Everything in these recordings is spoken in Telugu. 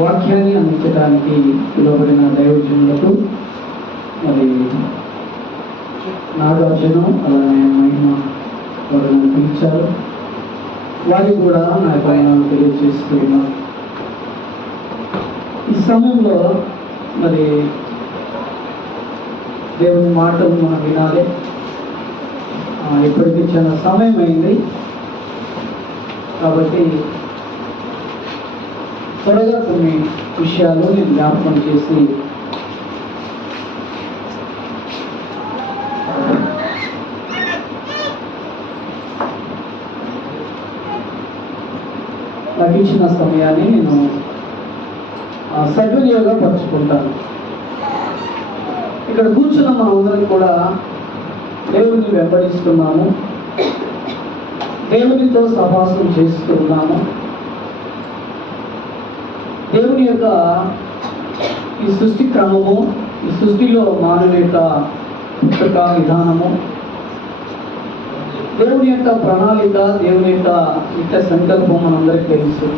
వాక్యాన్ని అందించడానికి పిలువబడిన దైవజనులకు మరి నాగార్జున అలానే మహిమ వారిని పిలిచారు. వారికి కూడా నా యొక్క తెలియజేస్తున్నాను. ఈ సమయంలో మరి దేవుని మాటలు మనం వినాలి. ఇప్పటికీ చాలా సమయం అయింది కాబట్టి త్వరగా కొన్ని విషయాలు నేను జ్ఞాపకం చేసి నాకు ఇచ్చిన సమయాన్ని నేను సద్వినియోగపరుచుకుంటాను. ఇక్కడ కూర్చున్న మన అందరం కూడా దేవుని వెంబడిస్తున్నాము, దేవునితో సహవాసం చేస్తున్నాము. దేవుని యొక్క ఈ సృష్టి క్రమము, ఈ సృష్టిలో మానవుని యొక్క పుస్తక విధానము, దేవుని యొక్క ప్రణాళిక, దేవుని యొక్క నిత్య సంకల్పం మనందరికీ తెలుసు.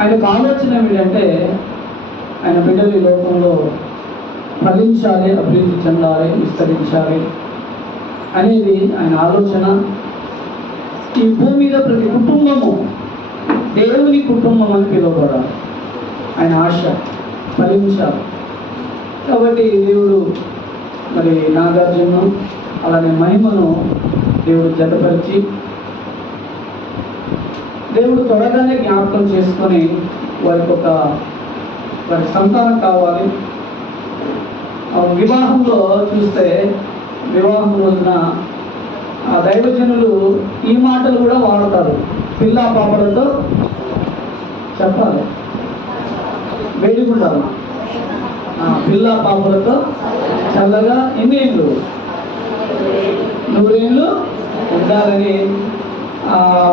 ఆయనకు ఆలోచన ఏంటంటే ఆయన బిడ్డలు ఈ లోకంలో ఫలించాలి, అభివృద్ధి చెందాలి, విస్తరించాలి అనేది ఆయన ఆలోచన. ఈ భూమి మీద ప్రతి కుటుంబము దేవుని కుటుంబం అని పిలువబడాలి. ఆయన ఆశ ఫలించాలి. కాబట్టి దేవుడు మరి నాగార్జున అలానే మహిమను దేవుడు జతపరిచి దేవుడు త్వరగానే జ్ఞాపకం చేసుకొని వారికి సంతానం కావాలి. వివాహంలో చూస్తే వివాహం రోజున దైవజనులు ఈ మాటలు కూడా వాడతారు. పిల్ల పాపలతో చెప్పాలి, వేడుకుంటారు. పిల్ల పాపలతో చల్లగా ఎన్ని ఏళ్ళు, 100 ఏళ్ళు ఉండాలని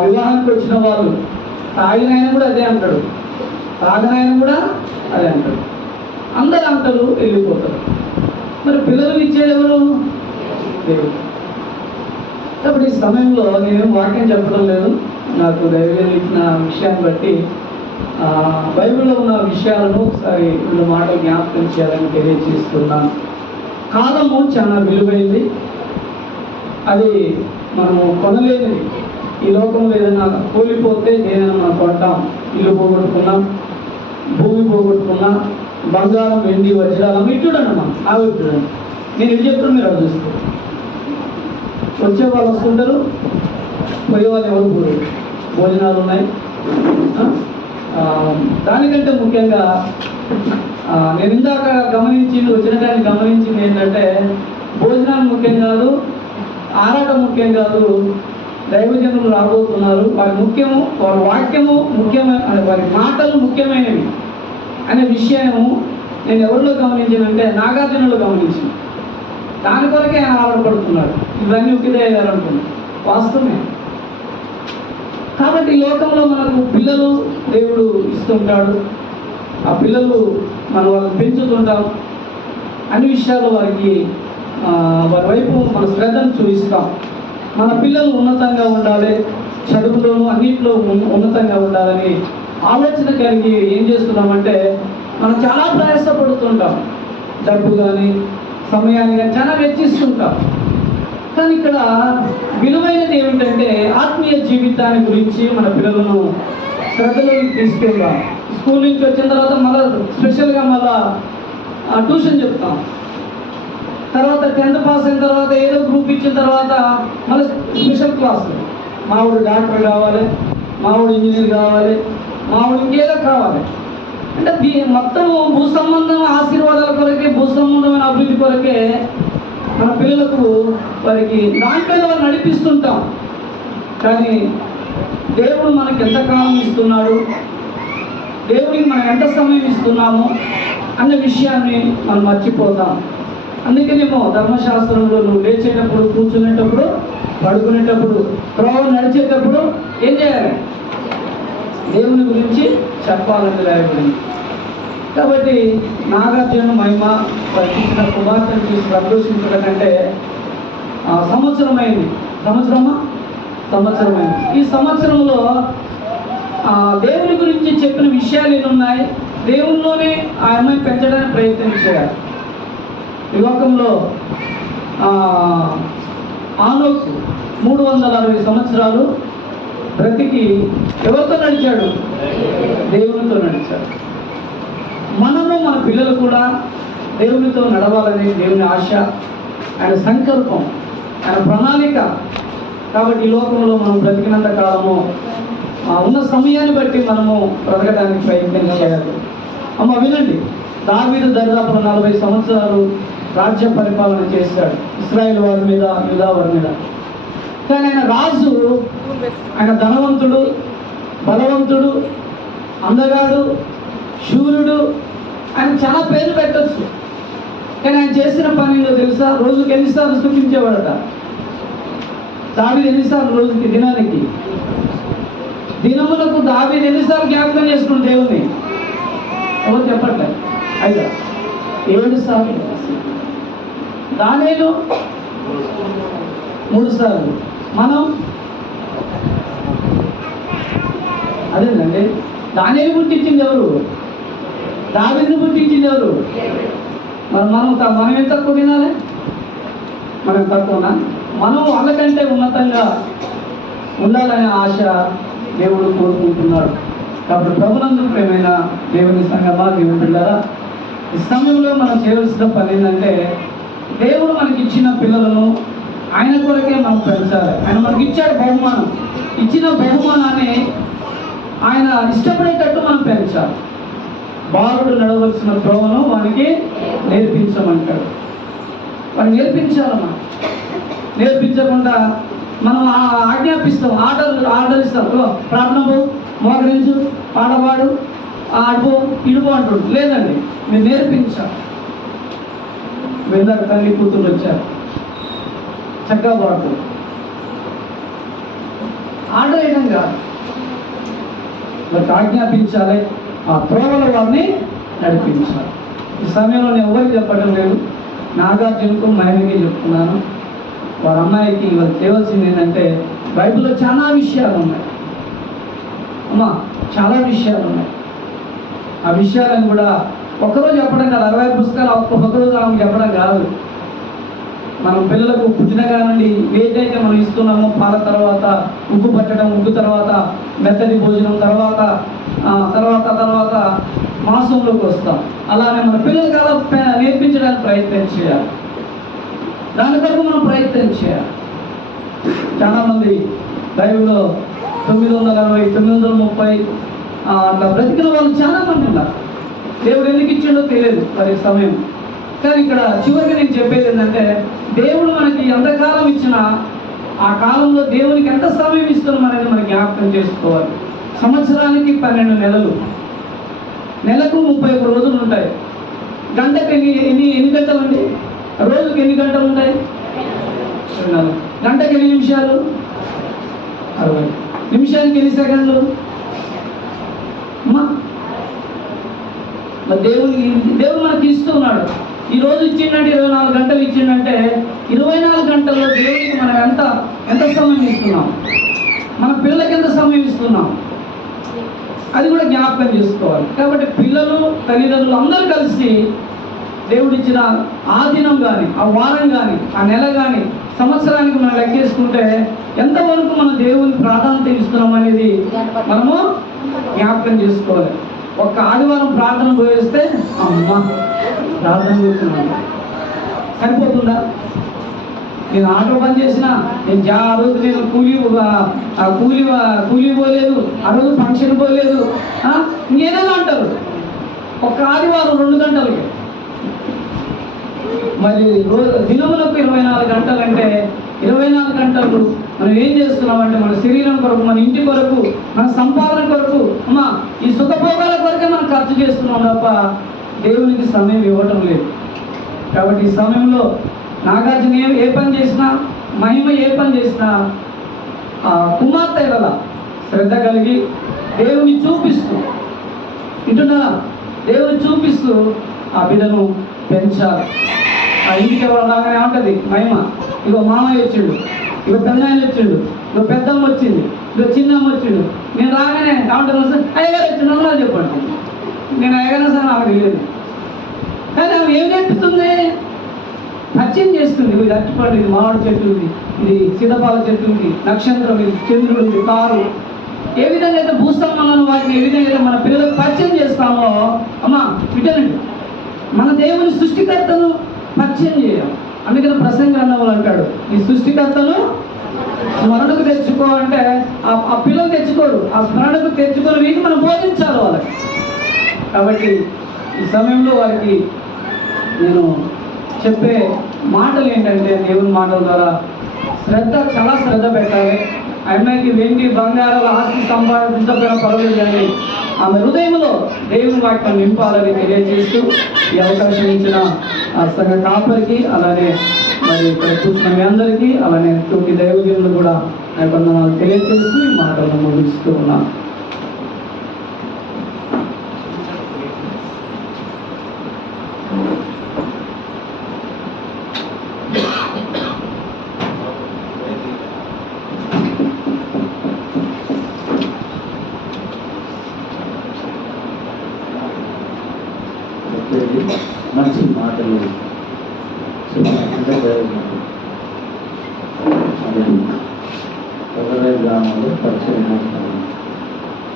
వివాహానికి వచ్చిన వాళ్ళు. తాగిన ఆయన కూడా అదే అంటాడు, తాగనాయన కూడా అదే అంటాడు. అందరు అంటారు, వెళ్ళిపోతారు. మరి పిల్లలు ఇచ్చేది ఎవరు? దేవుడు. కాబట్టి ఈ సమయంలో నేను వాక్యం చెప్పడం లేదు, నాకు దైవజనులు ఇచ్చిన విషయాన్ని బట్టి బైబిల్లో ఉన్న విషయాలను ఒకసారి 2 మాటలు జ్ఞాపకం చేయాలని తెలియజేస్తున్నాను. కాలము చాలా విలువైంది, అది మనము కొనలేనిది. ఈ లోకంలో ఏదైనా కూలిపోతే ఏదైనా మనం కొంటాం. ఇల్లు పోగొట్టుకున్నాం, భూమి పోగొట్టుకున్నాం, బంగారం, వెండి, వజ్రాలు అన్నిట్లుడండి మనం ఆవిట్టుడండి. నేను ఇది చెప్తాను, మీరు అది చూస్తారు. వచ్చే వాళ్ళు వస్తుంటారు, పోయే వాళ్ళు ఎవరు పోరు. భోజనాలు ఉన్నాయి. దానికంటే ముఖ్యంగా నేను ఇందాక వచ్చిన టైం గమనించింది ఏంటంటే భోజనాలు ముఖ్యం కాదు, ఆరాటం ముఖ్యం కాదు. దైవజనులు రాబోతున్నారు, వారి ముఖ్యము, వారి వాక్యము ముఖ్యమైన, వారి మాటలు ముఖ్యమైనవి అనే విషయము నేను ఎవరిలో గమనించానంటే నాగార్జునులు గమనించింది. దాని కొరకే ఆయన ఆధారపడుతున్నాడు. ఇవన్నీ ఉక్కిదే అనుకున్నాను, వాస్తవమే. కాబట్టి ఈ లోకంలో మనకు పిల్లలు దేవుడు ఇస్తుంటాడు. ఆ పిల్లలు మనం వాళ్ళని పెంచుతుంటాం. అన్ని విషయాలు వారి వైపు మన శ్రద్ధను చూపిస్తాం. మన పిల్లలు ఉన్నతంగా ఉండాలి, చదువులోనూ అన్నింటిలో ఉన్నతంగా ఉండాలని ఆలోచన కలిగి ఏం చేస్తున్నామంటే మనం చాలా ప్రయాసపడుతుంటాం. డబ్బు కానీ సమయాన్ని కానీ చాలా వెచ్చిస్తుంటాం. కానీ ఇక్కడ విలువైనది ఏమిటంటే ఆత్మీయ జీవితాన్ని గురించి మన పిల్లలను శ్రద్ధలోకి తీసుకెళ్తాం. స్కూల్ నుంచి వచ్చిన తర్వాత మళ్ళీ స్పెషల్గా ట్యూషన్ చెప్తాం. తర్వాత 10th పాస్ అయిన తర్వాత ఏదో గ్రూప్ ఇచ్చిన తర్వాత మళ్ళీ స్పెషల్ క్లాసులు. మావాడు డాక్టర్ కావాలి, మావాడు ఇంజనీర్ కావాలి, మావాడు ఇంకేదో కావాలి. అంటే మొత్తం భూ సంబంధం ఆశీర్వాదాల కొరకే, భూ సంబంధమైన అభివృద్ధి కొరకే మన పిల్లలకు వారికి దాంట్లో వాళ్ళు నడిపిస్తుంటాం. కానీ దేవుడు మనకి ఎంతకాలం ఇస్తున్నాడు, దేవుడికి మనం ఎంత సమయం ఇస్తున్నాము అన్న విషయాన్ని మనం మర్చిపోతాం. అందుకనేమో ధర్మశాస్త్రంలో నువ్వు లేచేటప్పుడు, కూర్చునేటప్పుడు, పడుకునేటప్పుడు, త్రోవ నడిచేటప్పుడు ఏం చేయాలి? దేవుని గురించి చెప్పాలని రాయబడింది. కాబట్టి నాగార్జున మహిమ ఇచ్చిన కుమార్తెను చూసి సంతోషించడం కంటే సంవత్సరమైంది. సంవత్సరమైంది. ఈ సంవత్సరంలో దేవుని గురించి చెప్పిన విషయాలు ఎన్ని ఉన్నాయి, దేవునిలోనే ఆ అమ్మాయి పెంచడానికి ప్రయత్నం చేయాలి. ఈ లోకంలో ఆనోకు 360 సంవత్సరాలు బ్రతికి ఎవరితో నడిచాడు? దేవునితో నడిచాడు. మనము మన పిల్లలు కూడా దేవునితో నడవాలని దేవుని ఆశ, ఆయన సంకల్పం, ఆయన ప్రణాళిక. కాబట్టి ఈ లోకంలో మనం బ్రతికినంత కాలము ఉన్న సమయాన్ని బట్టి మనము బ్రతకడానికి ప్రయత్నం చేయాలి. అమ్మ వినండి, దావీదు దరిదాపు 40 సంవత్సరాలు రాజ్య పరిపాలన చేశాడు ఇశ్రాయేల్ వారి మీద, యూదా వారి మీద. కానీ ఆయన రాజు, ఆయన ధనవంతుడు, బలవంతుడు, అందగాడు, శూరుడు, ఆయన చాలా పేరు పెట్టచ్చు. కానీ ఆయన చేసిన పని ఏంటో తెలుసా? రోజుకి ఎన్నిసార్లు స్తుతించేవాడట దావీదు? ఎన్నిసార్లు రోజుకి? దినములకు దావీదు ఎన్నిసార్లు జ్ఞాపకం చేసుకున్న దేవుణ్ణి? ఎవరు చెప్పట్లేదు. 7 సార్లు. దానియేలు 3 సార్లు. మనం అదేనండి, దానియేలు పుట్టించింది ఎవరు? దావీదుని పుట్టించింది ఎవరు? మనం ఎంత తక్కువ తినాలి? మనం తక్కువనా? మనం వాళ్ళకంటే ఉన్నతంగా ఉండాలనే ఆశ దేవుడు కోరుకుంటున్నాడు. కాబట్టి ప్రభునందు ప్రియమైన దేవుని సంగమా, దేవుని బిడ్డలారా, ఈ సమయంలో మనం చేయవలసిన పని ఏంటంటే, దేవుడు మనకి ఇచ్చిన పిల్లలను ఆయన కొరకే మనం పెంచాలి. ఆయన మనకి ఇచ్చాడు బహుమానం. ఇచ్చిన బహుమానాన్ని ఆయన ఇష్టపడేటట్టు మనం పెంచాలి. బాలుడు నడవలసిన త్రోవను వానికి నేర్పించమంటాడు. వాడిని నేర్పించాలమ్మా. నేర్పించకుండా మనం ఆజ్ఞాపిస్తాం, ఆర్డర్ ఇస్తాం. ప్రార్థనకు మోకరించు, పాడవాడు, ఆడుపో, ఇడుపో అంటాడు. లేదండి, మీరు నేర్పించాలి. ఇందాక తల్లి కూతురు వచ్చారు, చక్కగా పాడుతుంది. ఆర్డర్ వేయడం కాదు, వారికి ఆజ్ఞాపించాలి, ఆ త్రోవల వారిని నడిపించాలి. ఈ సమయంలో నేను ఎవరికి చెప్పడం లేదు, నాగార్జునకు మహిళకి చెప్తున్నాను. వారి అమ్మాయికి వారికి చేయవలసింది ఏంటంటే, బైబిల్లో చాలా విషయాలు ఉన్నాయి అమ్మా, చాలా విషయాలు ఉన్నాయి. ఆ విషయాలను కూడా ఒక్కరోజు చెప్పడం కాదు, 60 పుస్తకాలు ఒక్కరోజు ఆమెకు చెప్పడం కాదు. మనం పిల్లలకు పుట్టిన కానండి ఏదైతే మనం ఇస్తున్నామో, పాల తర్వాత ఉగ్గు పట్టడం, ఉగ్గు తర్వాత మెత్తటి భోజనం, తర్వాత మాంసంలోకి వస్తాం. అలానే మన పిల్లలకి అలా నేర్పించడానికి ప్రయత్నం చేయాలి. దాని కొరకు మనం ప్రయత్నం చేయాలి. చాలామంది బైబిల్లో 960, 930 అట్లా బ్రతికిన వాళ్ళు చాలామంది ఉన్నారు. దేవుడు ఎందుకు ఇచ్చిండో తెలియదు వారి సమయం. కానీ ఇక్కడ చివరికి నేను చెప్పేది ఏంటంటే, దేవుడు మనకి ఎంతకాలం ఇచ్చినా ఆ కాలంలో దేవునికి ఎంత సమయం ఇస్తున్నాం అనేది మనం జ్ఞాపకం చేసుకోవాలి. సంవత్సరానికి 12 నెలలు, నెలకు 31 రోజులు ఉంటాయి. గంటకి ఎన్ని గంటలు అండి? రోజుకి ఎన్ని గంటలు ఉంటాయి? 24. గంటకి ఎన్ని నిమిషాలు? 60. నిమిషానికి ఎన్ని సెకండ్లు? దేవుడు మనకి ఇస్తున్నాడు. ఈ రోజు ఇచ్చిందంటే 24 గంటలు ఇచ్చిందంటే 24 గంటల్లో దేవుడికి మనం ఎంత సమయం ఇస్తున్నాం, మన పిల్లలకి ఎంత సమయం ఇస్తున్నాం, అది కూడా జ్ఞాపకం చేసుకోవాలి. కాబట్టి పిల్లలు, తల్లిదండ్రులు అందరూ కలిసి దేవుడిచ్చిన ఆ దినం కానీ, ఆ వారం కానీ, ఆ నెల కానీ, సంవత్సరానికి మనం లెక్కేసుకుంటే ఎంతవరకు మన దేవుని ప్రాధాన్యత ఇస్తున్నాం అనేది మనము జ్ఞాపకం చేసుకోవాలి. ఒక్క ఆదివారం ప్రార్థన పోయేస్తే అమ్మ ప్రార్థన చేస్తున్నాను సరిపోతుందా? నేను ఆటో పని చేసిన, నేను ఆ రోజు నేను కూలీ పోలేదు, ఆ రోజు ఫంక్షన్ పోలేదు, ఇంకేదైనా అంటారు. ఒక్క ఆదివారం 2 గంటలకి. మరి దినములకు 24 గంటలు అంటే 24 గంటలు మనం ఏం చేస్తున్నామంటే, మన శరీరం కొరకు, మన ఇంటి కొరకు, మన సంపాదన కొరకు, అమ్మా ఈ సుఖభోగాల కొరకే మనం ఖర్చు చేస్తున్నాం తప్ప దేవునికి సమయం ఇవ్వటం లేదు. కాబట్టి ఈ సమయంలో నాగార్జున ఏ పని చేసినా, మహిమ ఏ పని చేసినా కుమార్తె కదా శ్రద్ధ కలిగి దేవుని చూపిస్తూ దేవుని చూపిస్తూ ఆ బిడ్డను పెంచాలి. ఆ ఇంటికి ఎవరు రాగానే ఉంటుంది మహిమ, ఇగో మామయ్య వచ్చిండు, ఇగో పెద్దనాయన వచ్చిండు, ఇగో పెద్దమ్మ వచ్చింది, చిన్న వచ్చిండు, నేను రాగానే ఏమంటారు సార్ అయ్యగారు వచ్చిండు అన్నా చెప్పండి. నేను అయ్యగానే సార్ నాకు తెలియదు. కానీ ఆమె ఏం నేర్పుతుంది? పరిచయం చేస్తుంది. ఇది అరటిపండు, ఇది మామిడి చెట్టు, ఇది సీతాఫల చెట్టు, ఇది నక్షత్రం, ఇది చంద్రుడు, ఇది కారు. ఏ విధంగా అయితే భూస్తంభంలో వాటిని ఏ విధంగా అయితే మన పిల్లలకు పరిచయం చేస్తామో, అమ్మా విటనండి, మన దేవుని సృష్టికర్తను పరిచయం చేయాలి. అందుకని ప్రసంగ అన్నవాళ్ళు అంటాడు, ఈ సృష్టికర్తను స్మరణకు తెచ్చుకో అంటే ఆ పిల్లలు తెచ్చుకోరు, ఆ స్మరణకు తెచ్చుకొని వీటిని మనం బోధించాలి వాళ్ళకి. కాబట్టి ఈ సమయంలో వారికి నేను చెప్పే మాటలు ఏంటంటే, దేవుని మాటల ద్వారా చాలా శ్రద్ధ పెట్టాలి. అమ్మాయికి వెండి బంగారాల ఆస్తి సంపాదించకపోయినా పర్వాలేదు, కానీ ఆమె హృదయంలో దేవుని వాక్యం నింపాలని తెలియజేస్తూ ఈ అవకాశం ఇచ్చిన ఆ సంఘ కాపరికి, అలానే మరి ఇక్కడ కూర్చున్న మీ అందరికీ, అలానే తోటి దైవజనులు కూడా వందనాలు తెలియజేస్తూ ఈ మాటలను ముగిస్తూ ఉన్నాను. మంచి మాటలు చెప్పినట్లుగా జరిగినట్టు ఒకరే గ్రామంలో పరిచయం చేస్తాను.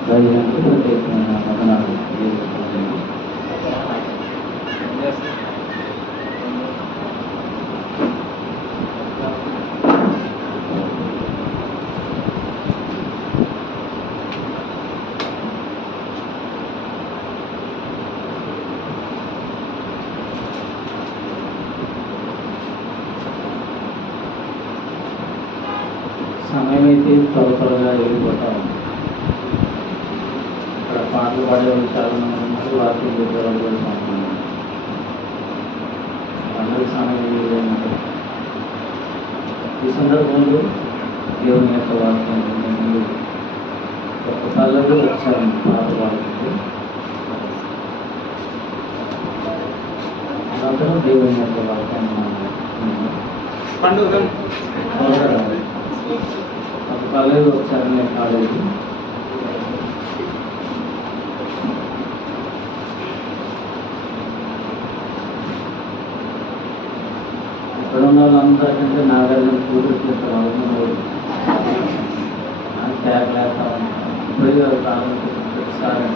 జరిగినట్టు ప్రత్యేకమైన పట్టణాలు సమయం అయితే త్వరగా వెళ్ళిపోతా ఉంది. ఇక్కడ పాటలు పాడేవాళ్ళు చాలా మంది ఉన్నారు, వార్తలు చెప్పేవాళ్ళు కూడా చాలా మంది. అందరి సమయం ఏదైనా ఈ సందర్భంలో దేవుని యొక్క వాక్యం ముందు ఒక పల్లెలు వచ్చారండి పాట పాడుతుంది. అతను దేవుని యొక్క వాక్యాన్ని పండుగ ఒక పల్లెలు వచ్చారని కాలేదు. ఇక్కడ ఉన్న వాళ్ళందరికంటే నాగార్జున కూతురు చేస్తారు, తేగలేస్తా ఉంటారు. ఇప్పుడు ప్రతిసారి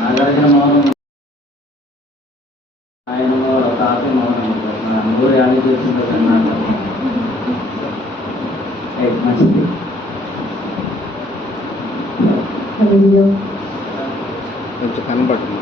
నాగార్జున మౌనం, ఆయన తాత మౌనం ఉంటారు. నా అందరూ యాడ్ చేస్తుంటారు. నాకు మంచిది. కొంచెం కనబడుతుంది.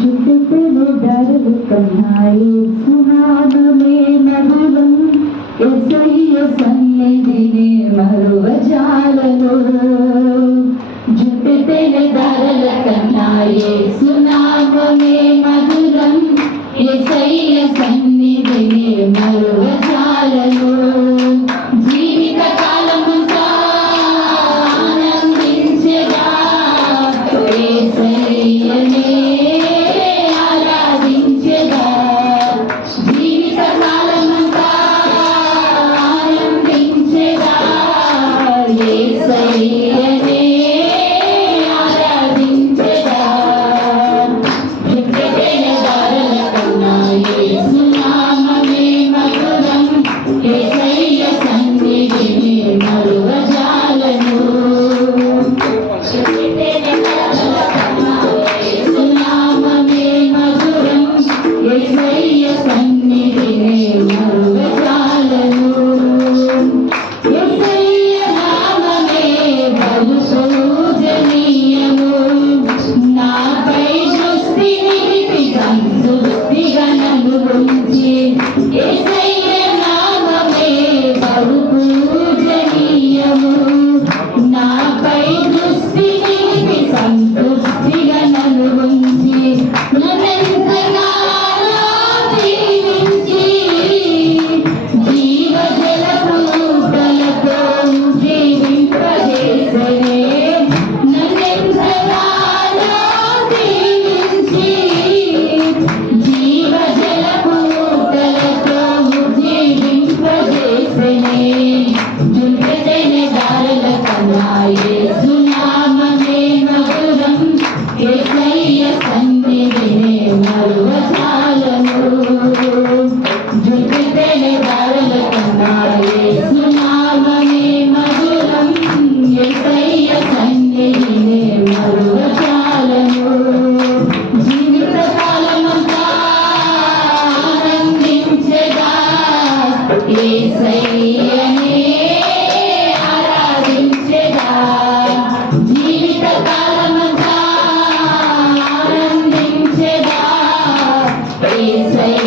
जुटते डर कन्हाई सुहाग में मधुरम एसैय सन्निधिने मरुव जाललो जुटते डर कन्हाई सुनाग में मधुरम एसैय सन्निधिने मरुव जाललो जीवित कालमुंता आनंदिंचेगा एसैयने నాపై దృష్టి నిలిపి సంతృప్తిగా నన్ను ఉంచి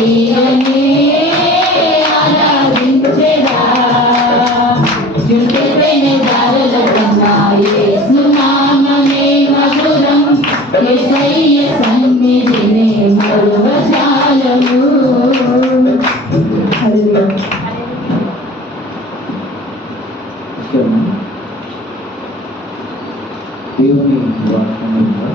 యేసయ్యనే ఆరాధించెదా చుట్టెన దారుల కన్నా యేసు నామమే మధురం యేసయ్య సన్నిధినే మరువజాలము దేవుని వాక్యంలో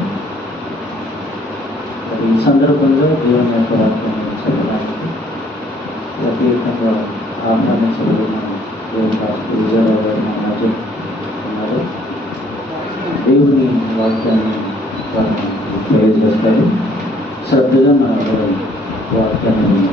ఈ సందర్భంలో దేవుని యొక్క వాక్యాన్ని చదవడానికి ప్రత్యేకంగా ఆహ్వానించబడిన దేవుని రాష్ట్ర విజయరావు గారు మన మధ్య ఉన్నారు. దేవుని వాక్యాన్ని వారు తెలియజేస్తారు. శ్రద్ధగా మన వాక్యాన్ని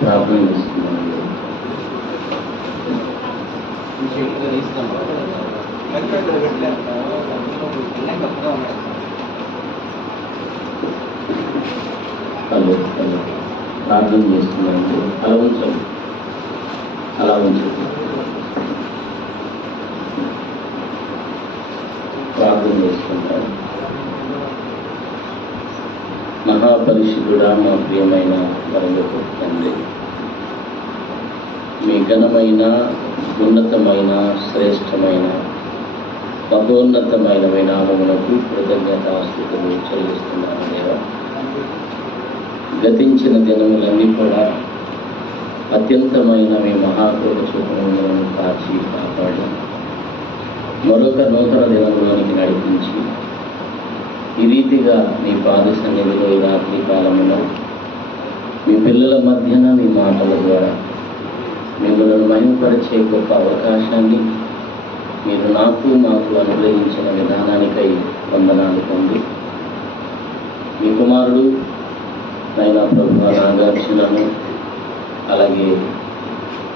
ప్రార్థన చేస్తున్నాను. ప్రార్థన చేస్తున్నాను. అలా ఉంచండి, అలా ఉంచండి. ప్రార్థన చేసుకుంటాను. మహాపరిశుద్ధుడా, మా ప్రియమైన పరలోక తండ్రి, మీ ఘనమైన ఉన్నతమైన శ్రేష్టమైన మహోన్నతమైన మీ నామమునకు కృతజ్ఞతాస్తుతులు చెల్లిస్తున్నాను దేవా. గతించిన దినములన్నీ కూడా అత్యంతమైన మీ మహాకృప చూపములను కాచి కాపాడి మరొక నూతన దినములోనికి నడిపించి ఈ రీతిగా మీ పాద సన్నిధిలో ఈ రాత్రి కాలములో మీ పిల్లల మధ్యన మీ మాటల ద్వారా మిమ్మల్ని మహిమపరిచే గొప్ప అవకాశాన్ని మీరు నాకు మాకు అనుగ్రహించిన విధానానికై వందనాలు పొంది మీ కుమారుడు నైనా ప్రభు నాగార్జునను అలాగే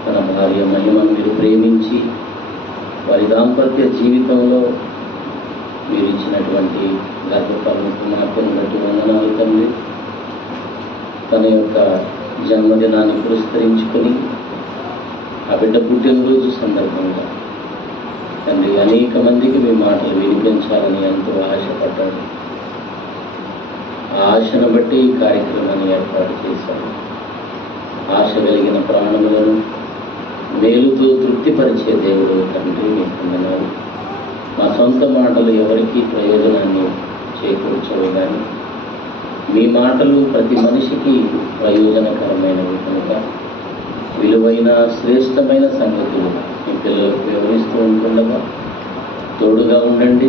తన భార్య మహిమను మీరు ప్రేమించి వారి దాంపత్య జీవితంలో మీరు ఇచ్చినటువంటి గర్భఫలముకు మాత్రం బట్టి వందనాలు తండ్రి. తన యొక్క జన్మదినాన్ని పురస్కరించుకొని ఆ బిడ్డ పుట్టినరోజు సందర్భంగా తండ్రి అనేక మందికి మీ మాటలు వినిపించాలని ఎంతో ఆశపడ్డాడు. ఆ ఆశను బట్టి ఈ కార్యక్రమాన్ని ఏర్పాటు చేశారు. ఆశ కలిగిన ప్రాణములను మేలుతో తృప్తిపరిచే దేవుడు తండ్రి మీకు వందనాలు. మా సొంత మాటలు ఎవరికి ప్రయోజనాన్ని చేకూర్చవు కానీ మీ మాటలు ప్రతి మనిషికి ప్రయోజనకరమైనవి కనుక విలువైన శ్రేష్టమైన సంగతులు మీ పిల్లలకు వివరిస్తూ ఉంటుండగా తోడుగా ఉండండి.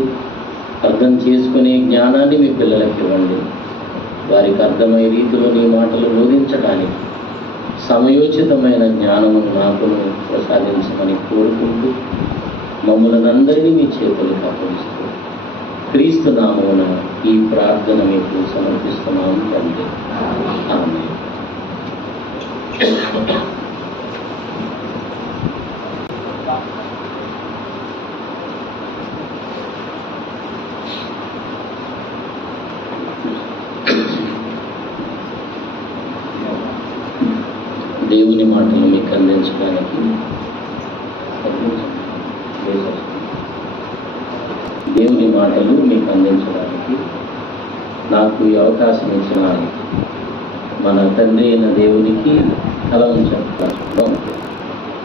అర్థం చేసుకునే జ్ఞానాన్ని మీ పిల్లలకి ఇవ్వండి. వారికి అర్థమయ్యే రీతిలో నీ మాటలు బోధించడానికి సమయోచితమైన జ్ఞానమును నాకును ప్రసాదించమని కోరుకుంటూ మమ్మల్ని అందరినీ మీ చేతులకు అప్పగిస్తూ క్రీస్తు నామమున ఈ ప్రార్థన మీకు సమర్పిస్తున్నాము తండ్రి. ఆమేన్. దేవుని మాటలు మీకు అందించడానికి దేవుని మాటలు మీకు అందించడానికి నాకు ఈ అవకాశం ఇచ్చిన మన తండ్రి అయిన దేవునికి తల ఉంచాను.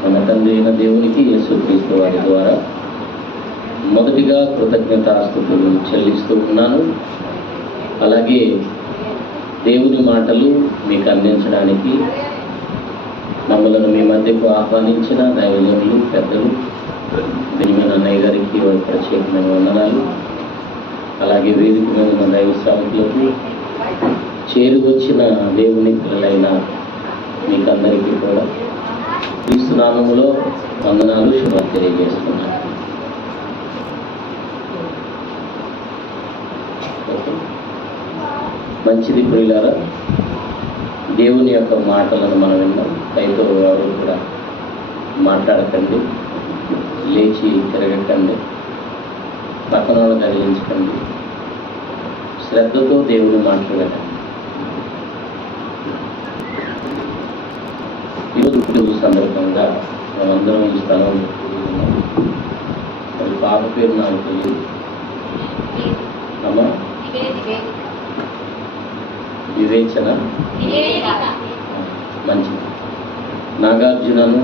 మన తండ్రి అయిన దేవునికి యేసుక్రీస్తు వారి ద్వారా మొదటిగా కృతజ్ఞతాస్తుతులు చెల్లిస్తూ ఉన్నాను. అలాగే దేవుని మాటలు మీకు అందించడానికి మమ్మలను మీ మధ్యకు ఆహ్వానించిన దైవజనులు పెద్దలు బెంజమిన్ అన్నయ్య గారికి వారి ప్రత్యేకమైన వందనాలు. అలాగే వేదిక మీద ఉన్న దైవ సేవకులకు చేరి వచ్చిన దేవుని పిల్లలైన మీకందరికీ కూడా క్రీస్తు నామములో వందనాలు, శుభాలు తెలియజేస్తున్నాను. మంచిది ప్రియులారా, దేవుని యొక్క మాటలను మనం విన్నాం. దయతో ఎవరు కూడా మాట్లాడకండి, లేచి తిరగకండి, పక్కన వాళ్ళు కదిలించకండి, శ్రద్ధతో దేవుని మాట్లాడకండి. ఈరోజు సందర్భంగా మేమందరం ఈ స్థలం మరి పాప పేరు నాకు తెలియదు అమ్మా, వివేచన, మంచిది. నాగార్జునను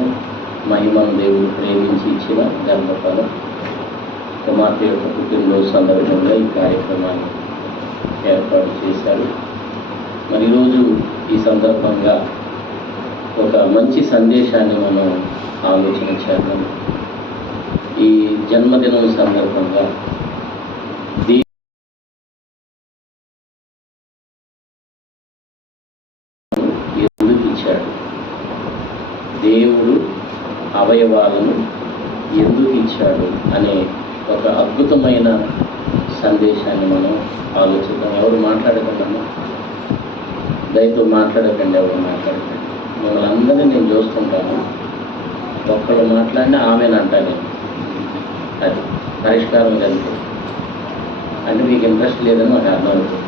మహిమను దేవుడు ప్రేమించి ఇచ్చిన గర్భఫలం కుమార్తె యొక్క పుట్టినరోజు సందర్భంగా ఈ కార్యక్రమాన్ని ఏర్పాటు చేశారు. మరి ఈరోజు ఈ సందర్భంగా ఒక మంచి సందేశాన్ని మనం ఆలోచన చేద్దాం. ఈ జన్మదినం సందర్భంగా ఎందుకు ఇచ్చాడు, దేవుడు అవయవాలను ఎందుకు ఇచ్చాడు అనే ఒక అద్భుతమైన సందేశాన్ని మనం ఆలోచిద్దాం. ఎవరు మాట్లాడకండి, దయతో మాట్లాడకండి, ఎవరు మాట్లాడకండి. మిమ్మల్ని అందరినీ నేను చూస్తుంటాను, ఒక్కళ్ళు మాట్లాడినా ఆమెను అంటాను. అది పరిష్కారం కలిపి అంటే మీకు ఇంట్రెస్ట్ లేదని మాకు అర్థమవుతుంది.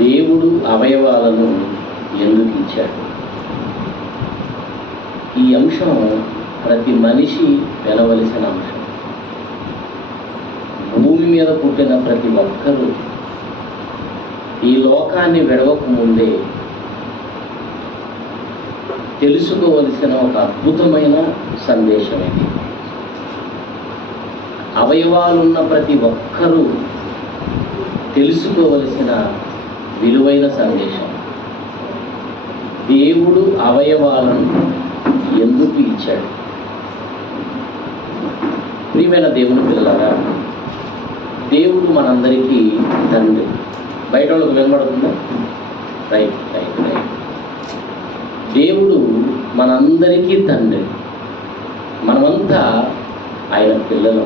దేవుడు అవయవాలను ఎందుకు ఇచ్చాడు, ఈ అంశం ప్రతి మనిషి వినవలసిన అంశం. భూమి మీద పుట్టిన ప్రతి ఒక్కరూ ఈ లోకాన్ని విడవక ముందే తెలుసుకోవలసిన ఒక అద్భుతమైన సందేశం ఇది. అవయవాలున్న ప్రతి ఒక్కరూ తెలుసుకోవలసిన విలువైన సందేశం. దేవుడు అవయవాలను ఎందుకు ఇచ్చాడు? ప్రియమైన దేవుని పిల్లలారా, దేవుడు మనందరికీ తండ్రి. బయట వాళ్ళకు వినబడుతుందా? Right right right. దేవుడు మనందరికీ తండ్రి. మనమంతా ఆయన పిల్లలు.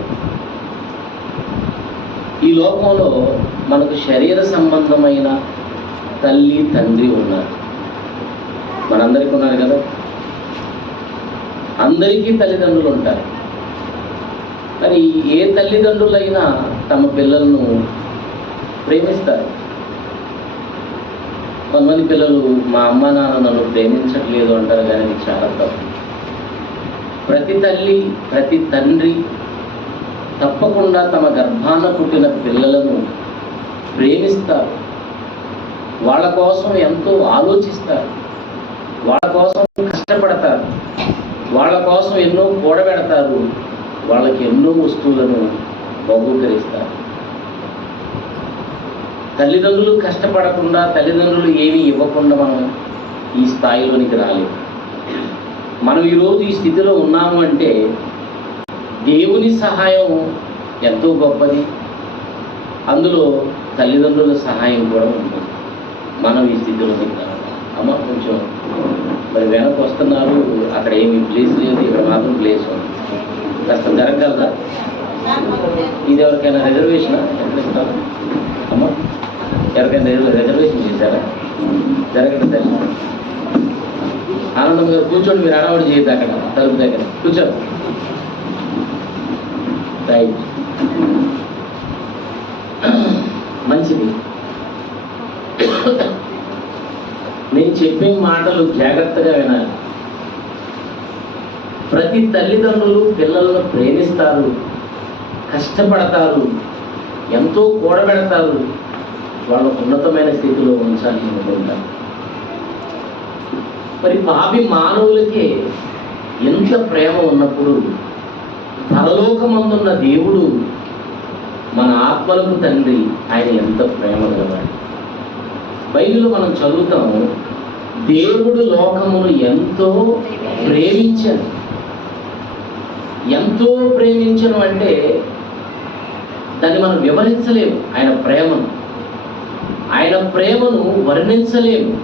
ఈ లోకంలో మనకు శరీర సంబంధమైన తల్లి తండ్రి ఉన్నారు. మనందరికీ ఉన్నారు కదా. అందరికీ తల్లిదండ్రులు ఉంటారు. మరి ఏ తల్లిదండ్రులైనా తమ పిల్లలను ప్రేమిస్తారు. కొంతమంది పిల్లలు మా అమ్మ నాన్న నన్ను ప్రేమించట్లేదు అంటారు, కానీ ఇది చాలా తప్పు. ప్రతి తల్లి ప్రతి తండ్రి తప్పకుండా తమ గర్భాన పుట్టిన పిల్లలను ప్రేమిస్తారు. వాళ్ళ కోసం ఎంతో ఆలోచిస్తారు, వాళ్ళ కోసం కష్టపడతారు, వాళ్ళ కోసం ఎన్నో కూడబెడతారు, వాళ్ళకి ఎన్నో వస్తువులను బహుకరిస్తారు. తల్లిదండ్రులు కష్టపడకుండా, తల్లిదండ్రులు ఏమీ ఇవ్వకుండా మనం ఈ స్థాయిలోనికి రాలేము. మనం ఈరోజు ఈ స్థితిలో ఉన్నాము అంటే దేవుని సహాయం ఎంతో గొప్పది. అందులో తల్లిదండ్రుల సహాయం కూడా ఉంటుంది. మనం ఈ స్థితిలోనికి రావాలి. అమ్మ కొంచెం మరి వెనక్కి వస్తున్నారు, అక్కడ ఏమి ప్లేస్ లేదు, ఇక్కడ మాత్రం ప్లేస్ ఉంది. కాస్త జరగగలరా? ఇది ఎవరికైనా రిజర్వేషనా? ఎక్కడ ఇస్తారు అమ్మ? ఎవరికైనా రిజర్వేషన్ చేశారా? జరగండి తల్లి. ఆనందం గారు కూర్చోండి, మీరు అడవాడు చేయొద్దు. అక్కడ తలుపు దగ్గర కూర్చోండి. రైట్, మంచిది. నేను చెప్పే మాటలు జాగ్రత్తగా వినాలి. ప్రతి తల్లిదండ్రులు పిల్లలను ప్రేమిస్తారు, కష్టపడతారు, ఎంతో కూడబెడతారు, వాళ్ళ ఉన్నతమైన స్థితిలో ఉంచాలి అనుకుంటారు. మరి పాపి మానవులకే ఎంత ప్రేమ ఉన్నప్పుడు పరలోకమందున్న దేవుడు మన ఆత్మలకు తండ్రి, ఆయన ఎంత ప్రేమ గలవాడు. బైబిల్లో మనం చదువుతాము, దేవుడు లోకమును ఎంతో ప్రేమించాడు. ఎంతో ప్రేమించను అంటే దాన్ని మనం వివరించలేము ఆయన ప్రేమను. ఆయన ప్రేమను వర్ణించలేము,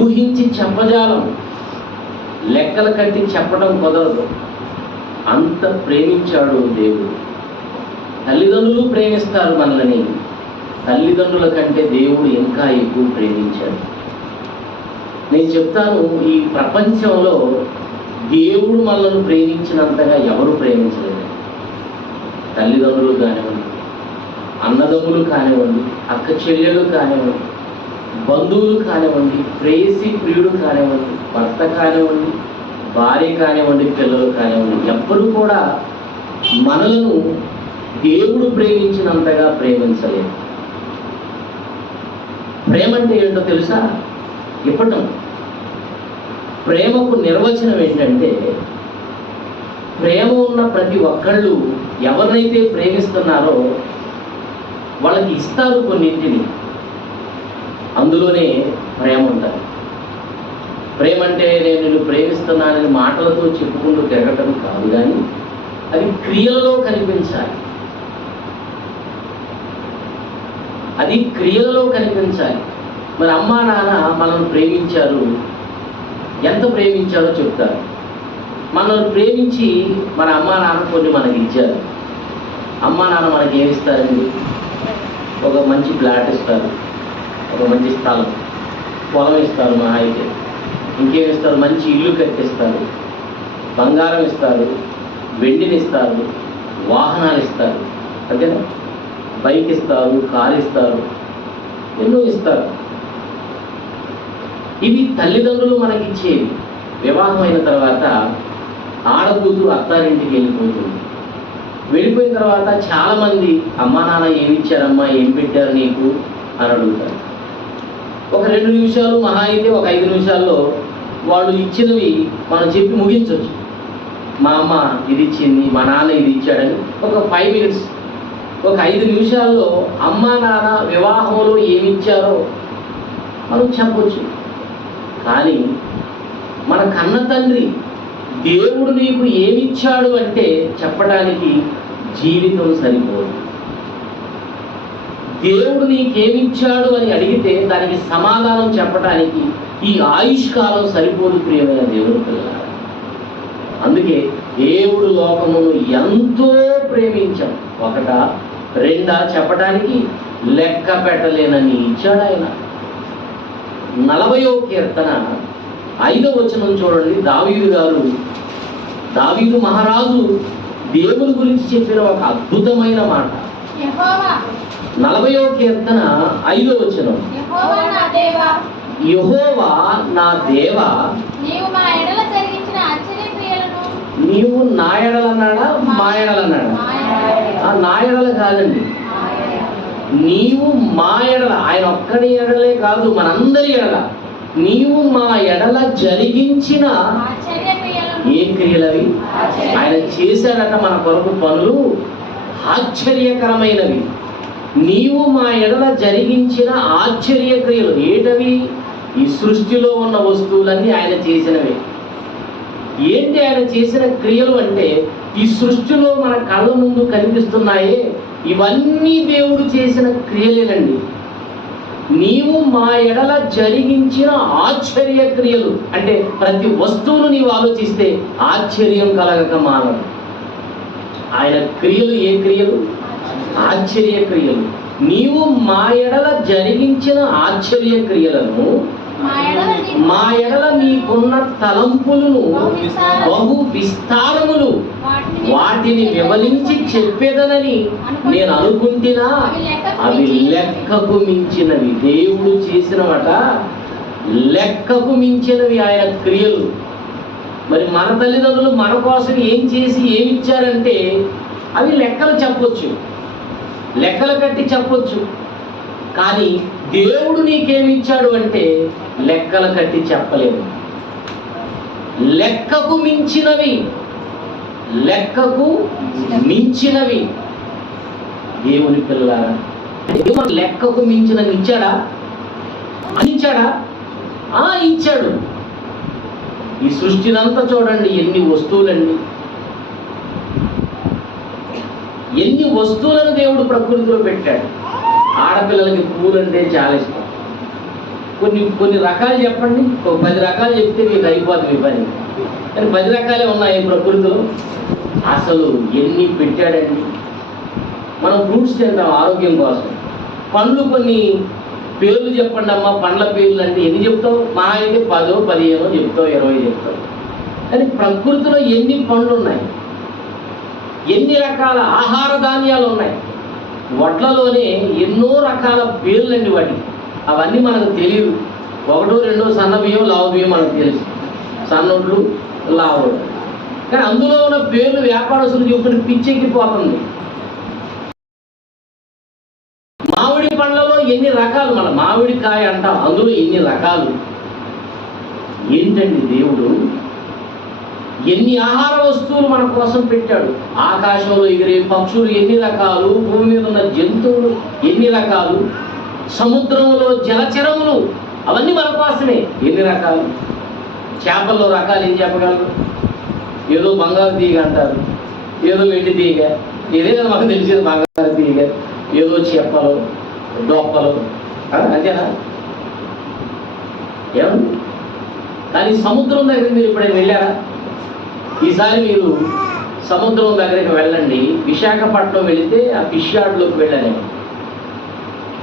ఊహించి చెప్పజాలం, లెక్కల కట్టి చెప్పడం కుదరదు. అంత ప్రేమించాడు దేవుడు. తల్లిదండ్రులు ప్రేమిస్తారు మనల్ని, తల్లిదండ్రుల కంటే దేవుడు ఇంకా ఎక్కువ ప్రేమించాడు. నేను చెప్తాను, ఈ ప్రపంచంలో దేవుడు మనల్ని ప్రేమించినంతగా ఎవరు ప్రేమించలేదు. తల్లిదండ్రులు కానివ్వండి, అన్నదమ్ములు కానివ్వండి, అక్క చెల్లెళ్ళు కానివ్వండి, బంధువులు కానివ్వండి, ప్రేయసి ప్రియుడు కానివ్వండి, భర్త కానివ్వండి, భార్య కానివ్వండి, పిల్లలు కానివ్వండి, ఎవ్వరూ కూడా మనలను దేవుడు ప్రేమించినంతగా ప్రేమించలేదు. ప్రేమ అంటే ఏంటో తెలుసా? ఇప్పటం. ప్రేమకు నిర్వచనం ఏంటంటే, ప్రేమ ఉన్న ప్రతి ఒక్కళ్ళు ఎవరినైతే ప్రేమిస్తున్నారో వాళ్ళకి ఇస్తారు కొన్నింటిని, అందులోనే ప్రేమ ఉంటుంది. ప్రేమ అంటే నేను నిన్ను ప్రేమిస్తున్నానని మాటలతో చెప్పుకుంటూ తిరగటం కాదు, కానీ అది క్రియలలో కనిపించాలి. అది క్రియలలో కనిపించాలి. మరి అమ్మా నాన్న మనల్ని ప్రేమించారు, ఎంత ప్రేమించారో చెప్తారు. మనల్ని ప్రేమించి మన అమ్మా నాన్న కొన్ని మనకి ఇచ్చారు. అమ్మా నాన్న మనకి ఏమి ఇస్తారండి? ఒక మంచి ఫ్లాట్ ఇస్తారు, ఒక మంచి స్థలం, పొలం ఇస్తారు, మా అయితే ఇంకేమి ఇస్తారు? మంచి ఇల్లు కట్టిస్తారు, బంగారం ఇస్తారు, వెండిని ఇస్తారు, వాహనాలు ఇస్తారు, అంతేనా? బైక్ ఇస్తారు, కారు ఇస్తారు, ఎన్నో ఇస్తారు. ఇవి తల్లిదండ్రులు మనకిచ్చేవి. వివాహం అయిన తర్వాత ఆడకూతురు అత్తారింటికి వెళ్ళిపోతుంది. వెళ్ళిపోయిన తర్వాత చాలామంది అమ్మా నాన్న ఏమి ఇచ్చారమ్మా, ఏం పెట్టారు నీకు అని అడుగుతారు. ఒక 2 నిమిషాలు, మహా అయితే ఒక 5 నిమిషాల్లో వాళ్ళు ఇచ్చినవి మనం చెప్పి ముగించవచ్చు. మా అమ్మ ఇది ఇచ్చింది, మా నాన్న ఇది ఇచ్చాడని ఒక 5 మినిట్స్, ఒక 5 నిమిషాల్లో అమ్మా నాన్న వివాహంలో ఏమి ఇచ్చారో మనం చెప్పవచ్చు. కానీ మన కన్న తండ్రి దేవుడు నీకు ఏమిచ్చాడు అంటే చెప్పడానికి జీవితం సరిపోదు. దేవుడు నీకేమిచ్చాడు అని అడిగితే దానికి సమాధానం చెప్పడానికి ఈ ఆయుష్కాలం సరిపోదు ప్రియమైన దేవుని పిల్లలారా. అందుకే దేవుడు లోకమును ఎంతో ప్రేమించాం. 1, 2 చెప్పడానికి లెక్క పెట్టలేనని ఇచ్చాడు ఆయన. 40వ కీర్తన 5వ వచనం చూడండి. దావీదు మహారాజు దేవుని గురించి చెప్పిన ఒక అద్భుతమైన మాట. 40వ కీర్తన 5వ వచనం. యెహోవా నా దేవా, నీవు నా ఎడలన్నాడా, మా ఎడలన్నాడా? నా ఎడల కాదండి, నీవు మా ఎడల. ఆయన ఒక్కడి ఎడలే కాదు, మనందరి ఎడల. నీవు మా ఎడల జరిగించిన ఏ క్రియలవి? ఆయన చేశాడట మన కొరకు పనులు ఆశ్చర్యకరమైనవి. నీవు మా ఎడల జరిగించిన ఆశ్చర్య క్రియలు ఏటవి? ఈ సృష్టిలో ఉన్న వస్తువులన్నీ ఆయన చేసినవి. ఏంటి ఆయన చేసిన క్రియలు అంటే, ఈ సృష్టిలో మన కళ్ళ ముందు కనిపిస్తున్నాయే, ఇవన్నీ దేవుడు చేసిన క్రియలేనండి. నీవు మా ఎడల జరిగించిన ఆశ్చర్య క్రియలు అంటే ప్రతి వస్తువును నీవు ఆలోచిస్తే ఆశ్చర్యం కలగక మానదు. ఆయన క్రియలు ఏ క్రియలు? ఆశ్చర్య క్రియలు. నీవు మా ఎడల జరిగించిన ఆశ్చర్య క్రియలను, మా ఎడల నీకున్న తలంపులను బహు విస్తారములు, వాటిని వివరించి చెప్పేదనని నేను అనుకుంటున్నా, అవి లెక్కకు మించినవి. దేవుడు చేసినవట లెక్కకు మించినవి ఆయన క్రియలు. మరి మన తల్లిదండ్రులు మన కోసం ఏం చేసి ఏమిచ్చారంటే అవి లెక్కలు చెప్పొచ్చు, లెక్కలు కట్టి చెప్పొచ్చు. కానీ దేవుడు నీకేమిచ్చాడు అంటే లెక్కలు కట్టి చెప్పలేము. లెక్కకు మించినవి, లెక్కకు మించినవి. దేవుని పిల్లలారా, దేవుడు లెక్కకు మించినవి ఇచ్చాడా? ఇచ్చాడా? ఇచ్చాడు. ఈ సృష్టినంతా చూడండి, ఎన్ని వస్తువులండి, ఎన్ని వస్తువులను దేవుడు ప్రకృతిలో పెట్టాడు. ఆడపిల్లలకి పూలు అంటే చాలా ఇష్టం. కొన్ని రకాలు చెప్పండి, ఒక 10 రకాలు చెప్తే మీకు అయిపోతుంది మీ పని. కానీ 10 రకాలే ఉన్నాయి ప్రకృతిలో. అసలు ఎన్ని పెట్టాడండి. మనం ఫ్రూట్స్ తింటాం ఆరోగ్యం కోసం. పండ్లు కొన్ని పేర్లు చెప్పండి అమ్మా, పండ్ల పేర్లు అంటే ఎన్ని చెప్తావు? మా అయితే 10, 15 చెప్తావు, 20 చెప్తావు. కానీ ప్రకృతిలో ఎన్ని పండ్లు ఉన్నాయి, ఎన్ని రకాల ఆహార ధాన్యాలు ఉన్నాయి. వడ్లలోనే ఎన్నో రకాల పేర్లండి వాటికి. అవన్నీ మనకు తెలియదు. 1, 2 సన్న బియ్యం, లావు బియ్యం మనకు తెలుసు, సన్నొడ్లు, లావు. కానీ అందులో ఉన్న పేర్లు వ్యాపారస్తులు చెబుతున్న పిచ్చెక్కిపోతుంది. మామిడి పండ్లలో ఎన్ని రకాలు, మన మామిడికాయ అంటాం, అందులో ఎన్ని రకాలు. ఏంటండి దేవుడు ఎన్ని ఆహార వస్తువులు మన కోసం పెట్టాడు. ఆకాశంలో ఎగిరే పక్షులు ఎన్ని రకాలు, భూమి మీద ఉన్న జంతువులు ఎన్ని రకాలు, సముద్రంలో జలచరములు అవన్నీ మన కోసమే ఎన్ని రకాలు. చేపల్లో రకాలు ఏం చెప్పగలరు? ఏదో బంగారు తీగ అంటారు, ఏదో వెండి తీగ, ఇదే కదా మాకు తెలిసేది బంగారు తీగ, ఏదో చెప్పలు, డొప్పలు, అంతేనా? ఏమండి? కానీ సముద్రం దగ్గర మీరు ఎప్పుడైనా వెళ్ళారా? ఈసారి మీరు సముద్రం దగ్గరికి వెళ్ళండి. విశాఖపట్నం వెళితే ఆ ఫిష్ యార్డ్లోకి వెళ్ళాను.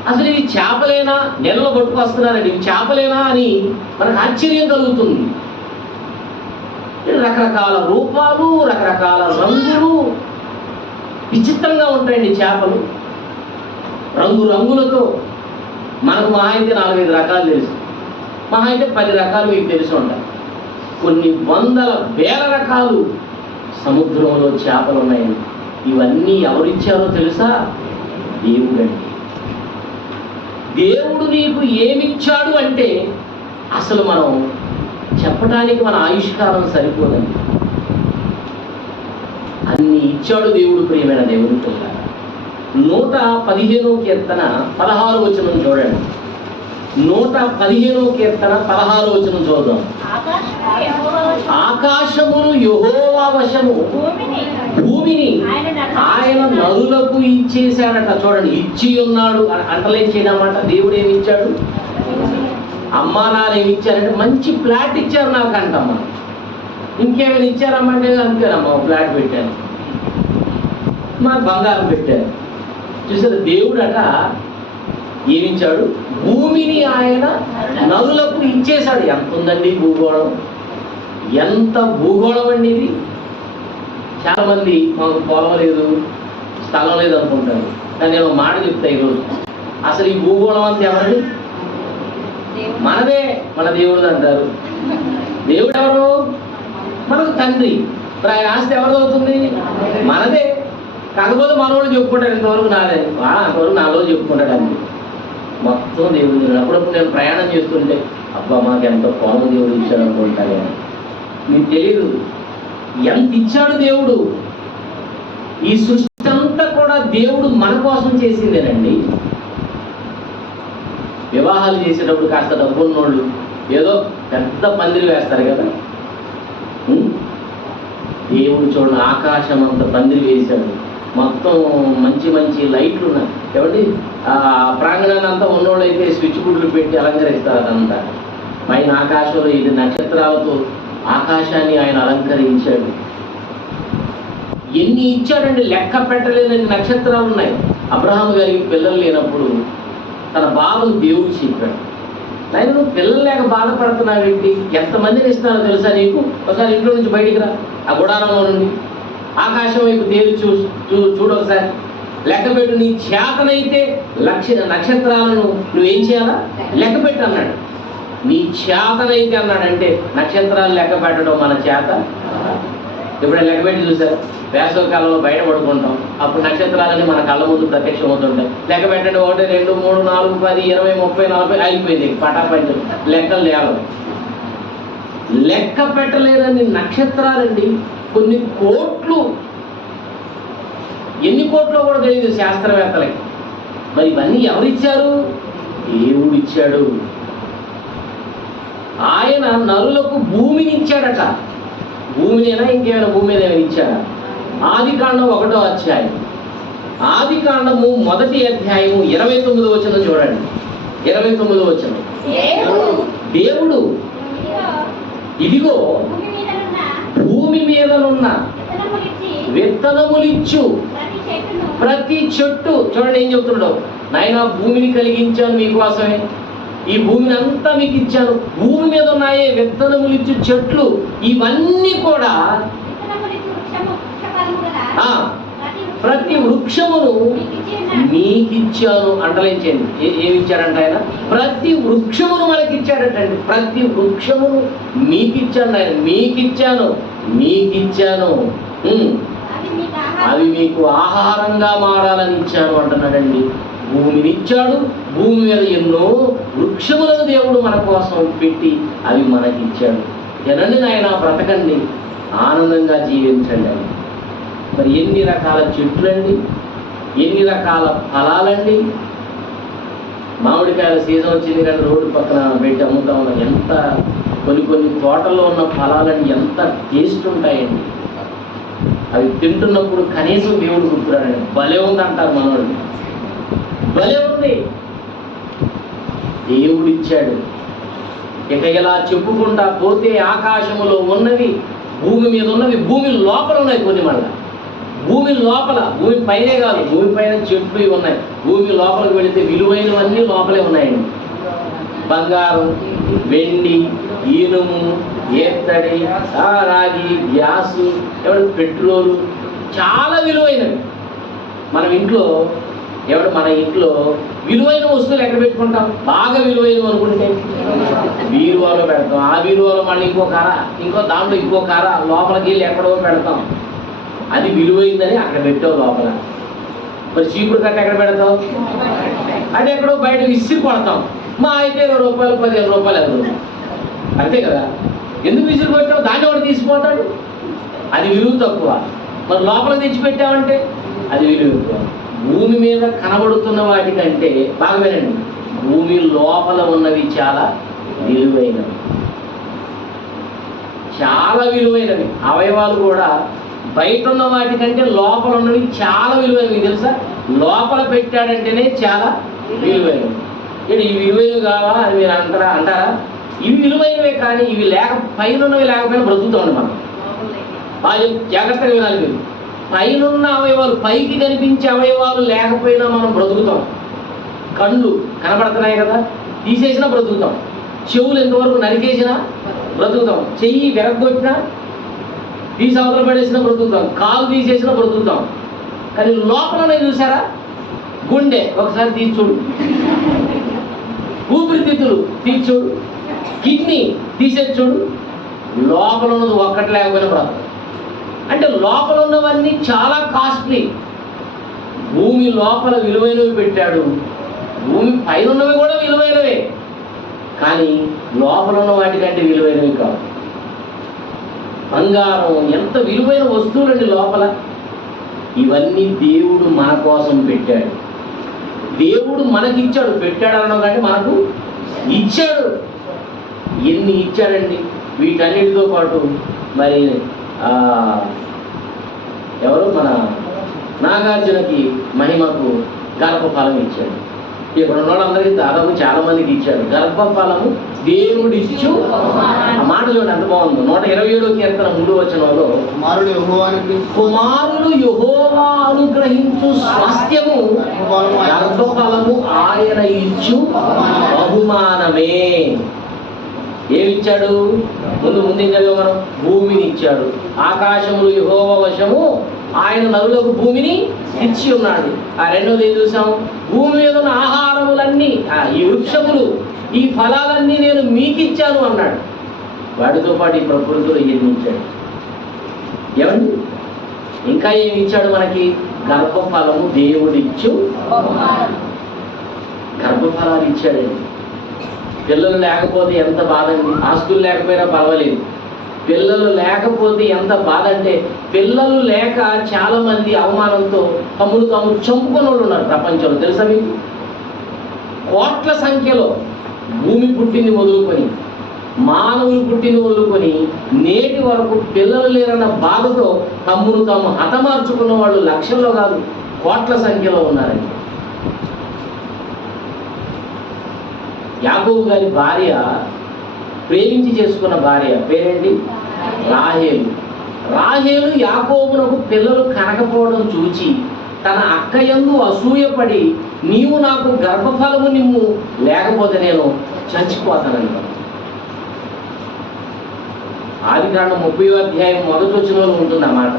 అసలు ఇవి చేపలేనా, నెలలో పట్టుకొస్తున్నారండి, ఇవి చేపలేనా అని మనకు ఆశ్చర్యం కలుగుతుంది. రకరకాల రూపాలు, రకరకాల రంగులు, విచిత్రంగా ఉంటాయండి చేపలు. రంగులతో. మనకు మహా అయితే 4-5 రకాలు తెలుసు, మహా అయితే 10 రకాలు మీకు తెలిసి ఉంటాయి. కొన్ని వందల వేల రకాలు సముద్రంలో చేపలు ఉన్నాయండి. ఇవన్నీ ఎవరిచ్చారో తెలుసా? దేవుడండి. దేవుడు నీకు ఏమిచ్చాడు అంటే అసలు మనం చెప్పడానికి మన ఆయుష్కాలం సరిపోదండి. అన్ని ఇచ్చాడు దేవుడు. ప్రియమైన దేవుని పిల్లలారా, 115వ కీర్తన 16వ వచనం చూడండి. 115వ కీర్తన 16వ వచనం చూద్దాం. ఆకాశమును యెహోవా వశము, భూమిని ఆయన నరులకు ఇచ్చేశాడట. చూడండి, ఇచ్చి ఉన్నాడు అంటలేం చేయడమాట. దేవుడు ఏమి ఇచ్చాడు? అమ్మా నాన్న ఏమి ఇచ్చారంటే మంచి ఫ్లాట్ ఇచ్చారు నాకు అంటమ్మా. ఇంకేమైనా ఇచ్చారమ్మా అంటే అంతేనమ్మా, ఫ్లాట్ పెట్టాను, మాకు బంగారం పెట్టారు. చూసారు, దేవుడట ఏమిచ్చాడు? భూమిని ఆయన నరులకు ఇచ్చేశాడు. ఎంత ఉందండి భూగోళం, ఎంత భూగోళం అండి ఇది. చాలా మంది మాకు పొలం లేదు, స్థలం లేదు అనుకుంటారు. కానీ నేను మాట చెప్తా ఈరోజు, అసలు ఈ భూగోళం అంతా ఎవరిది? మనదే. మన దేవుడు అంటారు. దేవుడు ఎవరు? మనకు తండ్రి. మరి ఆయన ఆస్తి ఎవరిది అవుతుంది? మనదే. కాకపోతే మనోడు చెప్పుకుంటాడు ఇంతవరకు నాదే, అంతవరకు నాలో చెప్పుకుంటాడు అంతే. మొత్తం దేవుడు. అప్పుడప్పుడు నేను ప్రయాణం చేస్తుంటే అబ్బా మాకు ఎంత పొలం దేవుడు ఇచ్చాడు అనుకుంటాను. మీకు తెలియదు ఎంత ఇచ్చాడు దేవుడు. ఈ సృష్టి అంతా కూడా దేవుడు మన కోసం చేసిందేనండి. వివాహాలు చేసేటప్పుడు కాస్త డబ్బున్నోళ్ళు ఏదో పెద్ద పందిరి వేస్తారు కదా. దేవుడు చూడండి, ఆకాశం అంత పందిరి వేశాడు. మొత్తం మంచి మంచి లైట్లు ఉన్నాయి. ఏమండి, ప్రాంగణాన్ని అంతా ఉన్నోళ్ళు అయితే స్విచ్ బోర్డులు పెట్టి అలంకరిస్తారు. అదంతా పైన ఆకాశంలో ఇది నక్షత్రాలతో ఆకాశాన్ని ఆయన అలంకరించాడు. ఎన్ని ఇచ్చాడండి, లెక్క పెట్టలేదని నక్షత్రాలు ఉన్నాయి. అబ్రహాము గారికి పిల్లలు లేనప్పుడు తన బాబును దేవుడు చెప్పాడు, నాయన నువ్వు పిల్లలు లేక బాధపడుతున్నావేంటి, ఎంతమందిని ఇస్తున్నారో తెలుసా నీకు? ఒకసారి ఇంట్లో నుంచి బయటికి రా, ఆ గుడారంలో నుండి ఆకాశం వైపు తేలి చూడొకసారి, లెక్క పెట్టు. నీ చేతనైతే నక్షత్రాలను నువ్వేం చేయాలా? లెక్క పెట్టు అన్నాడు. నీ చేతనైతే అన్నాడంటే నక్షత్రాలు లెక్క పెట్టడం మన చేత. ఎప్పుడైనా లెక్క పెట్టి చూసారు? వేసవి కాలంలో బయట పడుకుంటాం, అప్పుడు నక్షత్రాలని మన కళ్ళ ముందు ప్రత్యక్షం అవుతుంటాయి. లెక్క పెట్టండి, 1, 2, 3, 4, 10, 20, 30, 40 అయిపోయింది. పటాపంచు లెక్కలు లేవు. లెక్క పెట్టలేదని నక్షత్రాలండి కొన్ని కోట్లు, ఎన్ని కోట్లో కూడా తెలియదు శాస్త్రవేత్తలకి. మరి ఇవన్నీ ఎవరిచ్చారు? దేవుడు ఇచ్చాడు. ఆయన నరులకు భూమిని ఇచ్చాడట. భూమినేనా ఇంకేమైనా భూమి మీద ఏమైనా ఇచ్చాడా? ఆదికాండం 1వ అధ్యాయం ఆదికాండము 1వ అధ్యాయము 29వ వచనం చూడండి. 29వ వచనం. దేవుడు ఇదిగో భూమి మీదనున్న విత్తనములిచ్చు ప్రతి చెట్టు, చూడండి ఏం చెప్తున్నాడు, నాయన భూమిని కలిగించాను మీకోసమే, ఈ భూమిని అంతా మీకు ఇచ్చాను, భూమి మీద ఉన్నాయే విత్తనములిచ్చు చెట్లు, ఇవన్నీ కూడా ప్రతి వృక్షమును మీకిచ్చాను. అంటలేంచండి, ఏమి ఇచ్చాడంట ఆయన? ప్రతి వృక్షమును మనకిచ్చాడటండి. ప్రతి వృక్షమును మీకిచ్చాను ఆయన, మీకిచ్చాను, మీకిచ్చాను, అవి మీకు ఆహారంగా మారాలని ఇచ్చాను అంటున్నాడండి. భూమిని ఇచ్చాడు, భూమి మీద ఎన్నో వృక్షములను దేవుడు మన కోసం పెట్టి అవి మనకిచ్చాడు. తినండి నాయన, బ్రతకండి, ఆనందంగా జీవించండి అని. మరి ఎన్ని రకాల చెట్లండి, ఎన్ని రకాల ఫలాలండి. మామిడికాయల సీజన్ వచ్చింది కానీ రోడ్డు పక్కన పెట్టి అమ్ముతా ఉన్నాం. ఎంత కొన్ని తోటల్లో ఉన్న ఫలాలండి ఎంత టేస్ట్ ఉంటాయండి. అవి తింటున్నప్పుడు కనీసం దేవుడు గుర్తురాడండి. భలే ఉంది అంటారు మనోడు, భలే ఉంది, దేవుడు ఇచ్చాడు. ఇక ఇలా చెప్పుకుంటా పోతే ఆకాశములో ఉన్నవి, భూమి మీద ఉన్నవి, భూమి లోపల ఉన్నాయి కొన్ని. మళ్ళా భూమి లోపల, భూమి పైనే కాదు, భూమి పైన చెట్లు ఇవి ఉన్నాయి. భూమి లోపలికి వెళితే విలువైనవన్నీ లోపలే ఉన్నాయండి. బంగారం, వెండి, ఇనుము, ఏత్తడి, రాగి, గ్యాసు, పెట్రోలు, చాలా విలువైనవి. మన ఇంట్లో విలువైన వస్తువులు ఎక్కడ పెట్టుకుంటాం? బాగా విలువైనవి అనుకుంటే బీరువాలో పెడతాం. ఆ బీరువాలో మళ్ళీ ఇంకో దాంట్లో ఇంకో కార లోపలికి వెళ్ళి ఎక్కడో పెడతాం. అది విలువైందని అక్కడ పెట్టావు లోపల. మరి చీపురు కట్ట ఎక్కడ పెడతావు? అది ఎక్కడో బయట విసిరి కొడతాం. మా అయితే 20 రూపాయలు, 15 రూపాయలు అవుతుంది, అంతే కదా. ఎందుకు విసిరి కొట్టావు? దాన్ని ఒకటి తీసుకుపోతాడు, అది విలువ తక్కువ. మరి లోపల తెచ్చిపెట్టామంటే అది విలువ ఎక్కువ. భూమి మీద కనబడుతున్న వాటికంటే, బాగా వినండి, భూమి లోపల ఉన్నవి చాలా విలువైనవి, చాలా విలువైనవి. అవయవాలు కూడా బయట ఉన్న వాటికంటే లోపల ఉన్నవి చాలా విలువైనవి. తెలుసా? లోపల పెట్టాడంటేనే చాలా విలువైనవి. ఇవి విలువైనవి కావా అని మీరు అంటారా? ఇవి విలువైనవే, కానీ ఇవి పైన ఉన్నవి లేకపోయినా బ్రతుకుతామండి మనం. బాగా జాగ్రత్తగా వినాలి మీరు. పైనున్న అవయవాలు, పైకి కనిపించే అవయవాలు లేకపోయినా మనం బ్రతుకుతాం. కళ్ళు కనబడుతున్నాయి కదా, తీసేసినా బ్రతుకుతాం. చెవులు ఎంతవరకు నరికేసినా బ్రతుకుతాం. చెయ్యి విరగొట్టినా, తీసి అవతల పడేసినా బ్రతుకుతాం. కాలు తీసేసినా బ్రతుకుతాం. కానీ లోపలనే చూసారా? గుండె ఒకసారి తీసి చూడు, ఊపిరితిత్తులు తీసి చూడు, కిడ్నీ తీసేసి చూడు, లోపల ఉన్నది ఒక్కటి లేకపోయినా బ్రతుకు. అంటే లోపల ఉన్నవన్నీ చాలా కాస్ట్లీ. భూమి లోపల విలువైనవి పెట్టాడు, భూమి పైన ఉన్నవి కూడా విలువైనవే, కానీ లోపల ఉన్న వాటికంటే విలువైనవి కావు. బంగారం ఎంత విలువైన వస్తువులండి లోపల. ఇవన్నీ దేవుడు మన కోసం పెట్టాడు. దేవుడు మనకిచ్చాడు. పెట్టాడు అనడం కంటే మనకు ఇచ్చాడు. ఎన్ని ఇచ్చాడండి. వీటన్నిటితో పాటు మరి ఎవరు మన నాగార్జునకి మహిమకు గర్భఫలం ఇచ్చాడు. ఇక్కడ ఉన్న వాళ్ళందరికీ దాదాపు చాలా మందికి ఇచ్చాడు. గర్భఫలము దేవుడిచ్చు. ఆ మాట చూడండి ఎంత బాగుందో. 127వ కీర్తన 3వ వచనంలో, కుమారులు యెహోవా అనుగ్రహించు స్వాస్థ్యము, గర్భఫలము ఆయన ఇచ్చు బహుమానమే. ఏమిచ్చాడు? ముందు చదివా మనం. భూమిని ఇచ్చాడు. ఆకాశములు యెహోవా వశము, ఆయన నరులకు భూమిని ఇచ్చి ఉన్నాడు. ఆ రెండోది ఏం చూసాం? భూమి మీద ఉన్న ఆహారములన్నీ, ఈ వృక్షములు, ఈ ఫలాలన్నీ నేను మీకు ఇచ్చాను అన్నాడు. వాటితో పాటు ఈ ప్రకృతిలో ఏమి ఇచ్చాడు? ఏమండి? ఇంకా ఏమి ఇచ్చాడు మనకి? గర్భఫలము దేవుడిచ్చు. గర్భఫలాలు ఇచ్చాడండి. పిల్లలు లేకపోతే ఎంత బాధ అండి. ఆస్తులు లేకపోయినా పర్వాలేదు, పిల్లలు లేకపోతే ఎంత బాధ అంటే, పిల్లలు లేక చాలా మంది అవమానంతో తమ్ముడు చంపుకొని వాళ్ళు ఉన్నారు ప్రపంచంలో. తెలుసా మీకు? కోట్ల సంఖ్యలో భూమి పుట్టింది మొదలుకొని, మానవులు పుట్టింది మొదలుకొని నేటి వరకు పిల్లలు లేరన్న బాధతో తమ్ముడు తాము హతమార్చుకున్న వాళ్ళు లక్షల్లో కాదు కోట్ల సంఖ్యలో ఉన్నారండి. యాకోబు గారి భార్య, ప్రేమించి చేసుకున్న భార్య పేరేంటి? రాహేలు. రాహేలు యాకోబునకు పిల్లలు కనకపోవడం చూచి తన అక్కయందు అసూయపడి, నీవు నాకు గర్భఫలము నిమ్ము, లేకపోతే నేను చచ్చిపోతానని. ఆదికాండం 30వ అధ్యాయం మొదటి వచనంలో ఉంటుంది అన్నమాట.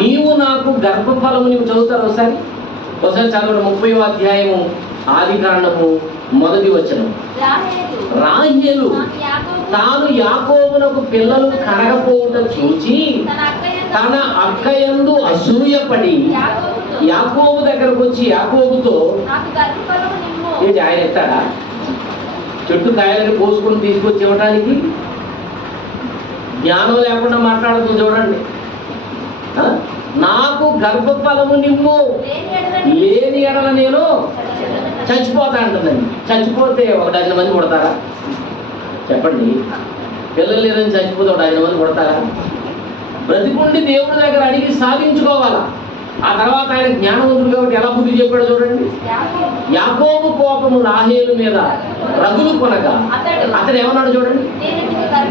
నీవు నాకు గర్భఫలము నీవు చదువుతారు ఒకసారి చదవడం. 30వ అధ్యాయము ఆదికాండము మొదటి వచనం. రాహేలు తాను యాకోబునకు పిల్లలు కనకపోవుట చూచి తన అక్కయందు అసూయపడి యాకోబు దగ్గరకు వచ్చి యాకోబుతో, ఏంటి ఆయన ఎత్తాడా చెట్టు కాయలను కోసుకొని తీసుకొచ్చి ఇవ్వడానికి? జ్ఞానం లేకుండా మాట్లాడుతుంది చూడండి. నాకు గర్భఫలము నిమ్ము, లేని ఎడల నేను చచ్చిపోతా అంటుందండి. చచ్చిపోతే 1 డజన్ మంది కొడతారా? చెప్పండి. పిల్లలు లేదని చచ్చిపోతే 1 డజన్ మంది కొడతారా? బ్రతికుండి దేవుడి దగ్గర అడిగి సాధించుకోవాలా. ఆ తర్వాత ఆయన జ్ఞానవంతుడు కాబట్టి ఎలా బుద్ధి చెప్పాడో చూడండి. యాకోబు కోపము రాహేలు మీద రగులు కొనగా అతడు ఏమన్నాడు చూడండి.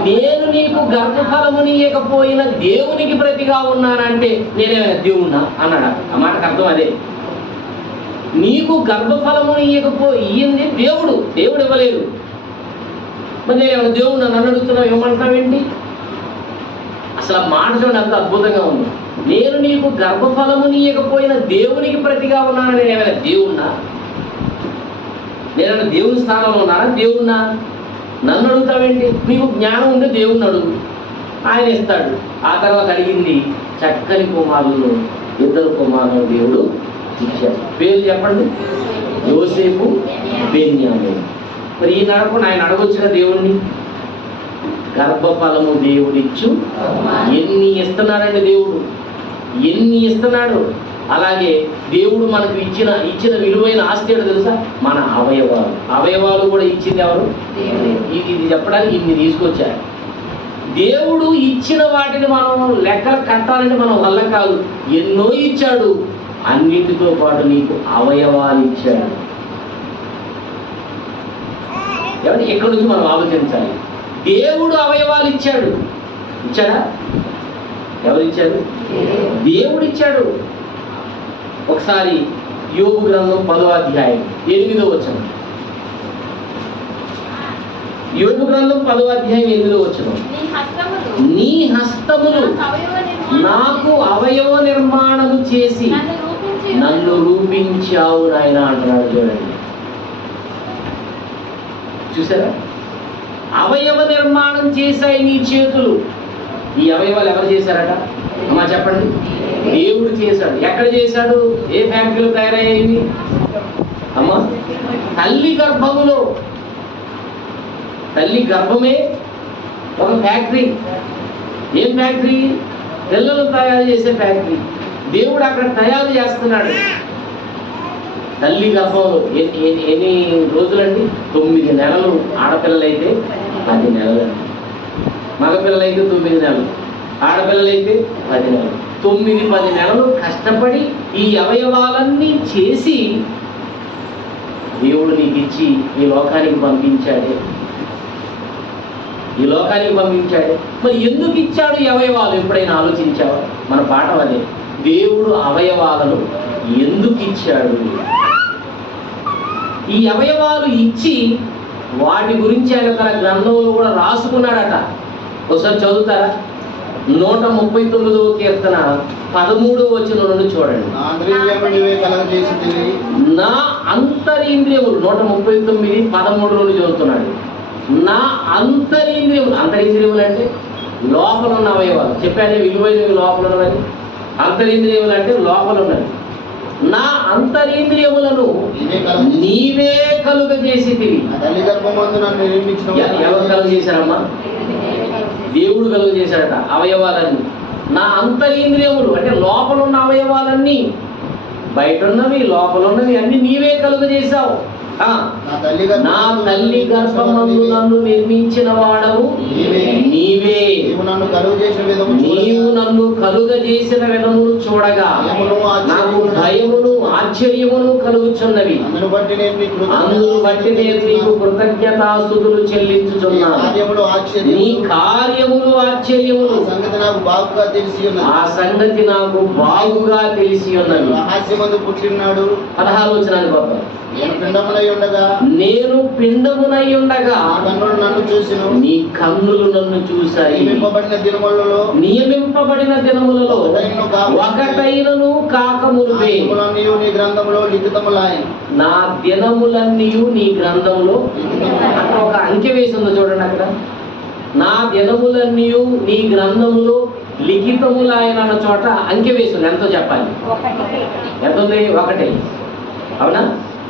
నేను నీకు గర్భఫలము నీయకపోయిన దేవునికి ప్రతిగా ఉన్నానంటే నేనేమైనా దేవుణ్ణా అన్నాడు. ఆ మాటకు అర్థం అదే. నీకు గర్భఫలము ఇయ్యింది దేవుడు, దేవుడు ఇవ్వలేదు. మరి నేను దేవుడు నన్ను అడుగుతున్నావు, ఏమంటావేంటి? అసలు ఆ మాట చూడండి, అంత అద్భుతంగా ఉంది. నేను నీకు గర్భఫలము నీయకపోయిన దేవునికి ప్రతిగా ఉన్నానని నేనేమైనా దేవుణ్ణా? నేనైనా దేవుని స్థానంలో ఉన్నానా? దేవుణ్ణా? నన్ను అడుగుతావేంటి? నీకు జ్ఞానం ఉంటే దేవుణ్ణి అడుగు, ఆయన ఇస్తాడు. ఆ తర్వాత అడిగింది చక్కని కుమారులు, 2 కుమారులు దేవుడు ఇచ్చాడు. పేరు చెప్పండి. యోసేపు, బెన్యామీను. మరి ఈ నడకుండా ఆయన అడగొచ్చిన దేవుణ్ణి. గర్భఫలము దేవుడిచ్చు. ఎన్ని ఇస్తున్నాడండి దేవుడు, ఎన్ని ఇస్తున్నాడు. అలాగే దేవుడు మనకు ఇచ్చిన విలువైన ఆస్తి ఏంటో తెలుసా? మన అవయవాలు కూడా ఇచ్చింది ఎవరు? ఇది చెప్పడానికి ఇన్ని తీసుకొచ్చారు. దేవుడు ఇచ్చిన వాటిని మనం లెక్కలు కట్టాలంటే మనం వల్ల కాదు. ఎన్నో ఇచ్చాడు. అన్నింటితో పాటు నీకు అవయవాలు ఇచ్చాడు. ఎవరి ఎక్కడి నుంచి మనం ఆలోచించాలి. దేవుడు అవయవాలు ఇచ్చాడు. ఇచ్చాడా? ఎవరు ఇచ్చారు? దేవుడు ఇచ్చాడు. ఒకసారి యోబు గ్రంథం 10వ అధ్యాయం 8వ వచనం. యోబు గ్రంథం 10వ అధ్యాయం 8వ వచనం. నీ హస్తములు నాకు అవయవ నిర్మాణము చేసి నన్ను రూపించావు నాయన అంటున్నాడు. చూడండి, చూసారా? అవయవ నిర్మాణం చేశాయి నీ చేతులు. ఈ అవయవాలు ఎవరు చేశారట? అమ్మా చెప్పండి. దేవుడు చేశాడు. ఎక్కడ చేశాడు? ఏ ఫ్యాక్టరీలో తయారయ్యేవి? అమ్మా, తల్లి గర్భములో. తల్లి గర్భమే ఒక ఫ్యాక్టరీ. ఏం ఫ్యాక్టరీ? పిల్లలు తయారు చేసే ఫ్యాక్టరీ. దేవుడు అక్కడ తయారు చేస్తున్నాడు. తల్లి గర్భంలో ఎన్ని రోజులండి? 9 నెలలు. ఆడపిల్లలైతే 10 నెలలు, మగపిల్లలైతే 9 నెలలు, ఆడపిల్లలైతే 10 నెలలు. 9-10 నెలలు కష్టపడి ఈ అవయవాలన్నీ చేసి దేవుడు నీకు ఇచ్చి ఈ లోకానికి పంపించాడే. ఈ లోకానికి పంపించాడే. మరి ఎందుకు ఇచ్చాడు ఈ అవయవాలు? ఎప్పుడైనా ఆలోచించావా? మన పాఠం అదే. దేవుడు అవయవాలను ఎందుకు ఇచ్చాడు? ఈ అవయవాలు ఇచ్చి వాటి గురించి ఆయన తన గ్రంథంలో కూడా రాసుకున్నాడట. ఒకసారి చదువుతారా? 139వ కీర్తన 13వ వచనం నుండి చూడండి. నా అంతరింద్రియములు 139:13 నుండి చదువుతున్నాడు. నా అంతరింద్రియములు. అంతరింద్రియములు అంటే లోపల ఉన్న అవయవాలు. చెప్పానే విలువైనవి లోపల ఉన్నవి. అంతరింద్రియములు అంటే లోపల ఉన్నవి. నా అంతరింద్రియములను నీవే కలుగజేసితివి. ఎవరు కలుగ చేశారమ్మా? దేవుడు కలుగ చేశాడట అవయవాలన్నీ. నా అంతరింద్రియములు అంటే లోపల ఉన్న అవయవాలన్నీ, బయట ఉన్నవి లోపల ఉన్నవి అన్ని నీవే కలుగజేశావు. నా తల్లి గర్భమందు నన్ను నిర్మించిన వాడవు నీవే. నీవు నన్ను కలుగజేసిన విధమును చూడగా నాకు భయమును ఆశ్చర్యమును కలుగుచున్నవి. అందును బట్టి నేను నీకు కృతజ్ఞతాస్తుతులు చెల్లించుచున్నాను. నీ కార్యములు ఆశ్చర్యములు ఆ సంగతి నాకు బాగుగా తెలిసి ఉన్నవి. 16వ వచనానికి పోతాం. నేను పిండమునై ఉండగా నీ కన్నులు నన్ను చూశాయి. నియమింపబడిన దినములలో ఒకటైనను కాకమునుపే నా దినములన్నీ నీ గ్రంథంలో. అక్కడ ఒక అంకె వేసిందో చూడండి. అక్కడ నా దినములన్నీ నీ గ్రంథములో లిఖితములాయన అన్న చోట అంకె వేసింది. ఎంతో చెప్పాలి? ఎంత ఉంది? 1. అవునా?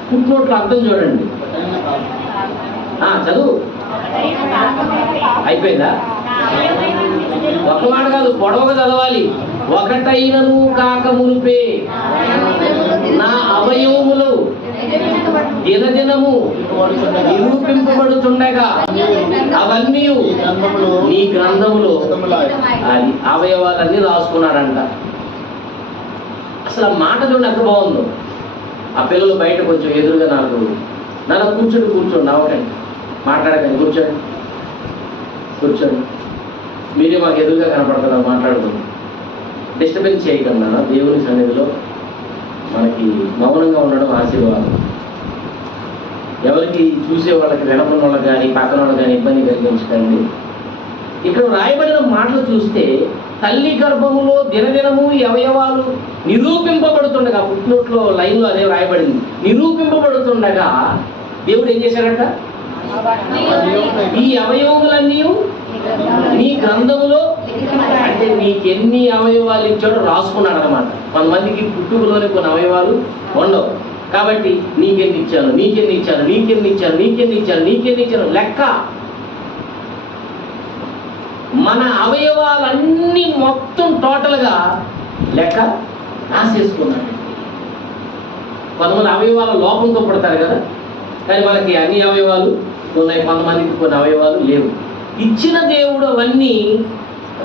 ఫుట్నోట్లో అర్థం చూడండి. చదువు అయిపోయిందా? ఒక్క మాట కాదు, పొడవగా చదవాలి. ఒకటైనను కాక మునిపే నా అవయవములు దినదినము నిరూపింపబడుతుండగా అవన్నీ నీ గ్రంథములో. అది అవయవాలన్నీ రాసుకున్నాడంట. అసలు ఆ మాట చూడండి ఎంత బాగుందో. ఆ పిల్లలు బయట కొంచెం ఎదురుగా నాకు కూర్చోండి నవ్వకండి, మాట్లాడకండి, కూర్చోండి. మీరే మాకు ఎదురుగా కనపడుతున్నారు, మాట్లాడుకోండి. డిస్టర్బెన్స్ చేయకుండా దేవుని సన్నిధిలో మనకి మౌనంగా ఉండడం ఆశీర్వాదం. ఎవరికి చూసే వాళ్ళకి వినపడిన వాళ్ళకి కానీ పక్కన వాళ్ళకి కానీ ఇబ్బంది కలిగించకండి. ఇక్కడ రాయబడిన మాటలు చూస్తే తల్లి గర్భములో దినదినము ఈ అవయవాలు నిరూపింపబడుతుండగా, ఫుట్నోట్లో లైన్లో అదే రాయబడింది, నిరూపింపబడుతుండగా దేవుడు ఏం చేశాడంట? ఈ అవయవములన్నీ నీ గ్రంథములో, అంటే నీకెన్ని అవయవాలు ఇచ్చాడో రాసుకున్నాడు అనమాట. కొంతమందికి పుట్టుకలోనే కొన్ని అవయవాలు ఉండవు కాబట్టి నీకెన్ని ఇచ్చాను లెక్క. మన అవయవాలన్నీ మొత్తం టోటల్గా లెక్క రాసేసుకున్నాడు. కొంతమంది అవయవాల లోపంతో పడతారు కదా, కానీ మనకి అన్ని అవయవాలు ఉన్నాయి, కొంతమందికి కొన్ని అవయవాలు లేవు. ఇచ్చిన దేవుడు అవన్నీ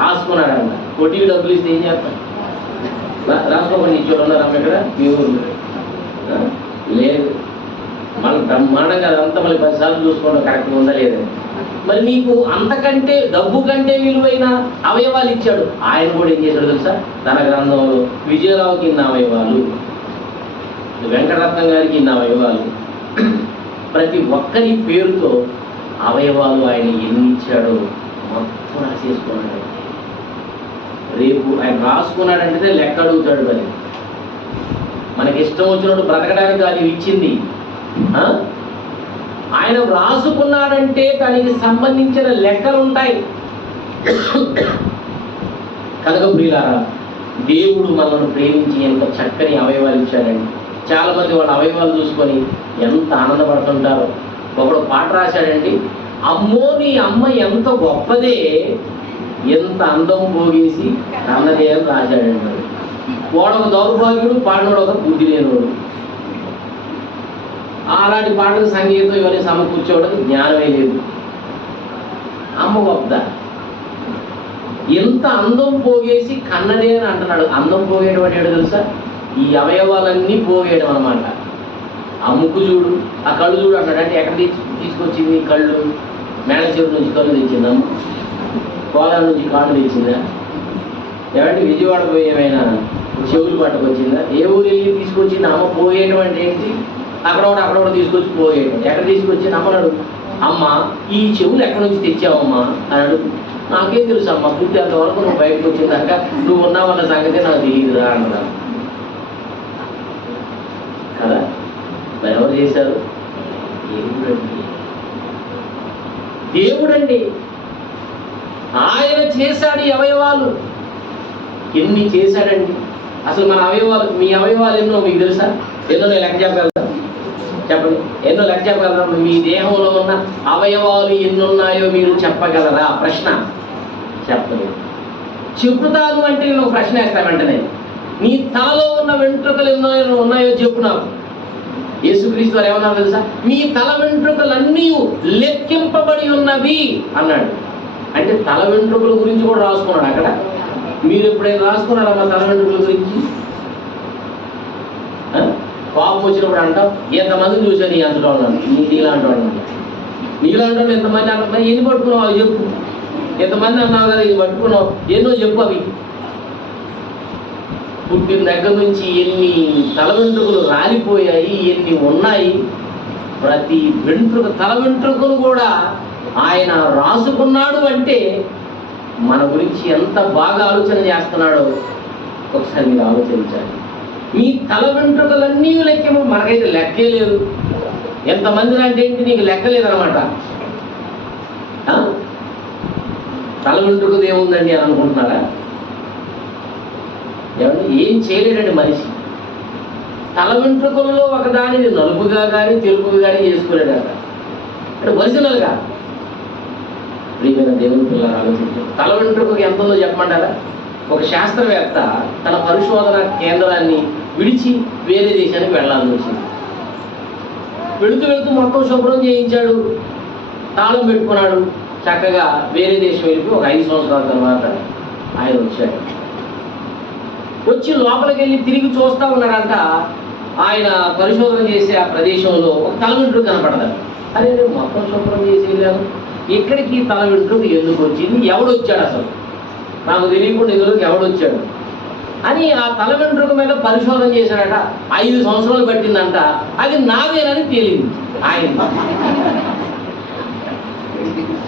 రాసుకున్నాడంట. కొట్టి డబ్బులు ఇస్తే ఏం చేస్తాం? రాసుకోకండి. ఇచ్చేవాళ్ళు ఉన్నారా ఇక్కడ? మీ ఊరు లేదు. మనం బ్రహ్మాండంగా అదంతా మళ్ళీ 10 సార్లు చూసుకోవడం కరెక్ట్గా ఉందా లేదా. మరి నీకు అంతకంటే డబ్బు కంటే విలువైన అవయవాలు ఇచ్చాడు. ఆయన కూడా ఏం చేశాడు తెలుసా? తన గ్రంథంలో విజయరావుకి ఇన్ని అవయవాలు, వెంకటరత్నం గారికి ఇన్ని అవయవాలు, ప్రతి ఒక్కరి పేరుతో అవయవాలు ఆయన ఎన్ని ఇచ్చాడో మొత్తం రాసేసుకున్నాడు. రేపు ఆయన రాసుకున్నాడంటే లెక్క అడుగుతాడు. మరి మనకి ఇష్టం వచ్చినట్టు బ్రతకడానికి అది ఇచ్చింది. ఆయన రాసుకున్నాడంటే దానికి సంబంధించిన లెక్కలు ఉంటాయి. కనుక ప్రియులారా, దేవుడు మనల్ని ప్రేమించి ఎంత చక్కని అవయవాలు ఇచ్చాడండి. చాలామంది వాళ్ళ అవయవాలు చూసుకొని ఎంత ఆనందపడుతుంటారో. ఒకడు పాట రాశాడండి, అమ్మో నీ అమ్మ ఎంత గొప్పదే, ఎంత అందం పోగేసి అన్నదే అని రాశాడండి. వాడొక దౌర్భాగ్యుడు, పాడినోడు ఒక బుద్ధి లేనివాడు. అలాంటి పాటలు సంగీతం ఇవన్నీ సమకూర్చోవడం జ్ఞానమే లేదు. అమ్మ గొప్ప ఎంత అందం పోగేసి కన్నదే అని అంటున్నాడు. అందం పోగేయడం అంటే తెలుసా? ఈ అవయవాలన్నీ పోగేయడం అనమాట. ఆ ముక్కు చూడు, ఆ కళ్ళు చూడు అన్నాడు. అంటే ఎక్కడ తీసుకొచ్చింది కళ్ళు? మేనేజర్ నుంచి కళ్ళు తెచ్చిందా? కోలార్ నుంచి కాళ్ళు తెచ్చిందా? ఏమంటే విజయవాడ పోయి ఏమైనా చెవులు పట్టుకొచ్చిందా? ఏ ఊరు వెళ్ళి తీసుకొచ్చింది? అమ్మ పోయేయడం అంటే ఏంటి? అక్కడ తీసుకొచ్చి పోయేయడం. ఎక్కడ తీసుకొచ్చింది? అమ్మన్నాడు, అమ్మ ఈ చెవులు ఎక్కడి నుంచి తెచ్చావమ్మా అని అడుగు. నాకేం తెలుసు అమ్మ, పుట్టేంత వరకు నువ్వు బయటకు వచ్చిందాక నువ్వు ఉన్నావన్న సంగతి నాకు తెలియదురా అన్నదా కదా. మరి ఎవరు చేశారు? దేవుడండి. ఆయన చేశాడు ఈ అవయవాలు. ఎన్ని చేశాడండి అసలు మన అవయవాలు. మీ అవయవాలు ఎన్నో మీకు తెలుసా? ఎన్నో నేను లెక్క చెప్పగలుగుతా? చెప్పండి, ఎన్నో లెక్క చెప్పగలరా? మీ దేహంలో ఉన్న అవయవాలు ఎన్నున్నాయో మీరు చెప్పగలరా? ప్రశ్న చెప్పలేదు. చెప్పుతాను అంటే నేను ప్రశ్న వేస్తాను వెంటనే. నీ తలలో ఉన్న వెంట్రుకలు ఎన్నో ఉన్నాయో చెప్పు నాకు. యేసుక్రీస్తు వారు ఏమన్నారు తెలుసా? మీ తల వెంట్రుకలన్నీ లెక్కింపబడి ఉన్నవి అన్నాడు. అంటే తల వెంట్రుకల గురించి కూడా రాసుకున్నాడు అక్కడ. మీరు ఎప్పుడైనా రాసుకున్నారా మా తల వెంట్రుకల గురించి? కోపం వచ్చినప్పుడు అంటాం, ఎంతమందిని చూసాను నీ అంతటా ఉన్నాను, నీలాంటి వాళ్ళని, నీలాంటి వాళ్ళు ఎంతమంది అన్నా, ఎన్ని పట్టుకున్నావు అవి చెప్పు, ఎంతమంది అన్నావు కదా ఇది పట్టుకున్నావు, ఎన్నో చెప్పు. అవి పుట్టిన దగ్గర నుంచి ఎన్ని తల వెంట్రుకలు రాలిపోయాయి, ఎన్ని ఉన్నాయి, ప్రతి తల వెంట్రుకలు కూడా ఆయన రాసుకున్నాడు. అంటే మన గురించి ఎంత బాగా ఆలోచన చేస్తున్నాడో ఒకసారి మీరు ఆలోచించాలి. మీ తల వెంట్రుకలన్నీ లెక్కేమో, మనకైతే లెక్కే లేదు. ఎంతమంది అంటే ఏంటి, నీకు లెక్క లేదనమాట. తల వెంట్రుకది ఏముందండి అని అనుకుంటున్నారా? ఏమంటే ఏం చేయలేడండి మనిషి. తల వెంట్రుకల్లో ఒకదానిని నలుపుగా కానీ తెలుపుగా కానీ చేసుకోలేడు కదా, అంటే ఒరిజినల్గా. ప్రియమైన దేవుని పిల్లలు ఆలోచించారు, తల వెంట్రుకకు ఎంత ఉందో చెప్పమంటారా? ఒక శాస్త్రవేత్త తన పరిశోధన కేంద్రాన్ని విడిచి వేరే దేశానికి వెళ్ళాల్సి వచ్చింది. వెళుతూ మొత్తం శుభ్రం చేయించాడు, తాళం పెట్టుకున్నాడు, చక్కగా వేరే దేశం వెళ్ళి ఒక 5 సంవత్సరాల తర్వాత ఆయన వచ్చాడు. వచ్చి లోపలికి వెళ్ళి తిరిగి చూస్తూ ఉన్నాడంట. ఆయన పరిశోధన చేసే ఆ ప్రదేశంలో ఒక తల వెంట్రుక కనపడదు. అరే మొత్తం శుభ్రం చేసి వెళ్ళాను, ఇక్కడికి తల వెంట్రుక ఎందుకు వచ్చింది, ఎవడొచ్చాడు, అసలు నాకు తెలియకుండా ఇందులోకి ఎవడొచ్చాడు అని ఆ తల వెంట్రుక మీద పరిశోధన చేశాడట. 5 సంవత్సరాలు పట్టిందంట. అది నాదేనని తేలింది.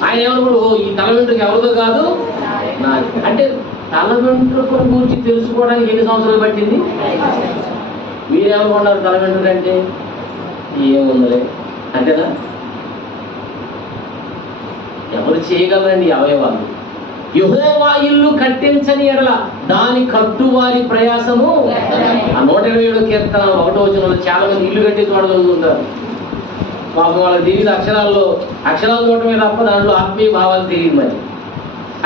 ఆయన ఏమనుకోడు, ఈ తల వెంట్రుక ఎవరిదో కాదు నాది. అంటే తల వెంట్రుకల గురించి తెలుసుకోవడానికి ఎన్ని సంవత్సరాలు పట్టింది? మీరేమనుకున్నారు తల వెంట్రుక అంటే ఏముందలే అంతేనా? ఎవరు చేయగలరండి అవయవాలు? యెహోవా ఇల్లు కట్టించని ఎడల దాని కట్టువారి ప్రయాసము. ఆ 127 కీర్తన 1వ వచనంలో చాలా మంది ఇల్లు కట్టి చూడగలుగుతుంటారు. పాపం వాళ్ళకి తెలియదు, అక్షరాలు చూడటమే తప్ప దాంట్లో ఆత్మీయ భావాలు తెలియదు. మరి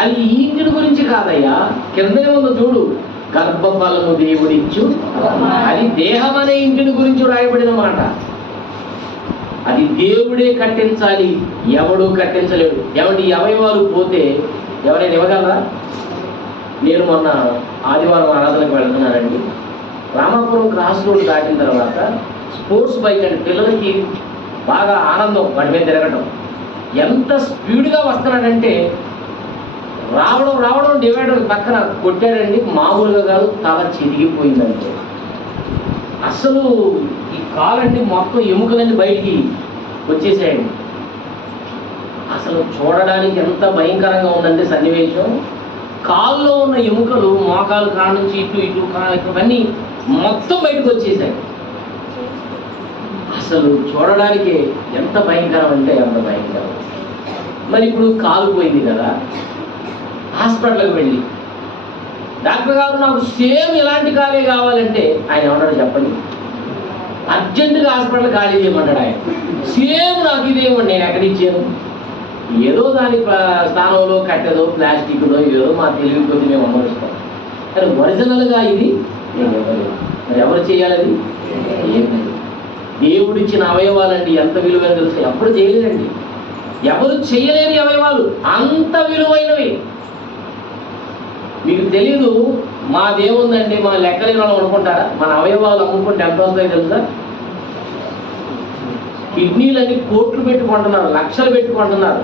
అది ఈ ఇంటిని గురించి కాదయ్యా, కిందనే ఉందో చూడు, గర్భఫలము దేవుడిచ్చు. అది దేహం అనే ఇంటిని గురించి రాయబడిన మాట. అది దేవుడే కట్టించాలి, ఎవడు కట్టించలేడు. ఎవరి అవయవాలు పోతే ఎవరైనా ఇవ్వగలరా? నేను మొన్న ఆదివారం ఆరాధనకు వెళ్తున్నానండి. రామాపురం క్రాస్ రోడ్ దాటిన తర్వాత స్పోర్ట్స్ బైక్ అంటే పిల్లలకి బాగా ఆనందం వాటి మీద తిరగటం. ఎంత స్పీడ్గా వస్తున్నాడంటే రావడం డివైడర్ పక్కన కొట్టాడండి, మామూలుగా కాదు, తల చిరిగిపోయిందంటే. అసలు ఈ కాలండి మొత్తం ఎముకలన్నీ బయటికి వచ్చేసాయండి. అసలు చూడడానికి ఎంత భయంకరంగా ఉందంటే సన్నివేశం. కాల్లో ఉన్న ఎముకలు మోకాలు కాడ నుంచి ఇటు ఇవన్నీ మొత్తం బయటకు వచ్చేసాయి. అసలు చూడడానికి ఎంత భయంకరం అంటే అంత భయంకరం. మరి ఇప్పుడు కాలు పోయింది కదా, హాస్పిటల్కి వెళ్ళి డాక్టర్ గారు నాకు సేమ్ ఇలాంటి కాలే కావాలంటే ఆయన ఏమన్నాడు చెప్పండి? అర్జెంటుగా హాస్పిటల్ ఖాళీ చేయమన్నాడు ఆయన. సేమ్ నాకు ఇదేమండి, నేను ఎక్కడ ఇచ్చాను? ఏదో దాని స్థానంలో కట్టెదో ప్లాస్టిక్లో ఏదో మా తెలివి కొద్ది మేము అమరుస్తాం. కానీ ఒరిజినల్గా ఇది మరి ఎవరు చేయాలి? దేవుడిచ్చిన అవయవాలండి ఎంత విలువైన తెలుసు, ఎప్పుడు చేయలేదండి. ఎవరు చేయలేని అవయవాలు అంత విలువైనవి. మీకు తెలీదు, మా దేవుందండి మా లెక్కలేని వాళ్ళు అనుకుంటారా? మన అవయవాలు అమ్ముకుంటే ఎంత వస్తాయో తెలుసా? కిడ్నీలన్నీ కోట్లు పెట్టుకుంటున్నారు, లక్షలు పెట్టుకుంటున్నారు.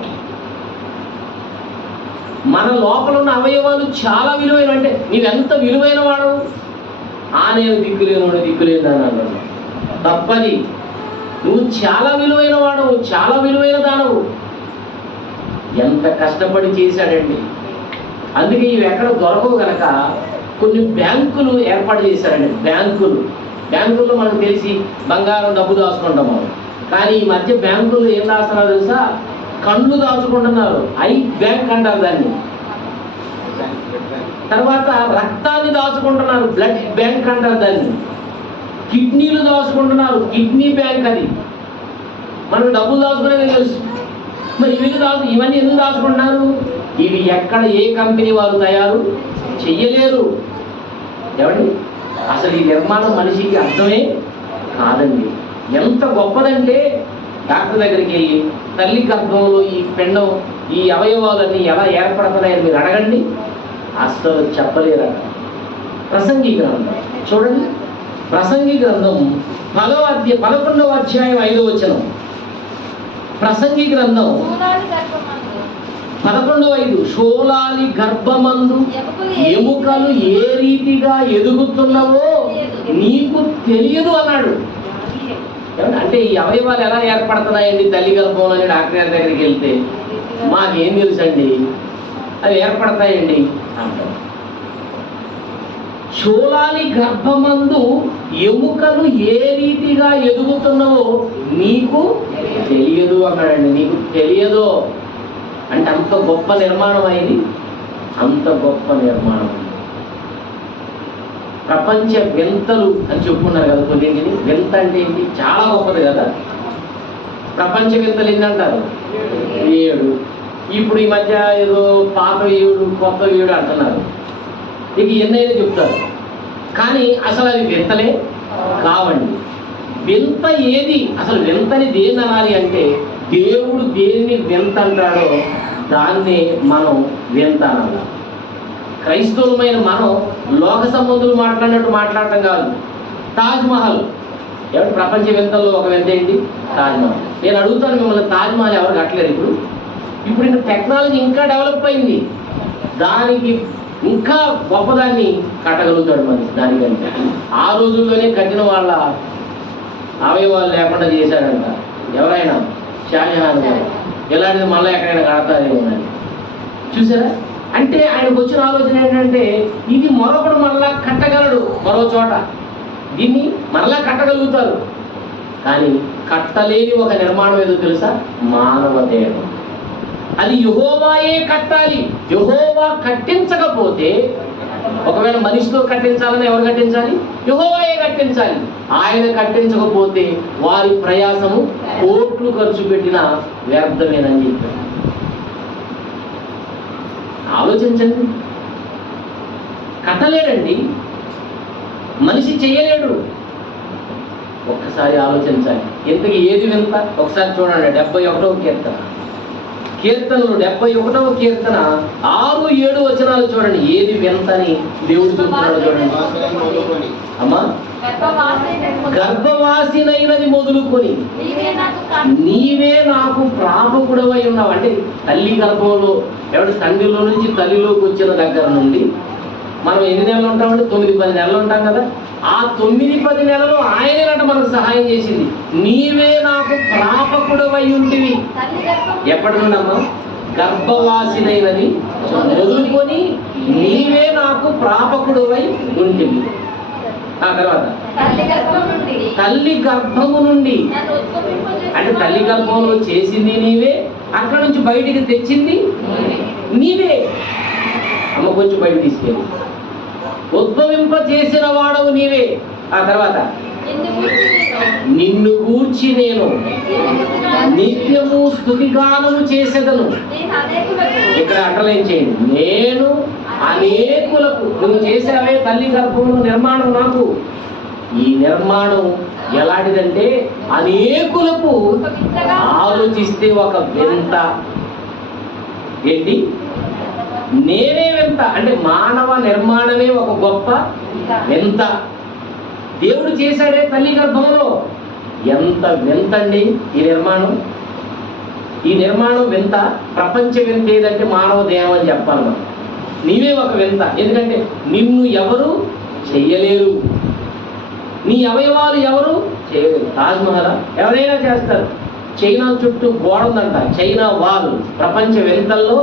మన లోపల ఉన్న అవయవాలు చాలా విలువైన. అంటే నీవెంత విలువైన వాడు, నేను దిక్కులేని అని అన్నాడు. తప్పది. నువ్వు చాలా విలువైన వాడు, చాలా విలువైన దానవు. ఎంత కష్టపడి చేశాడండి. అందుకే ఇవి ఎక్కడ దొరకవు కనుక కొన్ని బ్యాంకులు ఏర్పాటు చేశారండి. బ్యాంకుల్లో మనకు తెలిసి బంగారం డబ్బు దాచుకుంటాము. కానీ ఈ మధ్య బ్యాంకుల్లో ఏం దాస్తున్నారు తెలుసా? కళ్ళు దాచుకుంటున్నారు. ఐ బ్యాంక్ అంటారు దాన్ని. తర్వాత రక్తాన్ని దాచుకుంటున్నారు, బ్లడ్ బ్యాంక్ అంటారు దాన్ని. కిడ్నీలు దాచుకుంటున్నారు, కిడ్నీ బ్యాంక్. అది మనకు డబ్బులు దాచుకునేది తెలుసు. మరి ఇవన్నీ ఎందుకు దాచుకుంటున్నారు? ఇవి ఎక్కడ ఏ కంపెనీ వాళ్ళు తయారు చెయ్యలేరు. ఏమండి, అసలు ఈ నిర్మాణం మనిషికి అర్థమే కాదండి. ఎంత గొప్పదంటే డాక్టర్ దగ్గరికి వెళ్ళి తల్లి గర్భంలో ఈ పిండం ఈ అవయవాలన్నీ ఎలా ఏర్పడుతున్నాయని మీరు అడగండి, అస్సలు చెప్పలేరట. ప్రసంగి గ్రంథం చూడండి, ప్రసంగి గ్రంథం 11వ అధ్యాయం 5వ వచనం. ప్రసంగి గ్రంథం 11:5 షోలాలి గర్భమందు ఎముకలు ఏ రీతిగా ఎదుగుతున్నవో నీకు తెలియదు అన్నాడు. అంటే ఈ అవయవాలు ఎలా ఏర్పడుతున్నాయండి తల్లి గర్భంలో అని డాక్టర్ గారి దగ్గరికి వెళ్తే మాకేం తెలుసండి, అవి ఏర్పడతాయండి అంటారు. షోలాలి గర్భమందు ఎముకలు ఏ రీతిగా ఎదుగుతున్నావో నీకు తెలియదు అన్నాడండి. నీకు తెలియదో అంటే అంత గొప్ప నిర్మాణం అయింది, అంత గొప్ప నిర్మాణం. ప్రపంచ వింతలు అని చెప్పుకున్నారు కదా కొన్నింటిని. వింత అంటే ఏంటి? చాలా గొప్పది కదా. ప్రపంచ వింతలు ఎన్ని అంటారు? 7. ఇప్పుడు ఈ మధ్య ఏదో పాత 7 కొత్త 7 అంటున్నారు. ఇక ఎన్నైనా చెప్తారు, కానీ అసలు అది వింతలే కావండి. వింత ఏది? అసలు వింతని దేన్ని అనాలి అంటే దేవుడు దేన్ని వింత అంటాడో దాన్నే మనం వింత అనాలి. క్రైస్తవులమైన మనం లోక సంబంధులు మాట్లాడినట్టు మాట్లాడటం కాదు. తాజ్మహల్ ఎవరు ప్రపంచ వింతల్లో ఒక వింత ఏంటి? తాజ్మహల్. నేను అడుగుతాను మిమ్మల్ని, తాజ్మహల్ ఎవరు కట్టలేరు ఇప్పుడు? ఇప్పుడు ఇంకా టెక్నాలజీ ఇంకా డెవలప్ అయింది, దానికి ఇంకా గొప్పదాన్ని కట్టగలుగుతాడు మనిషి దానికంటే. ఆ రోజుల్లోనే కట్టిన వాళ్ళ అవయవాలు లేకుండా చేశాడంట ఎవరైనా, షాజహాన్ గారు. ఎలాంటిది మళ్ళీ ఎక్కడైనా కడతారేమో అని చూసారా? అంటే ఆయనకు వచ్చిన ఆలోచన ఏంటంటే ఇది మరొకడు మళ్ళా కట్టగలడు మరో చోట, దీన్ని మరలా కట్టగలుగుతారు. కానీ కట్టలేని ఒక నిర్మాణం ఏదో తెలుసా? మానవ దేహం. అది యెహోవాయే కట్టాలి. యెహోవా కట్టించకపోతే, ఒకవేళ మనిషితో కట్టించాలని ఎవరు కట్టించాలి? యెహోవాయే కట్టించాలి. ఆయన కట్టించకపోతే వారి ప్రయాసము కోట్లు ఖర్చు పెట్టినా వ్యర్థమేనని చెప్పారు. ఆలోచించండి, కట్టలేడండి, మనిషి చేయలేడు. ఒక్కసారి ఆలోచించాలి, ఇంతకీ ఏది వింత? ఒకసారి చూడండి 71వ కీర్తన. కీర్తనలు 71వ కీర్తన 6, 7 వచనాలు చూడండి. ఏది వింతని దేవుడు చెప్తున్నాడు చూడండి. అమ్మా, గర్భవాసినైనది మొదలుకొని నీవే నాకు ప్రాపకుడవై ఉన్నావు. అంటే తల్లి గర్భంలో ఎవరి తండ్రిలో నుంచి తల్లిలోకి వచ్చిన దగ్గర నుండి మనం ఎన్ని నెలలు ఉంటామంటే 9-10 నెలలు ఉంటాం కదా. ఆ 9-10 నెలలు ఆయనేనట మనకు సహాయం చేసింది. నీవే నాకు ప్రాపకుడవై ఉంటివి. ఎప్పటి నుండమ్మా? గర్భవాసినైనది మొదలుకొని నీవే నాకు ప్రాపకుడవై ఉంటివి. ఆ తర్వాత తల్లి గర్భము నుండి, అంటే తల్లి గర్భంలో చేసింది నీవే, అక్కడ నుంచి బయటికి తెచ్చింది నీవే. అమ్మ కొంచెం బయట తీసుకెళ్ళి ఉద్భవింప చేసిన వాడవు నీవే. ఆ తర్వాత నిన్ను గూర్చి నేను నిత్యము స్తుతిగానము చేసేదను. ఇక్కడ అండర్లైన్ చేయండి, నేను అనేకులకు. నువ్వు చేసావే తల్లి గర్భంలో నిర్మాణం, నాకు ఈ నిర్మాణం ఎలాంటిదంటే అనేకులకు ఆలోచిస్తే ఒక వింత. ఏంటి? నేనే వింత అంటే మానవ నిర్మాణమే ఒక గొప్ప వింత. దేవుడు చేశాడే తల్లి గర్భంలో, ఎంత వింతండి ఈ నిర్మాణం. ఈ నిర్మాణం వింత. ప్రపంచ వింత ఏదంటే మానవ దేహం అని చెప్పాలి మనం. నీవే ఒక వింత, ఎందుకంటే నిన్ను ఎవరు చెయ్యలేరు, నీ అవయవాలు ఎవరు చేయలేరు. తాజ్మహల్ ఎవరైనా చేస్తారు. చైనా చుట్టూ గోడ ఉందంట, చైనా వాల్. ప్రపంచ వింతల్లో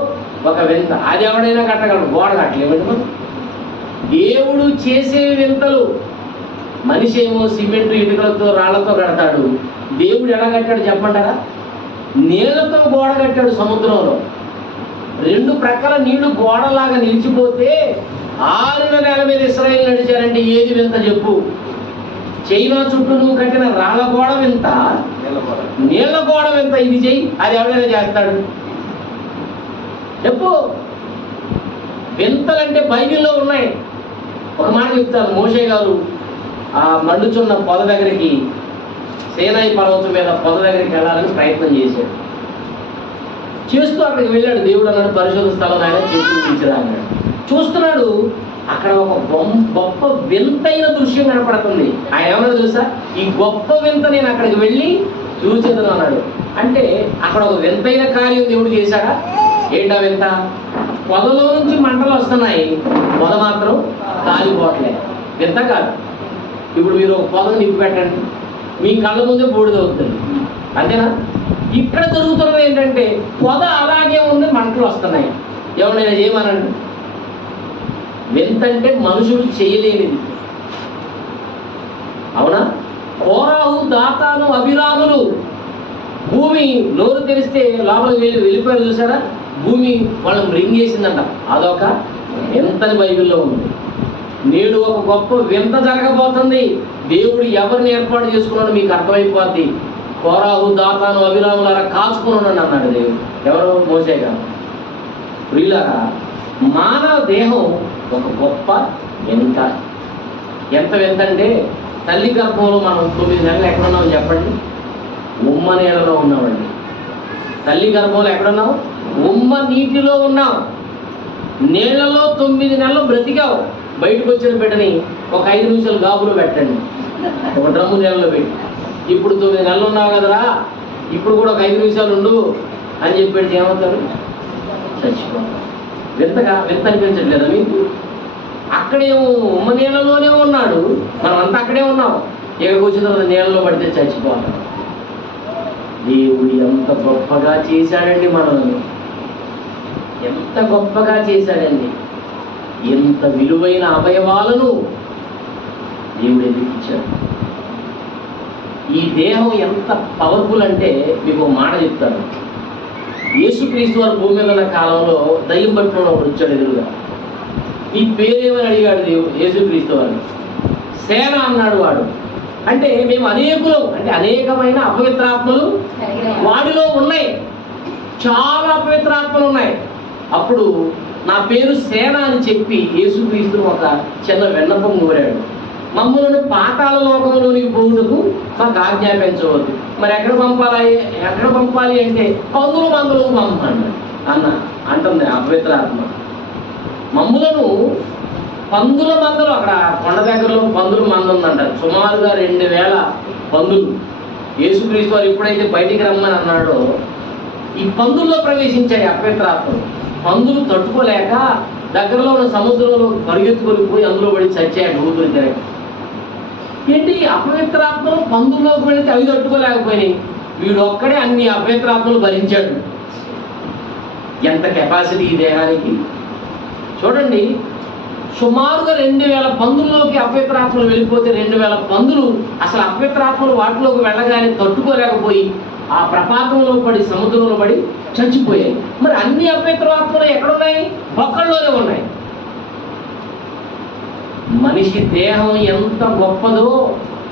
ఒక వింత. అది ఎవడైనా కట్టగలడు, గోడ కట్టలేమండి మనం. దేవుడు చేసే వింతలు. మనిషి ఏమో సిమెంట్ ఇటుకలతో రాళ్లతో కడతాడు, దేవుడు ఎలా కట్టాడు చెప్పంటారా? నీళ్లతో గోడ కట్టాడు సముద్రంలో. 2 ప్రక్కల నీళ్లు గోడలాగా నిలిచిపోతే 6 నెలల మీద ఇశ్రాయేలు నడిచారంటే ఏది వింత చెప్పు? చైనా చుట్టూ నువ్వు కట్టిన రాళ్ళ గోడ వింత, నీళ్ల గోడ వింత. ఇది చెయ్యి, అది ఎవడైనా చేస్తాడు చెప్పు? వింతలంటే బైబిల్లో ఉన్నాయి. ఒక మాట చెప్తాను. మోషే గారు ఆ మండుచున్న పొద దగ్గరికి సీనాయి పర్వతం మీద పొద దగ్గరికి వెళ్ళాలని ప్రయత్నం చేశాడు. చేస్తూ అక్కడికి వెళ్ళాడు. దేవుడు అన్నాడు, పరిశుద్ధ స్థలం ఆయన చూపించరా అన్నాడు. చూస్తున్నాడు, అక్కడ ఒక గొప్ప వింతైన దృశ్యం కనపడుతుంది. ఆయన ఏమన్నా తెలుసా, ఈ గొప్ప వింత నేను అక్కడికి వెళ్ళి చూసేదను అన్నాడు. అంటే అక్కడ ఒక వింతైన కార్యం దేవుడు చేశాడా? ఏంటా వింత? పొదలో నుంచి మంటలు వస్తున్నాయి, పొద మాత్రం కాలిపోవట్లే. వింత కాదు. ఇప్పుడు మీరు ఒక పొదను నింపి పెట్టండి, మీ కళ్ళ ముందే బూడిదవుతుంది, అంతేనా? ఇక్కడ జరుగుతున్నది ఏంటంటే పొద అలాగే ఉంది, మంటలు వస్తున్నాయి. ఎవరైనా చేయమనండి. వింతంటే మనుషులు చేయలేనిది, అవునా? కోరాహు, దాతాను, అభిరాములు భూమి నోరు తెరిస్తే లోపలికి వెళ్ళిపోయారు. చూసారా? భూమి వాళ్ళని మృంగేసిందంట. అదొక వింతని బైబిల్లో ఉంది. నేడు ఒక గొప్ప వింత జరగబోతుంది. దేవుడు ఎవరిని ఏర్పాటు చేసుకున్నాడో మీకు అర్థమైపోద్ది. కోరాహు, దాతాను, అభిరాములు అలా కాచుకున్నాడు అన్నాడు దేవుడు. ఎవరు? మోసే గారు. ప్రియులారా, మానవ దేహం ఒక గొప్ప వింత. ఎంత వింత అంటే తల్లి గర్భంలో మనం 9 నెలలు ఎక్కడున్నాం చెప్పండి? ఉమ్మ నీళ్ళలో ఉన్నామండి. తల్లి గర్భంలో ఎక్కడున్నాం? ఉమ్మ నీటిలో ఉన్నాం. నీళ్లలో 9 నెలలు బ్రతికావు. బయటకు వచ్చిన బిడ్డని ఒక 5 నిమిషాలు గాబులో పెట్టండి, ఒక డ్రమ్ము నీళ్ళలో పెట్టి. ఇప్పుడు 9 నెలలు ఉన్నావు కదరా, ఇప్పుడు కూడా ఒక 5 నిమిషాలు ఉండు అని చెప్పేసి ఏమవుతాడు? చచ్చిపోతాడు. వింత అనిపించట్లేదా మీకు? అక్కడేమో ఉమ్మ నీళ్ళలోనే ఉన్నాడు, మనం అంతా అక్కడే ఉన్నాం. ఇక్కడికి వచ్చిన తర్వాత నీళ్ళలో పడితే చచ్చిపోతాం. దేవుడు ఎంత గొప్పగా చేశాడండి మనల్ని, ఎంత గొప్పగా చేశాడండి. ఎంత విలువైన అవయవాలను దేవుడు ఎందుకు ఇచ్చాడు? ఈ దేహం ఎంత పవర్ఫుల్ అంటే మీకు ఒక మాట చెప్తాను. యేసుక్రీస్తు వారు భూమి మీద ఉన్న కాలంలో దయ్యం పట్టుకున్న వాడు వచ్చాడు ఎదురుగా. ఈ పేరేమని అడిగాడు దేవుడు యేసుక్రీస్తు వారిని. సేన అన్నాడు వాడు. అంటే మేము అనేకులం, అంటే అనేకమైన అపవిత్రాత్మలు వాడిలో ఉన్నాయి, చాలా అపవిత్రాత్మలు ఉన్నాయి. అప్పుడు నా పేరు సేన అని చెప్పి యేసుక్రీస్తు ఒక చిన్న విన్నపం కోరాడు. మమ్మల్ని పాతాళ లోకంలోనికి పోవుటకు మాకు ఆజ్ఞాపించవద్దు. మరి ఎక్కడ పంపాలి అంటే పందులు మందులు పంపండి అంటుంది అపవిత్రాత్మ. మమ్ములను పందుల మందలు, అక్కడ కొండ దగ్గరలో పందుల మంద ఉందంటారు. సుమారుగా 2000 పందులు. యేసుక్రీస్తు వారు ఎప్పుడైతే బయటికి రమ్మని అన్నాడో ఈ పందుల్లో ప్రవేశించాయి అపవిత్రాత్మలు. పందులు తట్టుకోలేక దగ్గరలో ఉన్న సముద్రంలో పరిగెత్తుకొని పోయి అందులో పడి చచ్చాయి ఊపిరి తిరగ. ఏంటి, అపవిత్రాత్మలు పందుల్లోకి వెళితే అవి తట్టుకోలేకపోయినాయి, వీడు ఒక్కడే అన్ని అపవిత్రాత్మలు భరించాడు. ఎంత కెపాసిటీ ఈ దేహానికి చూడండి. సుమారుగా 2000 పందుల్లోకి అపవిత్రాత్మలు వెళ్ళిపోతే 2000 పందులు అసలు అపవిత్రాత్మలు వాటిలోకి వెళ్ళగానే తట్టుకోలేకపోయి ఆ ప్రపాతంలో పడి సముద్రంలో పడి చచ్చిపోయాయి. మరి అన్ని అపవిత్రాత్మలు ఎక్కడున్నాయి? ఒక్కళ్ళలోనే ఉన్నాయి. మనిషి దేహం ఎంత గొప్పదో,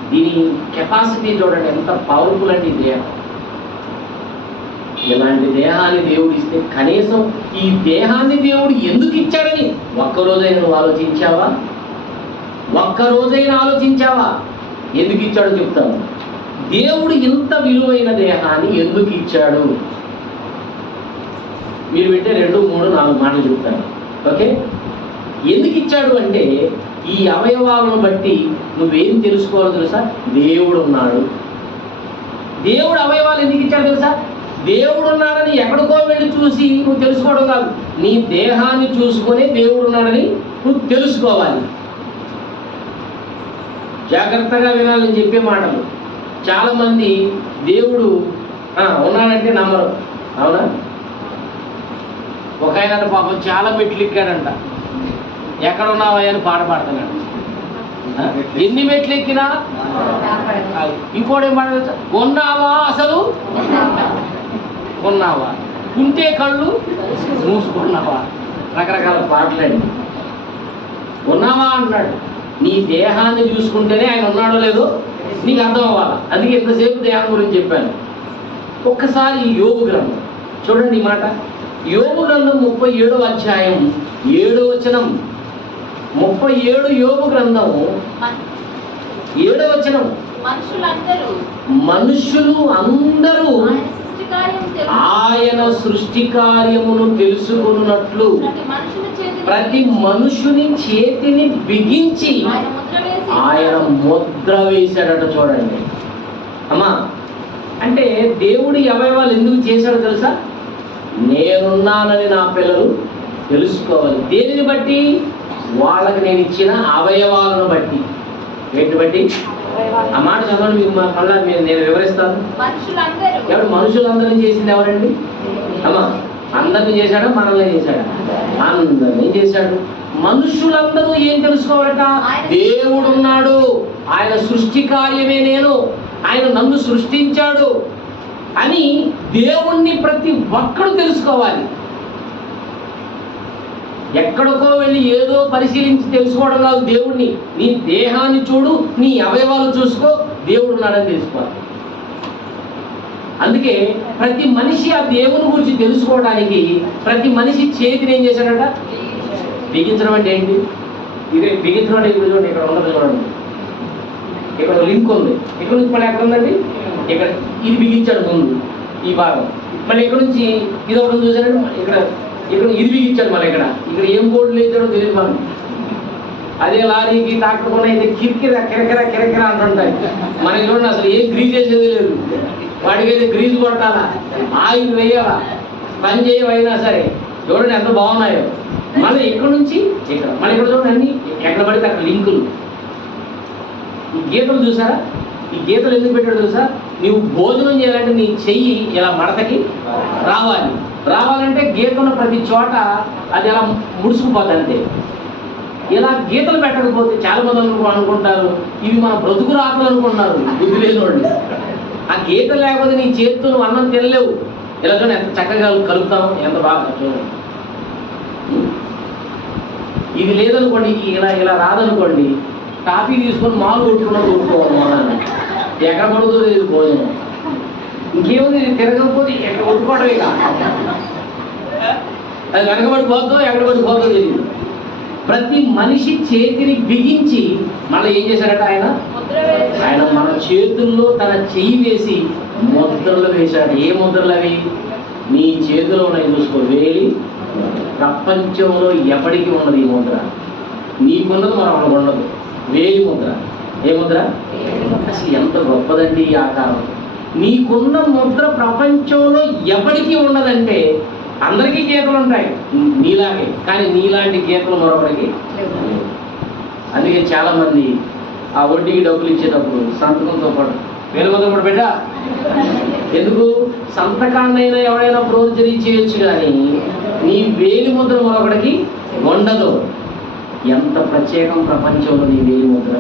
దీని కెపాసిటీ చూడండి, ఎంత పవర్ఫుల్ అండి ఈ దేహం. ఇలాంటి దేహాన్ని దేవుడు ఇస్తే కనీసం ఈ దేహాన్ని దేవుడు ఎందుకు ఇచ్చాడని ఒక్కరోజైనా నువ్వు ఆలోచించావా? ఒక్కరోజైనా ఆలోచించావా? ఎందుకు ఇచ్చాడో చెప్తాను. దేవుడు ఇంత విలువైన దేహాన్ని ఎందుకు ఇచ్చాడు? మీరు వింటే 2, 3, 4 మాటలు చెప్తాను. ఓకే, ఎందుకు ఇచ్చాడు అంటే ఈ అవయవాలను బట్టి నువ్వేం తెలుసుకోవాలో తెలుసా? దేవుడు ఉన్నాడు. దేవుడు అవయవాలు ఎందుకు ఇచ్చాడు తెలుసా? దేవుడు ఉన్నాడని ఎక్కడికో వెళ్ళి చూసి నువ్వు తెలుసుకోవడం కాదు, నీ దేహాన్ని చూసుకొని దేవుడు ఉన్నాడని నువ్వు తెలుసుకోవాలి. జాగ్రత్తగా వినాలి నేను చెప్పే మాటలు. చాలామంది దేవుడు ఉన్నాడంటే నమ్మరు, అవునా? ఒక ఆయన పాపం చాలా మెట్లు ఎక్కాడంట, ఎక్కడ ఉన్నావా అని పాట పాడుతున్నాడు. ఎన్ని మెట్లు ఎక్కినా ఇంకోటి ఏం పాట, ఉన్నావా అసలు ఉన్నావా, ఉంటే కళ్ళు మూసుకున్నావా, రకరకాల పాటలండి. ఉన్నావా అంటున్నాడు. నీ దేహాన్ని చూసుకుంటేనే ఆయన ఉన్నాడో లేదో నీకు అర్థం అవ్వాలి. అందుకే ఎంతసేపు దేహం గురించి చెప్పాను. ఒక్కసారి యోబు గ్రంథం చూడండి. ఈ మాట యోబు గ్రంథం 37వ అధ్యాయం 7వ వచనం. 37 యోబు గ్రంథం 7వ వచనం. మనుషులు అందరూ ఆయన సృష్టి కార్యమును తెలుసుకున్నట్లు ప్రతి మనుషుని చేతిని బిగించి ఆయన ముద్ర వేశాడట. చూడండి అమ్మా, అంటే దేవుడి అవయవాలు ఎందుకు చేశాడో తెలుసా? నేనున్నానని నా పిల్లలు తెలుసుకోవాలి. దేనిని బట్టి? వాళ్ళకి నేను ఇచ్చిన అవయవాలను బట్టి. ఏంటి బట్టి? ఆ మాట చదవండి, మీకు మళ్ళా నేను వివరిస్తాను. ఎవరు మనుషులందరినీ చేసింది ఎవరండి? అమ్మా, అందరినీ చేశాడా? మనల్ని చేశాడా? అందరినీ చేశాడు. మనుషులందరూ ఏం తెలుసుకోవాలట? దేవుడున్నాడు, ఆయన సృష్టి కార్యమే నేను, ఆయన నన్ను సృష్టించాడు అని దేవుణ్ణి ప్రతి ఒక్కడు తెలుసుకోవాలి. ఎక్కడికో వెళ్ళి ఏదో పరిశీలించి తెలుసుకోవడం కాదు దేవుణ్ణి. నీ దేహాన్ని చూడు, నీ అవయవాలు చూసుకో, దేవుడు ఉన్నాడని తెలుసుకోవాలి. అందుకే ప్రతి మనిషి ఆ దేవుని గురించి తెలుసుకోవడానికి ప్రతి మనిషి చేతిని ఏం చేశాడట? బిగించడం. అంటే ఏంటి? ఇదే బిగించడం అంటే ఇప్పుడు చూడండి, ఇక్కడ ఉన్నది చూడండి, ఇక్కడ లింక్ ఉంది. ఇక్కడ నుంచి మళ్ళీ ఎక్కడ ఉందండి? ఇక్కడ ఇది బిగించాడు ముందు ఈ భాగం. మళ్ళీ ఇక్కడ నుంచి ఇది ఒకటి చూసారండి, ఇక్కడ ఇక్కడ ఇది బిగించాడు. మళ్ళీ ఇక్కడ ఏం బోర్డు లేచాడో తెలియదు మనం. అదే లారీకి తాకకుండా అయితే కిరికిర కిరకిర కిరకిర అంటుంటాయి. మనకి చూడండి అసలు ఏం గ్రీజ్ చేసేది లేదు. వాడికైతే గ్రీజ్ కొట్టాలా, ఆయిల్ వేయాలా, పని చేయవైనా సరే. చూడండి ఎంత బాగున్నాయో. మళ్ళీ ఇక్కడ నుంచి ఇక్కడ, మళ్ళీ ఇక్కడ చూడండి అన్ని ఎక్కడ పడితే అక్కడ లింకులు. ఈ గీతలు చూసారా? ఈ గీతలు ఎందుకు పెట్టాడు తెలుసా? నువ్వు భోజనం చేయాలంటే నీ చెయ్యి ఇలా మడతకి రావాలంటే గీతలు ప్రతి చోట అది ఎలా ముడుచుకుపోద్ది అంతే. ఇలా గీతలు పెట్టకపోతే చాలా మంది అనుకుంటారు ఇవి మన బ్రతుకు రాకలు అనుకుంటున్నారు, బుద్ధి లేని వాళ్ళు. ఆ గీతలు లేకపోతే నీ చేతితో నువ్వు అన్నం తినలేవు. ఇలా చూడండి ఎంత చక్కగా కలుపుతాము, ఎంత బాగా చూడండి. ఇది లేదనుకోండి, ఇలా రాదనుకోండి, కాఫీ తీసుకొని మాలు కొట్టుకున్నట్టు కొట్టుకోవాలి. మన ఎక్కడ పడుతుందో ఇది భోజనం. ఇంకేముంది, తిరగకపోతే ఎక్కడ కొట్టుకోవడమే కాదు. అది వెనకబడి పోతుందో ఎక్కడ పడి పోతుందో తెలియదు. ప్రతి మనిషి చేతిని బిగించి మళ్ళీ ఏం చేశాడట? ఆయన మన చేతుల్లో తన చెయ్యి వేసి ముద్రలు వేశాడు. ఏ ముద్రలు అవి? నీ చేతిలో ఉన్నాయి చూసుకో. వేలి. ప్రపంచంలో ఎప్పటికీ ఉన్నది ఈ ముద్ర. నీకున్నది మరొకటి ఉండదు. వేలి ముద్ర. ఏ ముద్ర? అసలు ఎంత గొప్పదండి ఈ ఆకారం. నీకున్న ముద్ర ప్రపంచంలో ఎప్పటికీ ఉన్నదంటే అందరికీ గీతలు ఉంటాయి నీలాగే, కానీ నీలాంటి గీతలు మరొకరికి. అందుకే చాలా మంది ఆ వడ్డీకి డబ్బులు ఇచ్చేటప్పుడు సంతకంతో పాటు వేలు ముద్ర కూడా పెట్టా. ఎందుకు? సంతకాన్నైనా ఎవరైనా ప్రోర్జరీ చేయొచ్చు, కానీ నీ వేలి ముద్ర మరొకటికి ఉండదు. ఎంత ప్రత్యేకం ప్రపంచంలో నీ వేలి ముద్ర.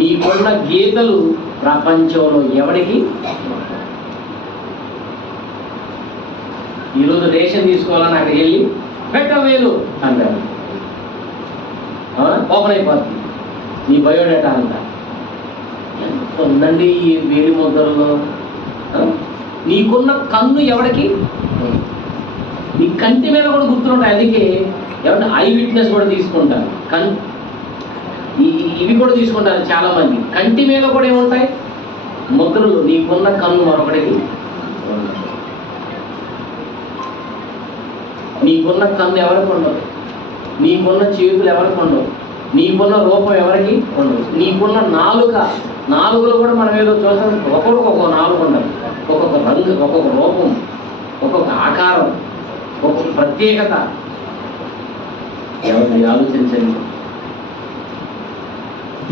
నీకున్న గీతలు ప్రపంచంలో ఎవరికి. ఈరోజు రేషన్ తీసుకోవాలని అక్కడికి వెళ్ళి పెట్ట వేలు అంటారు, ఓపెన్ అయిపోతుంది నీ బయోడేటా అంతా. ఎంత ఉందండి ఈ వేలి ముద్రలో. నీకున్న కన్ను ఎవరికి? నీ కంటి మీద కూడా గుర్తుంటాయి. అందుకే ఎవరైనా ఐ విట్నెస్ కూడా తీసుకుంటారు, ఇవి కూడా తీసుకుంటారు చాలా మంది. కంటి మీద కూడా ఏముంటాయి? ముద్రలు. నీకున్న కన్ను మరొకటికి. నీకున్న కన్ను ఎవరికి ఉండదు, నీకున్న చేతులు ఎవరికి ఉండవు, నీకున్న రూపం ఎవరికి ఉండదు. నీకున్న నాలుగులో కూడా మనం ఏదో చూసాం, ఒక్కొక్కరికి ఒక్కొక్క నాలుగు ఉండదు, ఒక్కొక్క రంగు, ఒక్కొక్క రూపం, ఒక్కొక్క ఆకారం, ఒక్కొక్క ప్రత్యేకత. ఎవరిని ఆలోచించండి.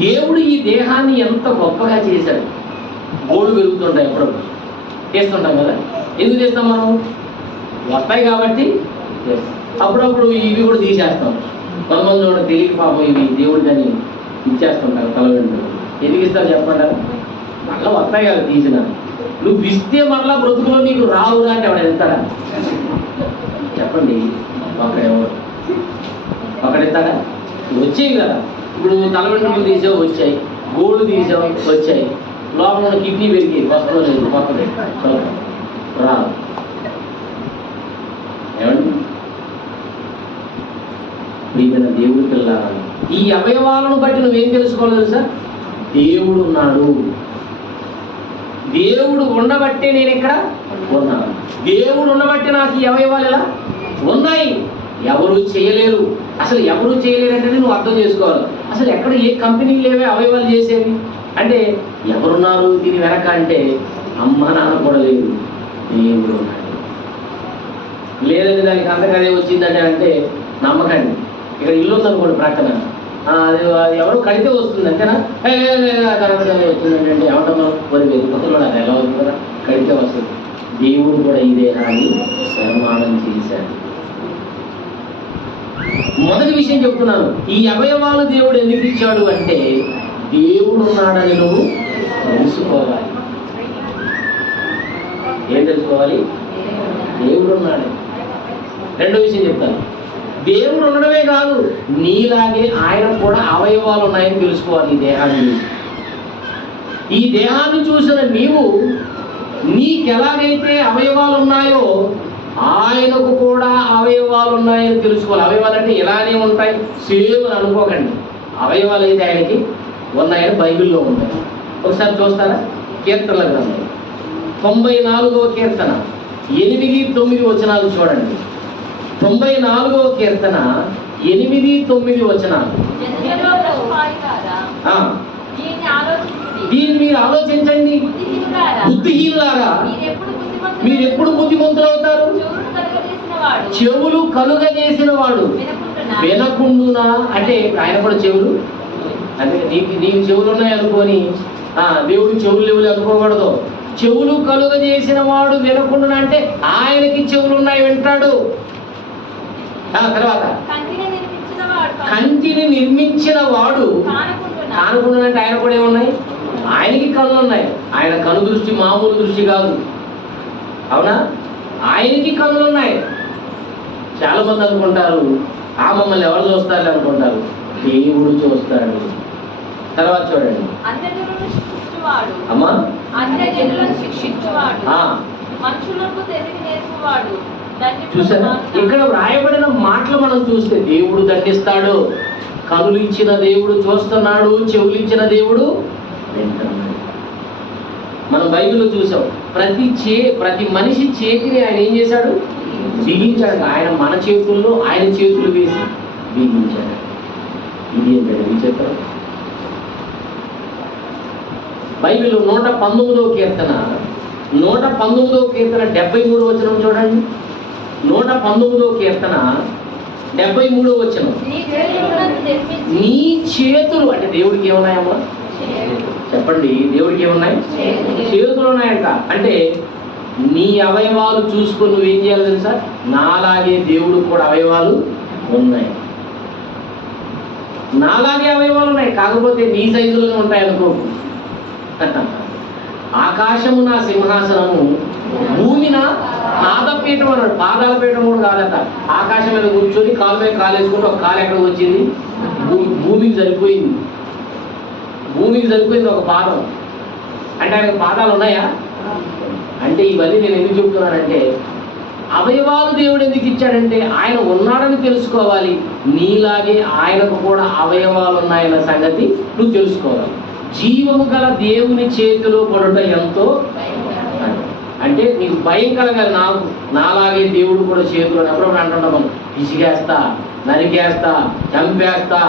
దేవుడు ఈ దేహాన్ని ఎంత గొప్పగా చేశాడు. గోడు పెరుగుతుంటాయి, ఎప్పుడప్పుడు చేస్తుంటాం కదా. ఎందుకు చేస్తాం? మనం వస్తాయి కాబట్టి. అప్పుడప్పుడు ఇవి కూడా తీసేస్తాం. కొంతమంది కూడా తెలియక పాపం ఇవి దేవుడికి అని ఇచ్చేస్తుంటారు తల వెంట్రుకలు. ఎందుకు ఇస్తారు చెప్పండి? మళ్ళీ వస్తాయి కదా తీసిన. నువ్వు ఇస్తే మళ్ళీ బ్రతుకులో నీకు రావు అంటే ఎవడ వెళ్తాడా చెప్పండి? ఒకడెత్తాడా? వచ్చాయి కదా. ఇప్పుడు తల వెంట్రుకలు తీసావు, వచ్చాయి. గోళ్ళు తీసావు, వచ్చాయి. లోపల ఉన్న కిడ్నీ పెరిగి వస్తుందో లేదు, కొత్తది రాదు. ఏమండి? ప్రియమైన దేవుడి పిల్లలు, ఈ అవయవాలను బట్టి నువ్వేం తెలుసుకోవాలి తెలుసా? దేవుడు ఉన్నాడు. దేవుడు ఉండబట్టే నేను ఇక్కడ ఉన్నాను. దేవుడు ఉండబట్టే నాకు ఈ అవయవాలు ఇలా ఉన్నాయి. ఎవరు చేయలేరు. అసలు ఎవరు చేయలేరంటే నువ్వు అర్థం చేసుకోవాలి. అసలు ఎక్కడ ఏ కంపెనీ లేవే అవయవాలు చేసేవి అంటే ఎవరున్నారు దీని వెనక అంటే అమ్మ నాన్న కూడా లేదు, దేవుడు ఉన్నాడు. లేదంటే దానికి అంతకదే వచ్చిందంటే అంటే నమ్మకండి. ఇక్కడ ఇల్లు ఉందనుకోండి ప్రక్కన, అది ఎవరు కడితే వస్తుంది అంతేనా, వచ్చిందంటే అంటే ఏమంటాం మరి వెతుకుతున్నాడు, అది ఎలా అవుతుంది కదా, కడితే వస్తుంది. దేవుడు కూడా ఇదే అని నిర్మాణం చేశాడు. మొదటి విషయం చెప్తున్నాను, ఈ అవయవాలు దేవుడు ఎందుకు ఇచ్చాడు అంటే దేవుడు ఉన్నాడని నువ్వు తెలుసుకోవాలి. ఏం తెలుసుకోవాలి? దేవుడు ఉన్నాడు. రెండో విషయం చెప్తాను, దేవుడు ఉండడమే కాదు నీలాగే ఆయన కూడా అవయవాలు ఉన్నాయని తెలుసుకోవాలి. ఈ దేహాన్ని, ఈ దేహాన్ని చూసిన నీవు నీకెలాగైతే అవయవాలు ఉన్నాయో ఆయనకు కూడా అవయవాలు ఉన్నాయని తెలుసుకోవాలి. అవయవాలు అంటే ఇలానే ఉంటాయి సేమ్ అని అనుకోకండి. అవయవాలు అయితే ఆయనకి ఉన్నాయని బైబిల్లో ఉంటాయి. ఒకసారి చూస్తారా? కీర్తనల గ్రంథం 94వ కీర్తన 8-9 వచనాలు చూడండి. 94వ కీర్తన 8-9 వచనాలు. దీన్ని మీరు ఆలోచించండి. బుద్ధిహీనులారా, మీరు ఎప్పుడు బుద్ధిమంతులు అవుతారు? చెవులు కలుగజేసిన వాడు వినకుండునా అంటే ఆయన కూడా చెవులు, అంటే నీకు చెవులు ఉన్నాయి అనుకొని దేవుడు చెవులు లేవులు అనుకోకూడదు. చెవులు కలుగజేసిన వాడు వినకుండునా అంటే ఆయనకి చెవులు ఉన్నాయి, వింటాడు. తర్వాత కంటిని నిర్మించిన వాడు కానుకుంటున్నా అంటే ఆయన కూడా ఏమున్నాయి, ఆయనకి కళ్ళు ఉన్నాయి. ఆయన కను దృష్టి మామూలు దృష్టి కాదు, అవునా? ఆయనకి కన్నులు ఉన్నాయి. చాలా మంది అనుకుంటారు మమ్మల్ని ఎవరు చూస్తారు అనుకుంటారు, దేవుడు చూస్తాడు. తర్వాత చూడండి అమ్మా, చూసారా ఇక్కడ వ్రాయబడిన మాటలు మనం చూస్తే దేవుడు దండిస్తాడు, కనులు ఇచ్చిన దేవుడు చూస్తున్నాడు, చెవులు ఇచ్చిన దేవుడు వింటున్నాడు. మనం బైబిల్లో చూసాం, ప్రతి మనిషి చేతిని ఆయన ఏం చేశాడు? బిగించాడు. ఆయన మన చేతుల్లో ఆయన చేతులు వేసి బిగించాడు. ఇది ఏంటంటే విచిత్రం. బైబిల్లో 119వ కీర్తన 73వ వచనం చూడండి. 119వ కీర్తన 73వ వచనం. నీ చేతులు అంటే దేవుడికి ఏమున్నాయమ్మా చెప్పండి? దేవుడికి ఏమున్నాయి? చేతులు ఉన్నాయంట. అంటే నీ అవయవాలు చూసుకొని నువ్వేం చేయాలి తెలుసా? నాలాగే దేవుడు కూడా అవయవాలు ఉన్నాయి. నాలాగే అవయవాలు ఉన్నాయి, కాకపోతే నీ సైజులోనే ఉంటాయి అనుకో. ఆకాశము నా సింహాసనము, భూమి నా పాదపీఠం అన్నాడు. పాదాల పీఠం కూడా కాదట. ఆకాశం మీద కూర్చొని కాలు మీద కాలు వేసుకుంటే ఒక కాలు ఎక్కడికి వచ్చింది? భూమికి సరిపోయింది. భూమికి సరిపోయింది ఒక పాదం. అంటే ఆయనకు పాదాలు ఉన్నాయా అంటే ఇవన్నీ నేను ఎందుకు చెప్తున్నానంటే అవయవాలు దేవుడు ఎందుకు ఇచ్చాడంటే ఆయన ఉన్నాడని తెలుసుకోవాలి. నీలాగే ఆయనకు కూడా అవయవాలు ఉన్నాయన్న సంగతి నువ్వు తెలుసుకోవాలి. జీవము గల దేవుని చేతిలో పడుట ఎంతో అంటే నీకు భయం కలగాలి. నాలాగే దేవుడు కూడా చేతులు ఎప్పుడప్పుడు అంటున్నాం మనం, విసిగేస్తా, నరికేస్తా, చంపేస్తా,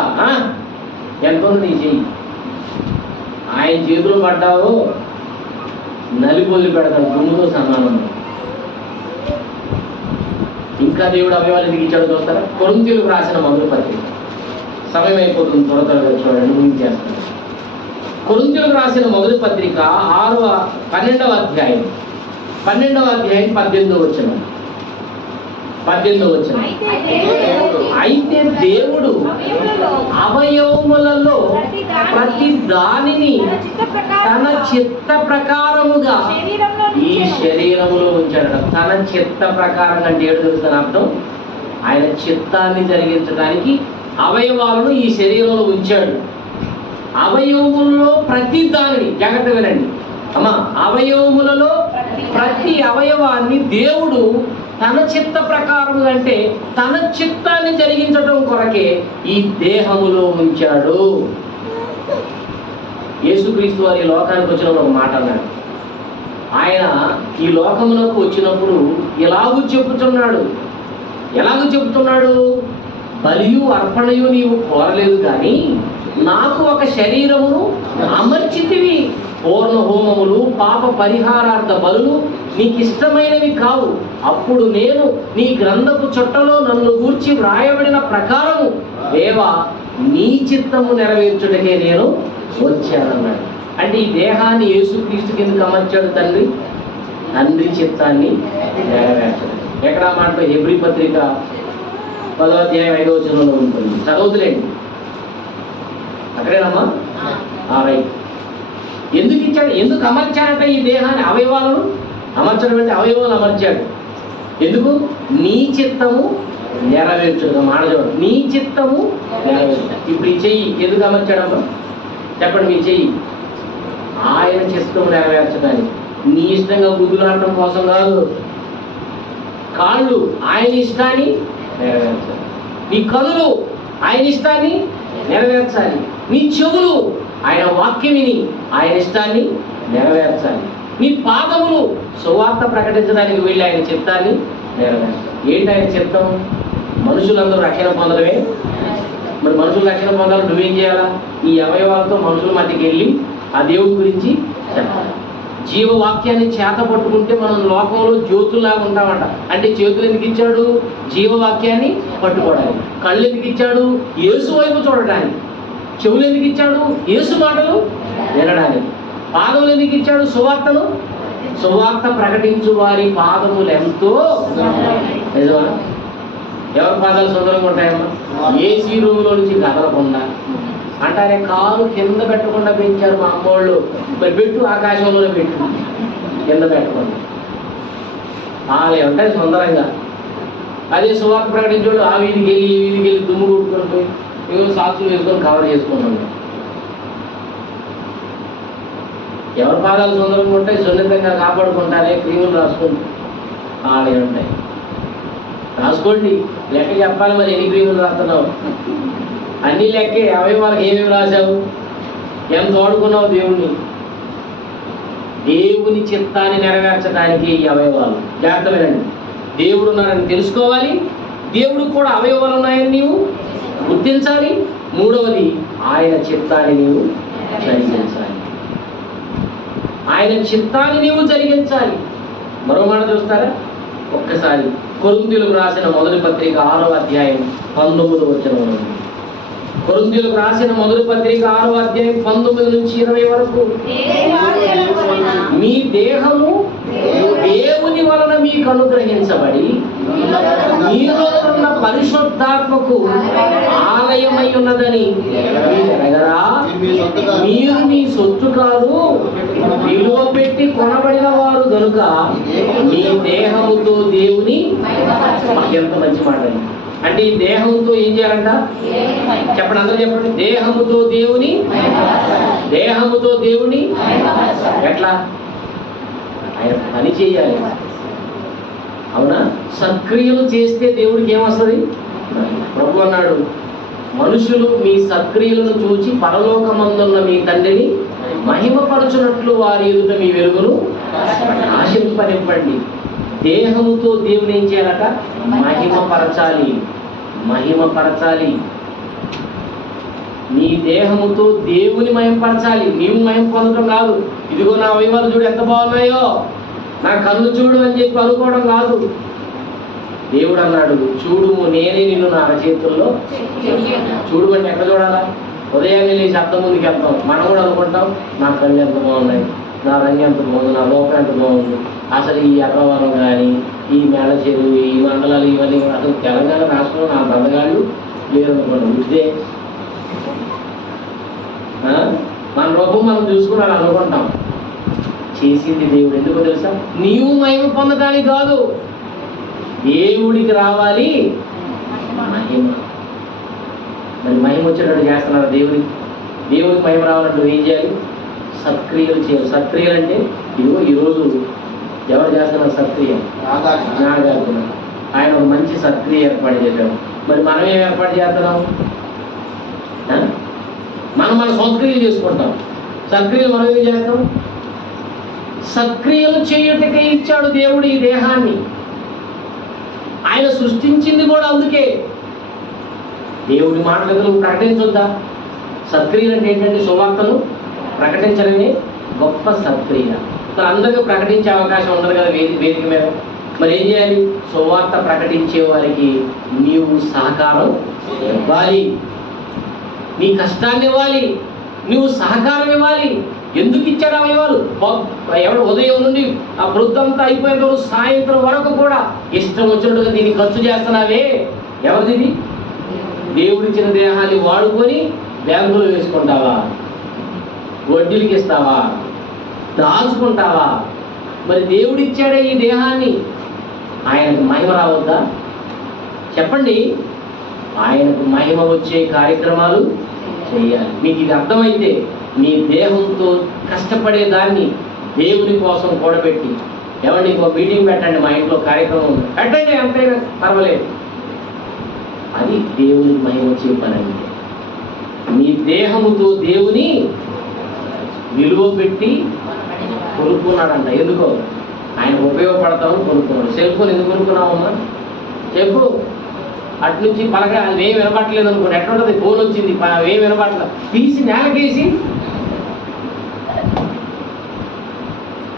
ఎంతో నీ చెయ్యి. ఆయన చేతులు పడ్డావు నలిపోలి పెడతాడు, దుమ్ముతో సమానం. ఇంకా దేవుడు అవయవాలు ఎందుకు ఇచ్చాడో చూస్తారా? కొరింథీయులకు రాసిన మొదటి పత్రిక. సమయం అయిపోతుంది, త్వరగా చూడండి, ముగించేస్తాను. కొరింథీయులకు రాసిన మొదటి పత్రిక 12వ అధ్యాయం 18వ వచనం. అయితే దేవుడు అవయవములలో ప్రతి దానిని తన చిత్త ప్రకారముగా ఈ శరీరములో ఉంచాడు. తన చిత్త ప్రకారం అంటే ఏడు తెలుస్తున్న అర్థం, ఆయన చిత్తాన్ని జరిగించడానికి అవయవాలను ఈ శరీరంలో ఉంచాడు. అవయవములలో ప్రతి దానిని, జాగ్రత్త వినండి అమ్మా, అవయవములలో ప్రతి అవయవాన్ని దేవుడు తన చిత్త ప్రకారం అంటే తన చిత్తాన్ని జరిగించడం కొరకే ఈ దేహములో ఉంచాడు. యేసుక్రీస్తు వారి లోకానికి వచ్చిన ఒక మాట అన్నాడు, ఆయన ఈ లోకమునకు వచ్చినప్పుడు ఎలాగూ చెబుతున్నాడు. బలియు అర్పణయు నీవు కోరలేదు కానీ నాకు ఒక శరీరమును అమర్చితివి. పూర్ణ హోమములు పాప పరిహారార్థ బలులు నీకు ఇష్టమైనవి కావు. అప్పుడు నేను నీ గ్రంథపు చుట్టలో నన్ను గూర్చి వ్రాయబడిన ప్రకారము దేవా నీ చిత్తము నెరవేర్చుటకే నేను వచ్చానన్నాడు. అంటే ఈ దేహాన్ని యేసుక్రీస్తు కిందకు అమర్చాడు తండ్రి చిత్తాన్ని నెరవేర్చడం. ఎక్కడ మాటలో హెబ్రీ పత్రిక 10వ అధ్యాయం 5వ వచనంలో ఉంటుంది, చదవదులేండి. అక్కడేనమ్మా? రైట్. ఎందుకు ఇచ్చాడు? ఎందుకు అమర్చాడట ఈ దేహాన్ని? అవయవాలను అమర్చడం అంటే అవయవాలు అమర్చాడు. ఎందుకు? నీ చిత్తము నెరవేర్చడం. మాట చూడండి, నీ చిత్తము నెరవేర్చడం. ఇప్పుడు ఈ చెయ్యి ఎందుకు అమర్చాడమ్మా? చెప్పండి. మీ చెయ్యి ఆయన చిత్తము నెరవేర్చడానికి, నీ ఇష్టంగా బుద్ధులాడటం కోసం కాదు. కాళ్ళు ఆయన ఇష్టాన్ని నెరవేర్చాలి. నీ కనులు ఆయన ఇష్టాన్ని నెరవేర్చాలి. నీ చెవులు ఆయన వాక్యం విని ఆయన ఇష్టాన్ని నెరవేర్చాలి. నీ పాదములు సువార్త ప్రకటించడానికి వెళ్ళి ఆయన చిత్తాన్ని నెరవేర్చాలి. ఏంటి ఆయన చిత్తం? మనుషులందరూ రక్షణ పొందడమే. మరి మనుషులు రక్షణ పొందాలి, నువ్వేం చేయాలా? ఈ అవయవాలతో మనుషుల మధ్యకి వెళ్ళి ఆ దేవుడి గురించి చెప్పాలి. జీవవాక్యాన్ని చేత పట్టుకుంటే మనం లోకంలో జ్యోతుల్లాగా ఉంటామట. అంటే చేతులు ఎందుకు ఇచ్చాడు? జీవవాక్యాన్ని పట్టుకోవడానికి. కళ్ళు ఎందుకు ఇచ్చాడు? యేసు వైపు చూడడానికి. చెవులు ఎందుకు ఇచ్చాడు? యేసు మాటలు వినడానికి. పాదములు ఎందుకు ఇచ్చాడు? సువార్త ప్రకటించు వారి పాదములు ఎంతో నిజమా? ఎవరి పాదాలు సుందరంగా ఉంటాయమ్మా? ఏసీ రూమ్లో నుంచి కదలకుండా అంటారే, కాలు కింద పెట్టకుండా పెంచారు మా అమ్మోళ్ళు. మరి పెట్టు, ఆకాశంలోనే పెట్టు, కింద పెట్టకుండా. వాళ్ళు ఉంటాయి సుందరంగా. అదే సువార్త ప్రకటించాడు ఆ వీధికి వెళ్ళి ఈ వీధికి వెళ్ళి దుమ్ము కొట్టుకొని పోయి ఏదో సాక్షులు వేసుకొని కవర్ చేసుకున్నాడు. ఎవరి పాదాలు సుందరంగా ఉంటాయి, సున్నితంగా కాపాడుకుంటారే, క్రీములు రాసుకుంటారు. వాళ్ళే ఉంటాయి. రాసుకోండి, లెక్క చెప్పాలి. మరి ఎన్ని క్రీములు రాస్తున్నావు? అన్ని లెక్కే. అవయవాళ్ళకి ఏమేమి రాశావు, ఎంత వాడుకున్నావు దేవుణ్ణి? దేవుని చిత్తాన్ని నెరవేర్చడానికి ఈ అవయవాలు. జాగ్రత్త వినండి. దేవుడు ఉన్నారని తెలుసుకోవాలి, దేవుడు కూడా అవయవాలు ఉన్నాయని నీవు గుర్తించాలి. మూడవది, ఆయన చిత్తాన్ని నీవు జరిగించాలి. ఆయన చిత్తాన్ని నీవు జరిగించాలి. మరో మాట చూస్తారా? ఒక్కసారి కొరింథీయులకు రాసిన మొదటి పత్రిక 6వ అధ్యాయం 19వ వచనం. కొరింథీయులకు రాసిన మొదటి పత్రిక 6వ అధ్యాయం 19 నుంచి 20 వరకు. మీ దేహము దేవుని వలన మీకు అనుగ్రహించబడి మీలో ఉన్న పరిశుద్ధాత్మకు ఆలయమై ఉన్నదని మీరు ఎరగరా? మీరు మీ సొత్తు కాదు, విలువ పెట్టి కొనబడిన వారు కనుక మీ దేహముతో దేవుని. ఎంత మంచి మాట! అంటే ఈ దేహంతో ఏం చేయాలంట? చెప్పండి, అందరూ చెప్పండి. దేహముతో దేవుని ఎట్లా? ఆయన పని చేయాలి. అవునా? సత్క్రియలు చేస్తే దేవుడికి ఏమొస్తుంది? ప్రభు అన్నాడు, మనుషులు మీ సత్క్రియలను చూచి పరలోకమందున్న మీ తండ్రిని మహిమపరచునట్లు వారి ఎదుట మీ వెలుగును ఆశింపనివ్వండి. దేహముతో దేవుని ఏం చేయాలట? మహిమపరచాలి. నీ దేహముతో దేవుని మహిమపరచాలి. నీవు మహిమ పొందడం కాదు. ఇదిగో నా అవయవాలు చూడు ఎంత బాగున్నాయో, నా కళ్ళు చూడు అని చెప్పి అనుకోవడం కాదు. దేవుడు అన్నాడు, చూడు నేనే నిన్ను నా అరచేతుల్లో. చూడు అంటే ఎక్కడ చూడాలా? ఉదయాన్నే లేచి అర్థం ముందుకు వెళ్తాం. మనం కూడా అనుకుంటాం, నా కళ్ళు ఎంత బాగున్నాయి, నా రంగు ఎంత బాగుంది, నా లోకం ఎంత బాగుంది. అసలు ఈ అగ్రవరం కానీ, ఈ మేళ చెరువు, ఈ మండలాలు, ఇవన్నీ అసలు తెలంగాణ రాష్ట్రంలో నా బంధగాళ్ళు లేరు అనుకోండి. ఇదే మన రూపం మనం చూసుకున్నాను అనుకుంటాం. చేసింది దేవుడు. ఎందుకో తెలుసా? నీవు మహిమ పొందడానికి కాదు, దేవుడికి రావాలి మహిమ. మరి మహిమ వచ్చేటట్టు చేస్తున్నారు దేవుడికి మహిమ రావాలంటే ఏం చేయాలి? సత్క్రియలు చేయాలి. సత్క్రియలు అంటే ఇదిగో ఈరోజు ఎవరు చేస్తున్నారు సత్క్రియ? నాగార్జున. ఆయన ఒక మంచి సత్క్రియ ఏర్పాటు చేశాడు. మరి మనం ఏం ఏర్పాటు చేస్తున్నాం? మనం మన సంస్కృతులు చేసుకుంటాం. సత్క్రియలు మనం ఏం చేస్తాం? సత్క్రియలు చేయుటకై ఇచ్చాడు దేవుడు ఈ దేహాన్ని. ఆయన సృష్టించింది కూడా అందుకే. దేవుడి మాటలు నువ్వు ప్రకటించొద్దా? సత్క్రియలు అంటే ఏంటంటే సువార్తను ప్రకటించడమే గొప్ప సత్క్రియ. మరి అందరికీ ప్రకటించే అవకాశం ఉండదు కదా వేదిక మీద. మరి ఏం చేయాలి? సువార్త ప్రకటించే వారికి నీవు సహకారం ఇవ్వాలి, నీ కష్టాన్ని ఇవ్వాలి, నువ్వు సహకారం ఇవ్వాలి. ఎందుకు ఇచ్చాడు అవయవాలు? ఎవరు ఉదయం నుండి ఆ వృద్ధంతా అయిపోయిన రోజు సాయంత్రం వరకు కూడా ఇష్టం వచ్చినట్టుగా దీన్ని ఖర్చు చేస్తున్నావే, ఎవరిది? దేవుడిచ్చిన దేహాన్ని వాడుకొని బ్యాంకులో వేసుకుంటావా? వడ్డీలకి ఇస్తావా? దాచుకుంటావా? మరి దేవుడిచ్చాడే ఈ దేహాన్ని, ఆయనకు మహిమ రావద్దా? చెప్పండి. ఆయనకు మహిమ వచ్చే కార్యక్రమాలు చేయాలి. మీకు ఇది అర్థమైతే మీ దేహంతో కష్టపడే దాన్ని దేవుని కోసం కూడబెట్టి, ఏమండి ఇంకో మీటింగ్ పెట్టండి, మా ఇంట్లో కార్యక్రమం ఉంది, పెట్టండి, అంతైనా పర్వాలేదు. అది దేవునికి మహిమ వచ్చే పని. అంటే మీ దేహముతో దేవుని విలువ పెట్టి కొనుక్కున్నాడంట. ఎందుకో ఆయన ఉపయోగపడతామని కొనుక్కున్నాడు. సెల్ ఫోన్ ఎందుకు కొనుక్కున్నామమ్మా చెప్పు? అటు నుంచి పలక అది ఏం వినపట్టలేదు అనుకోండి, ఎట్లా ఉంటుంది? ఫోన్ వచ్చింది, ఏం వినపట్టలేదు, తీసి నేలకేసి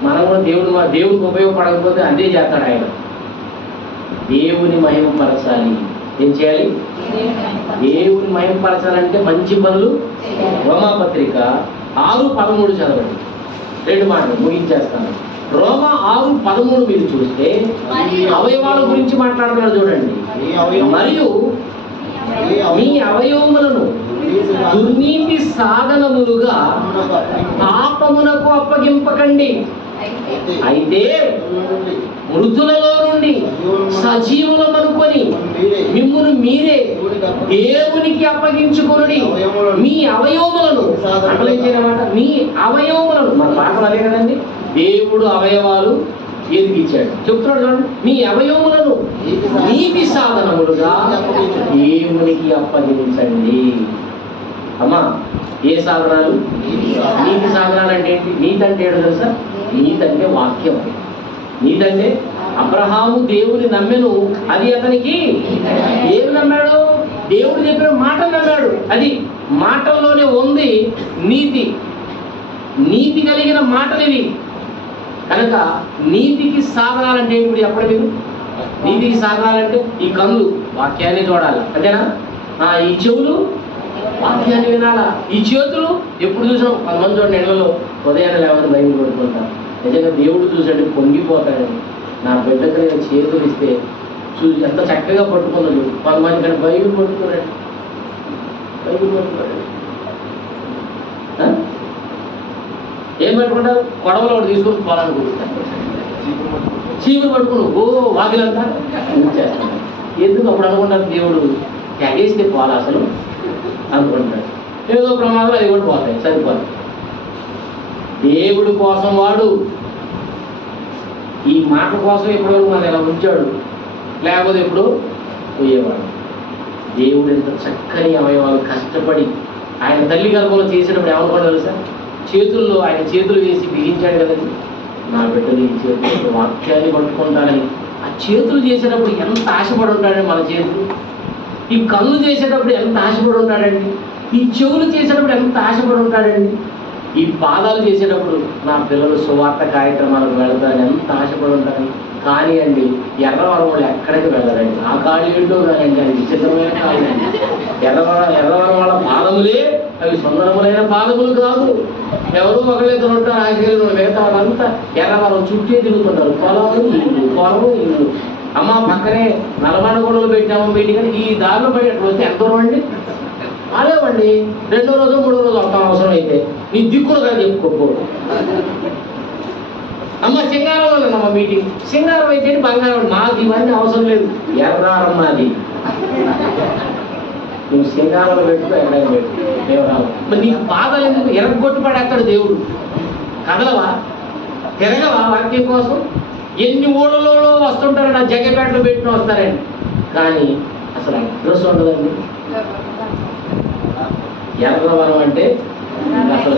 మనం కూడా దేవుడికి ఉపయోగపడకపోతే అదే చేస్తాడు ఆయన. దేవుని మహిమపరచాలి. ఏం చేయాలి? దేవుని మహిమపరచాలంటే మంచి పనులు. రోమాపత్రిక 6:13 చదవండి. 2 మాటలు ముగించేస్తాను. రోమా 6:13 మీరు చూస్తే అవయవాల గురించి మాట్లాడుతున్నాడు చూడండి. మరియు మీ అవయవములను దుర్నీతి సాధనములుగా పాపమునకు అప్పగింపకండి, అయితే మృతులలో నుండి సజీవులమనుకొని మిమ్మును మీరే దేవునికి అప్పగించుకొనుడి. మీ అవయవములను అట్లయితేనమాట, మీ అవయవములను, మన పాటలు అదే కదండి, దేవుడు అవయవాలు ఎదిగిచ్చాడు. చెప్తున్నాడు చూడండి, మీ అవయవములను నీతి సాధనములుగా దేవునికి అప్పగించండి. అమ్మా, ఏ సాధనాలు? నీతి సాధనాలు అంటే ఏంటి? నీతి అంటే ఏంటో తెలుసా? నీతి అంటే వాక్యం. నీతి అంటే అబ్రహాము దేవుని నమ్మెను, అది అతనికి ఏమి నమ్మాడు? దేవుడు చెప్పిన మాట నమ్మాడు. అది మాటల్లోనే ఉంది నీతి. నీతి కలిగిన మాటలు ఇవి. కనుక నీతికి సాధనాలంటే ఇప్పుడు చెప్పండి మీరు. నీతికి సాధనాలంటే ఈ కళ్ళు వాక్యాన్ని చూడాలి, అంతేనా? ఈ చెవులు వాక్యాన్ని వినాలా, ఈ చేతులు ఎప్పుడు చూసినా కొంతమంది చూడండి ఇళ్లలో ఉదయాన్నే లేవని బయట పడుకుంటారు. నిజంగా దేవుడు చూసండి పొంగిపోతాడండి. నా బిడ్డకు నేను చేతులు ఇస్తే చూసి ఎంత చక్కగా పట్టుకున్నాడు. కొంతమంది ఇక్కడ బైబిల్ పట్టుకున్నాడు, బైబిల్ పట్టుకున్నాడు. ఏం పట్టుకుంటారు? కొడవలో ఒకటి తీసుకొని పోవాలనుకుంటారు, చీపురు పట్టుకుని వాకిలంతా చేస్తాడు. ఎందుకు అప్పుడు అనుకుంటారు దేవుడు ఎగేస్తే పోవాలి అసలు అనుకుంటాడు. ఏదో ప్రమాదం అది కూడా పోతాయి, సరిపోదు. దేవుడి కోసం వాడు ఈ మాట కోసం ఎప్పుడో మన ఇలా ఉంచాడు, లేకపోతే ఎప్పుడు పోయేవాడు. దేవుడు ఎంత చక్కని అవయవాలు కష్టపడి ఆయన తల్లి గర్భంలో చేసినప్పుడు ఏమనుకోండి తెలుసా? చేతుల్లో ఆయన చేతులు వేసి బిగించాడు కదండి. నా బిడ్డలు ఈ చేతులు వాక్యాన్ని పట్టుకుంటానని ఆ చేతులు చేసేటప్పుడు ఎంత ఆశపడి ఉంటాడండి. మన చేతులు ఈ కళ్ళు చేసేటప్పుడు ఎంత ఆశపడి ఉంటాడండి. ఈ చెవులు చేసేటప్పుడు ఎంత ఆశపడి ఉంటాడండి. ఈ పాదాలు చేసేటప్పుడు నా పిల్లలు సువార్త కార్యక్రమాలకు వెళతారని ఎంత ఆశపడి ఉంటారు. కానీ అండి ఎర్రవరం వాళ్ళు ఎక్కడికి వెళ్ళరండి. ఆ కాళ్ళు ఏంటో కానండి, అది విచిత్రమైన కాళ్ళు. ఎర్రవరం వాళ్ళ పాదములే అవి సుందరములైన పాదములు కాదు. ఎవరో ఒకళ్ళిద్దరు ఉంటారు, ఆశలు మిగతా వాళ్ళంతా ఎర్రవరం చుట్టే తిరుగుతుంటారు. పొలాలు ఇల్లు, పొలము ఇల్లు. అమ్మ పక్కనే నలభై గొడవలు పెట్టాము మీటింగ్ అని ఈ దారిలో పడేటప్పుడు వస్తే ఎంత దూరం అండి? అలేవండి 2వ రోజు 3వ రోజు వస్తాం అవసరం అయితే. నీ దిక్కులుగా చెప్పుకోకూడదు. అమ్మ సింగారంలో అమ్మ మీటింగ్, సింగారం అయితే బంగారం. మాకు ఇవన్నీ అవసరం లేదు, ఎర్రారం మాది. నువ్వు సింగారంలో పెట్టుకో, ఎక్కడైనా పెట్టు, దేవరాలు. మరి నీకు బాధలు ఎందుకు? ఎరగొట్టు పడేస్తాడు దేవుడు. కదలవా, తిరగవా వాక్యం కోసం? ఎన్ని ఊళ్ళలో వస్తుంటారండి, ఆ జగపేటలో పెట్టిన వస్తారండి, కానీ అసలు అడ్రస్ ఉండదండి. ఎర్రవరం అంటే అసలు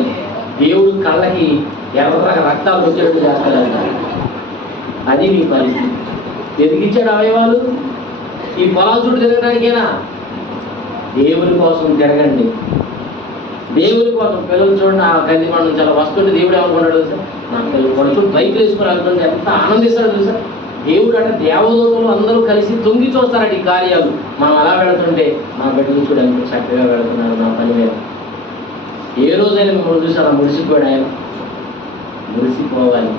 దేవుడు కళ్ళకి ఎర్ర రక్తాలు వచ్చేటట్టు చేస్తాడంట. అది మీ పరిస్థితి. ఎదిగిచ్చాడు అవయవాలు ఈ పొలాల చుట్టూ తిరగడానికేనా? దేవుని కోసం తిరగండి. దేవుని కోసం. పిల్లలు చూడండి, ఆ గది మనం చాలా వస్తుంటే దేవుడు ఏమనుకుంటాడు సార్, నా పిల్లలు కూడా చూడు బైక్లు వేసుకొని వెళ్తుంటే ఎంత ఆనందిస్తాడు తెలుసా. దేవుడు అంటే దేవదూతలు అందరూ కలిసి తొంగి చూస్తారట ఈ కార్యాలు. మనం అలా వెళుతుంటే మా బిడ్డలు చూడు ఎంత చక్కగా వెళుతున్నారు నా పని మీద. ఏ రోజైనా మిమ్మల్ని చూసి అలా మురిసిపోయాడు ఆయన? మురిసిపోవాలి.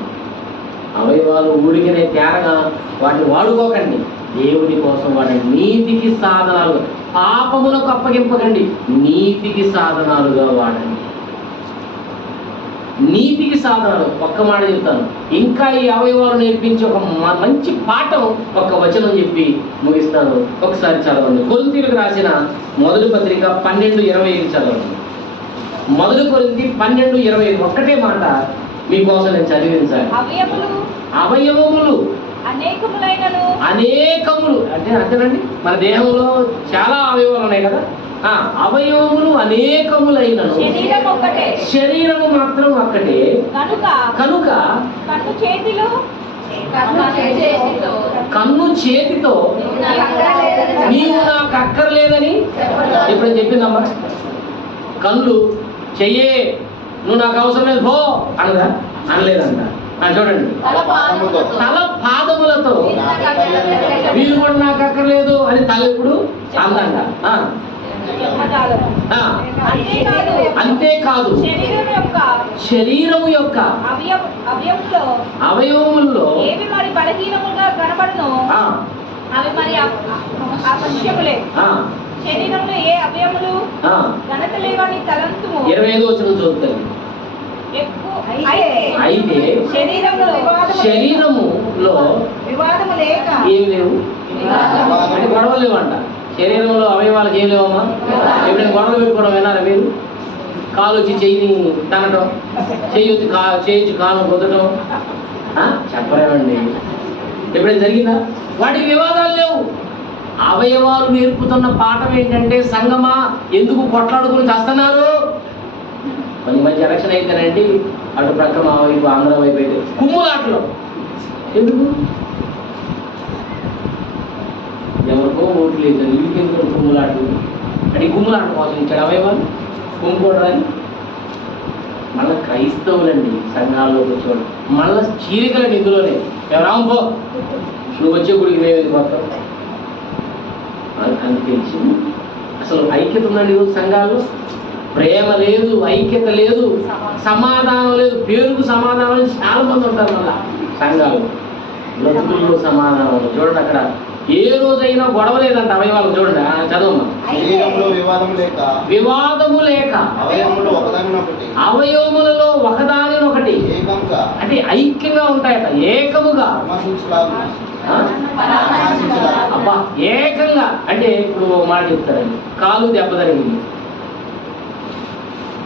అవయవాలు ఊడికినే తేరగా వాటిని వాడుకోకండి. దేవుని కోసం వాడండి. నీతికి సాధనాలుగా, పాపములకు అప్పగింపకండి, నీతికి సాధనాలుగా వాడండి. నీతికి సాధనాలు. ఒక్క మాట చెప్తాను, ఇంకా ఈ అవయవాలు నేర్పించి ఒక మంచి పాఠం, ఒక వచనం చెప్పి ముగిస్తాను. ఒకసారి చదవండి. కొరింథీయులకు రాసిన మొదటి పత్రిక 12:25 చదవండి. మొదటి కొరింథీ 12:25 ఒక్కటే మాట మీకోసం నేను చదివించాలి. అవయవములు అనేకములు అంటే అంతేనండి. మన దేహంలో చాలా అవయవాలు ఉన్నాయి కదా. అవయవములు అనేకములైనను శరీరము మాత్రం ఒక్కటే కనుక కన్ను చేతితో నీవు నాకు అక్కర్లేదని ఎప్పుడైనా చెప్పిందమ్మా? కళ్ళు చెయ్యే నువ్వు నాకు అవసరం లేదు పో అనదా? అనలేదంట. చూడండి, తల పాదములతో వీళ్ళు కూడా నాకు అక్కర్లేదు అని తల ఎప్పుడు అందంట. అంతేకాదు శరీరము యొక్క అవయవముల్లో శరీరంలో ఏ అవయములు ఘనత లేవని తలంతుము. 25వ వచనం చదువుతాను. అయితే శరీరములో వివాదము లేక ఏమి లేవు అంటే గొడవలు లేవంట. శరీరంలో అవయవాలకు ఏం లేవమ్మా? ఎప్పుడైనా గొడవలు పెట్టుకోవడం విన్నారా మీరు? కాలు వచ్చి చెయ్యిని తనటం, చేయొచ్చి కాలు కుదటం చెప్పలేమండి. ఎప్పుడైనా జరిగిందా? వాటికి వివాదాలు లేవు. అవయవాలు నేర్పుతున్న పాఠం ఏంటంటే, సంగమా ఎందుకు కొట్లాడుకుని చేస్తున్నారు? కొంచెం మంచి ఎలక్షన్ అయితేనండి అటు ప్రక్క మా వైపు ఆంధ్ర వైపు అయితే కుమ్ములాటలు. ఎందుకు? ఎవరికో ఓట్లు లేదు, వీళ్ళకెందుకు కుమ్ములాటలు? అంటే కుమ్ములాట కోసం ఇచ్చాడు అవయవాలు కుమ్ముకోవడానికి. మళ్ళీ క్రైస్తవులండి సంఘాల్లోకి వచ్చేవాడు మళ్ళీ చీరికలండి ఇందులోనే. ఎవరాము పో, నువ్వు వచ్చే గుడికి మేము వెళ్ళిపోతాం అని తెలిసి అసలు ఐక్యత ఉందండి ఈరోజు సంఘాల్లో. ప్రేమ లేదు, ఐక్యత లేదు, సమాధానం లేదు. పేరుకు సమాధానం చాలా మంది ఉంటారు మళ్ళా సంఘాలు. బ్రతుకుల్లో సమాధానం చూడండి. అక్కడ ఏ రోజైనా గొడవ లేదంట అవయవాలు. చూడండి, చదవమ్మా. వివాదము లేక అవయవములలో ఒకదానినొకటి అంటే ఐక్యంగా ఉంటాయట, ఏకముగా. అబ్బా, ఏకంగా అంటే ఇప్పుడు మాట చెప్తారండి, కాలు దెబ్బ జరిగింది.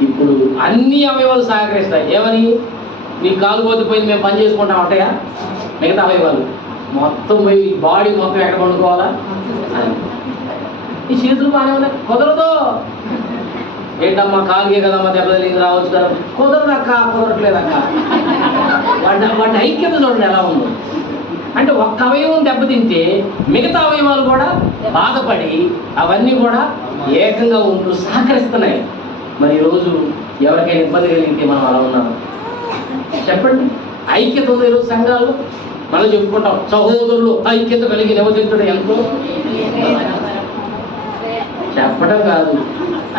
ఇప్పుడు అన్ని అవయవాలు సహకరిస్తాయి. ఏమని? నీ కాలు పోతే మేము పని చేసుకుంటాం అంటాయా? మిగతా అవయవాలు మొత్తం పోయి బాడీ మొత్తం ఎక్కడ పండుకోవాలా? ఈ చేతులు బాగానే ఉన్నాయి, కుదరదు. ఏంటమ్మా కాలుగే కదమ్మా దెబ్బ తగిలింది రావచ్చు కదా. కుదరదక్క, కుదరట్లేదక్క. వాటి ఐక్యత చూడండి ఎలా ఉందో. అంటే ఒక్క అవయవం దెబ్బతింటే మిగతా అవయవాలు కూడా బాధపడి అవన్నీ కూడా ఏకంగా ఉంటూ సహకరిస్తున్నాయి. మరి ఈరోజు ఎవరికైనా ఇబ్బంది కలిగితే మనం అలా ఉన్నాం చెప్పండి? ఐక్యత ఉంది ఈరోజు సంఘాలు. మనం చెప్పుకుంటాం సహోదరులు ఐక్యత కలిగి నివసించడం ఎంతో. చెప్పడం కాదు,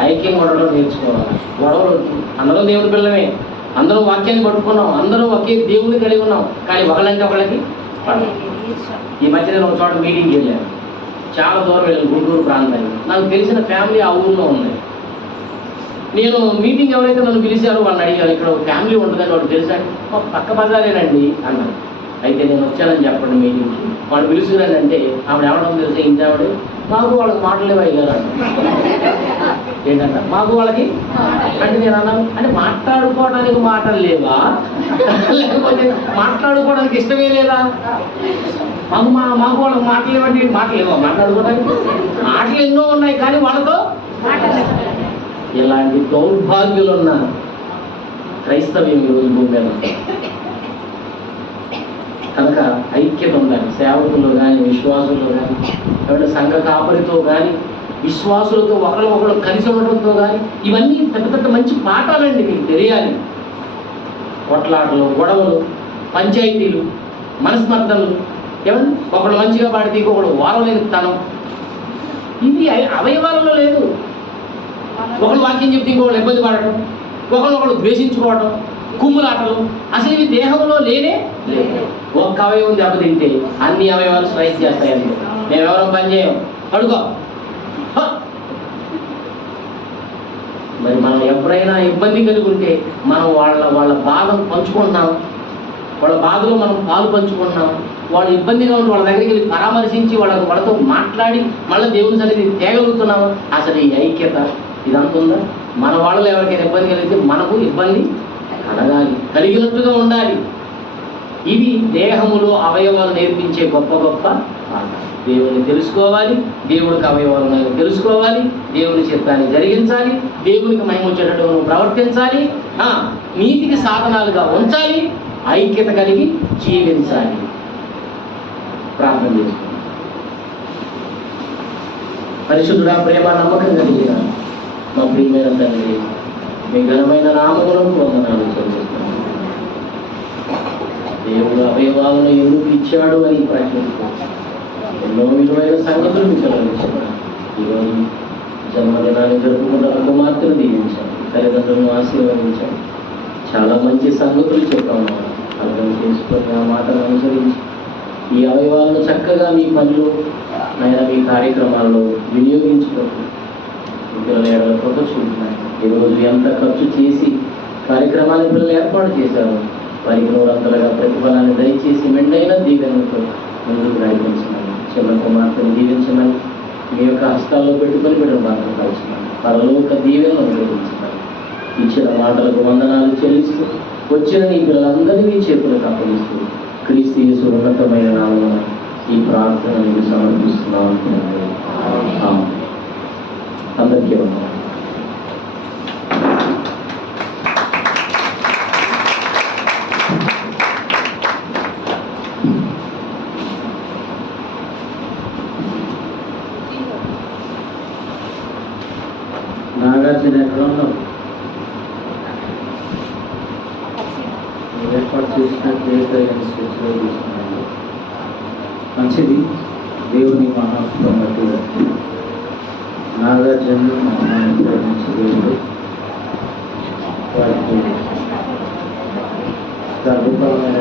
ఐక్యంగా ఉండడం నేర్చుకోవాలి. గొడవలు అందరూ దేవుని పిల్లమే, అందరూ వాక్యాన్ని పట్టుకున్నాం, అందరూ ఒకే దేవుని కలిగి ఉన్నాం. కానీ ఒకళ్ళంటే ఒకళ్ళకి ఈ మధ్య నేను ఒక చోట మీటింగ్కి వెళ్ళాను. చాలా దూరం వెళ్ళాను, గుంటూరు ప్రాంతానికి. నాకు తెలిసిన ఫ్యామిలీ ఆ ఊళ్ళో ఉంది. నేను మీటింగ్ ఎవరైతే నన్ను పిలిచారో వాళ్ళని అడిగాను, ఇక్కడ ఒక ఫ్యామిలీ ఉంటుందని వాడు తెలుసా? పక్క బజారేనండి అన్నాను. అయితే నేను వచ్చానని చెప్పండి మీటింగ్కి. వాడు పిలుచుకురండి అంటే ఆవిడ ఎవడం తెలుసా? ఇంటి ఆవిడ, మాకు వాళ్ళకి మాటలేవా అయ్యారు అన్న. ఏంటంట మాకు వాళ్ళకి అంటే నేను అన్నాను, అంటే మాట్లాడుకోవడానికి మాటలు లేవా, లేకపోతే మాట్లాడుకోవడానికి ఇష్టమే లేదా? మాకు వాళ్ళకి మాటలు లేవండి. మాటలు లేవా మాట్లాడుకోవడానికి? మాటలు ఎన్నో ఉన్నాయి కానీ వాళ్ళతో ఇలాంటి దౌర్భాగ్యులు ఉన్నారు. క్రైస్తవ్యం ఈరోజు భూమి మీద. కనుక ఐక్యత ఉండాలి సేవకుల్లో కానీ, విశ్వాసుల్లో కానీ, ఎవరి సంఘ కాపరితో కానీ, విశ్వాసులతో ఒకరు కలిసి ఉండటంతో కానీ, ఇవన్నీ పెద్ద పెద్ద మంచి పాఠాలండి. మీకు తెలియాలి. కొట్లాటలు, గొడవలు, పంచాయతీలు, మనస్మర్థనలు, ఏమన్నా ఒకడు మంచిగా పాడితే ఇంకొకడు వారలేని తనం, ఇది అవయవాలలో లేదు. ఒకళ్ళు వాక్యం చెప్తే ఇంకొకళ్ళు ఇబ్బంది పడటం, ఒకళ్ళు ద్వేషించుకోవటం, కుమ్ములాటలు, అసలు ఇవి దేహంలో లేనే లేదు. ఒక్క అవయవం దెబ్బతింటే అన్ని అవయవాలు స్ట్రైక్ చేస్తాయండి. మేము ఎవరో పని చేయం, అడుగో. మరి మనం ఎప్పుడైనా ఇబ్బంది కలుగుంటే మనం వాళ్ళ బాధను పంచుకుంటున్నాం, వాళ్ళ బాధలో మనం పాలు పంచుకుంటున్నాం. వాళ్ళు ఇబ్బందిగా ఉండి వాళ్ళ దగ్గరికి వెళ్ళి పరామర్శించి వాళ్ళతో మాట్లాడి మళ్ళీ దేవుని సన్నిధి తేగలుగుతున్నాము. అసలు ఈ ఐక్యత ఇదంతా ఉందా? మన వాళ్ళలో ఎవరికైనా ఇబ్బంది కలిగితే మనకు ఇబ్బంది కలిగినట్టుగా ఉండాలి. ఇవి దేహములో అవయవాలు నేర్పించే గొప్ప గొప్ప పాఠాలు. దేవుని తెలుసుకోవాలి, దేవుడికి అవయవాలను తెలుసుకోవాలి, దేవుని చిత్తాన్ని జరిగించాలి, దేవునికి మహిమ వచ్చేటట్టు ప్రవర్తించాలి, నీతికి సాధనాలుగా ఉంచాలి, ఐక్యత కలిగి జీవించాలి. ప్రార్థన చేసుకోండి. పరిశుద్ధుడా, ప్రేమ, నమ్మకం కలిగిన మా ప్రియమైన తండ్రి, మీ ఘనమైన నామములకు వందనాలు చెల్లిస్తున్నాను. దేవుడు అవయవాలను ఎందుకు ఇచ్చాడు అని ప్రశ్నిస్తూ ఎన్నో విలువైన సంగతులు మీకు సెలవించాను. ఈరోజు జన్మదినాన్ని జరుపుకున్న కుమార్తెను దీవించాను, తల్లిదండ్రులను ఆశీర్వదించాను. చాలా మంచి సంగతులు చెప్పాము. అర్థం చేసుకొని ఆ మాటను అనుసరించి ఈ అవయవాలను చక్కగా మీ పనులు ఆయన మీ కార్యక్రమాల్లో వినియోగించుకోండి. పిల్లల ఏడల కృప చూపుతున్నాయి. ఈరోజు ఎంత ఖర్చు చేసి కార్యక్రమాన్ని పిల్లలు ఏర్పాటు చేశారు, వారికి నూరంతలుగా ప్రతిఫలాన్ని దయచేసి మెండైన దీవెనలతో ముందుకు నడిపించమని, చిన్న కుమార్తెను దీవించమని, మీ యొక్క హస్తాల్లో పెట్టుకొని బిడ్డను భద్రపరచమని, పరలోక దీవెనను అనుగ్రహించమని, ఇచ్చిన మాటలకు వందనాలు చెల్లిస్తూ వచ్చిన నీ పిల్లలందరినీ మీ చేతులకు అప్పగిస్తూ క్రీస్తు యేసు ఉన్నతమైన నామమున ఈ ప్రార్థనను సమర్పిస్తున్నాం. అందరికీ వందనాలు. నాగార్జున ఎక్కడ ఉన్నావు? ఏర్పాటు చేసిన స్పెషల్గా తీసుకున్నాను. మంచిది. దేవుని మహాత్వం బట్టి నాగార్జున ప్రేమించి దేవుడు వారికి అద్భుతమైన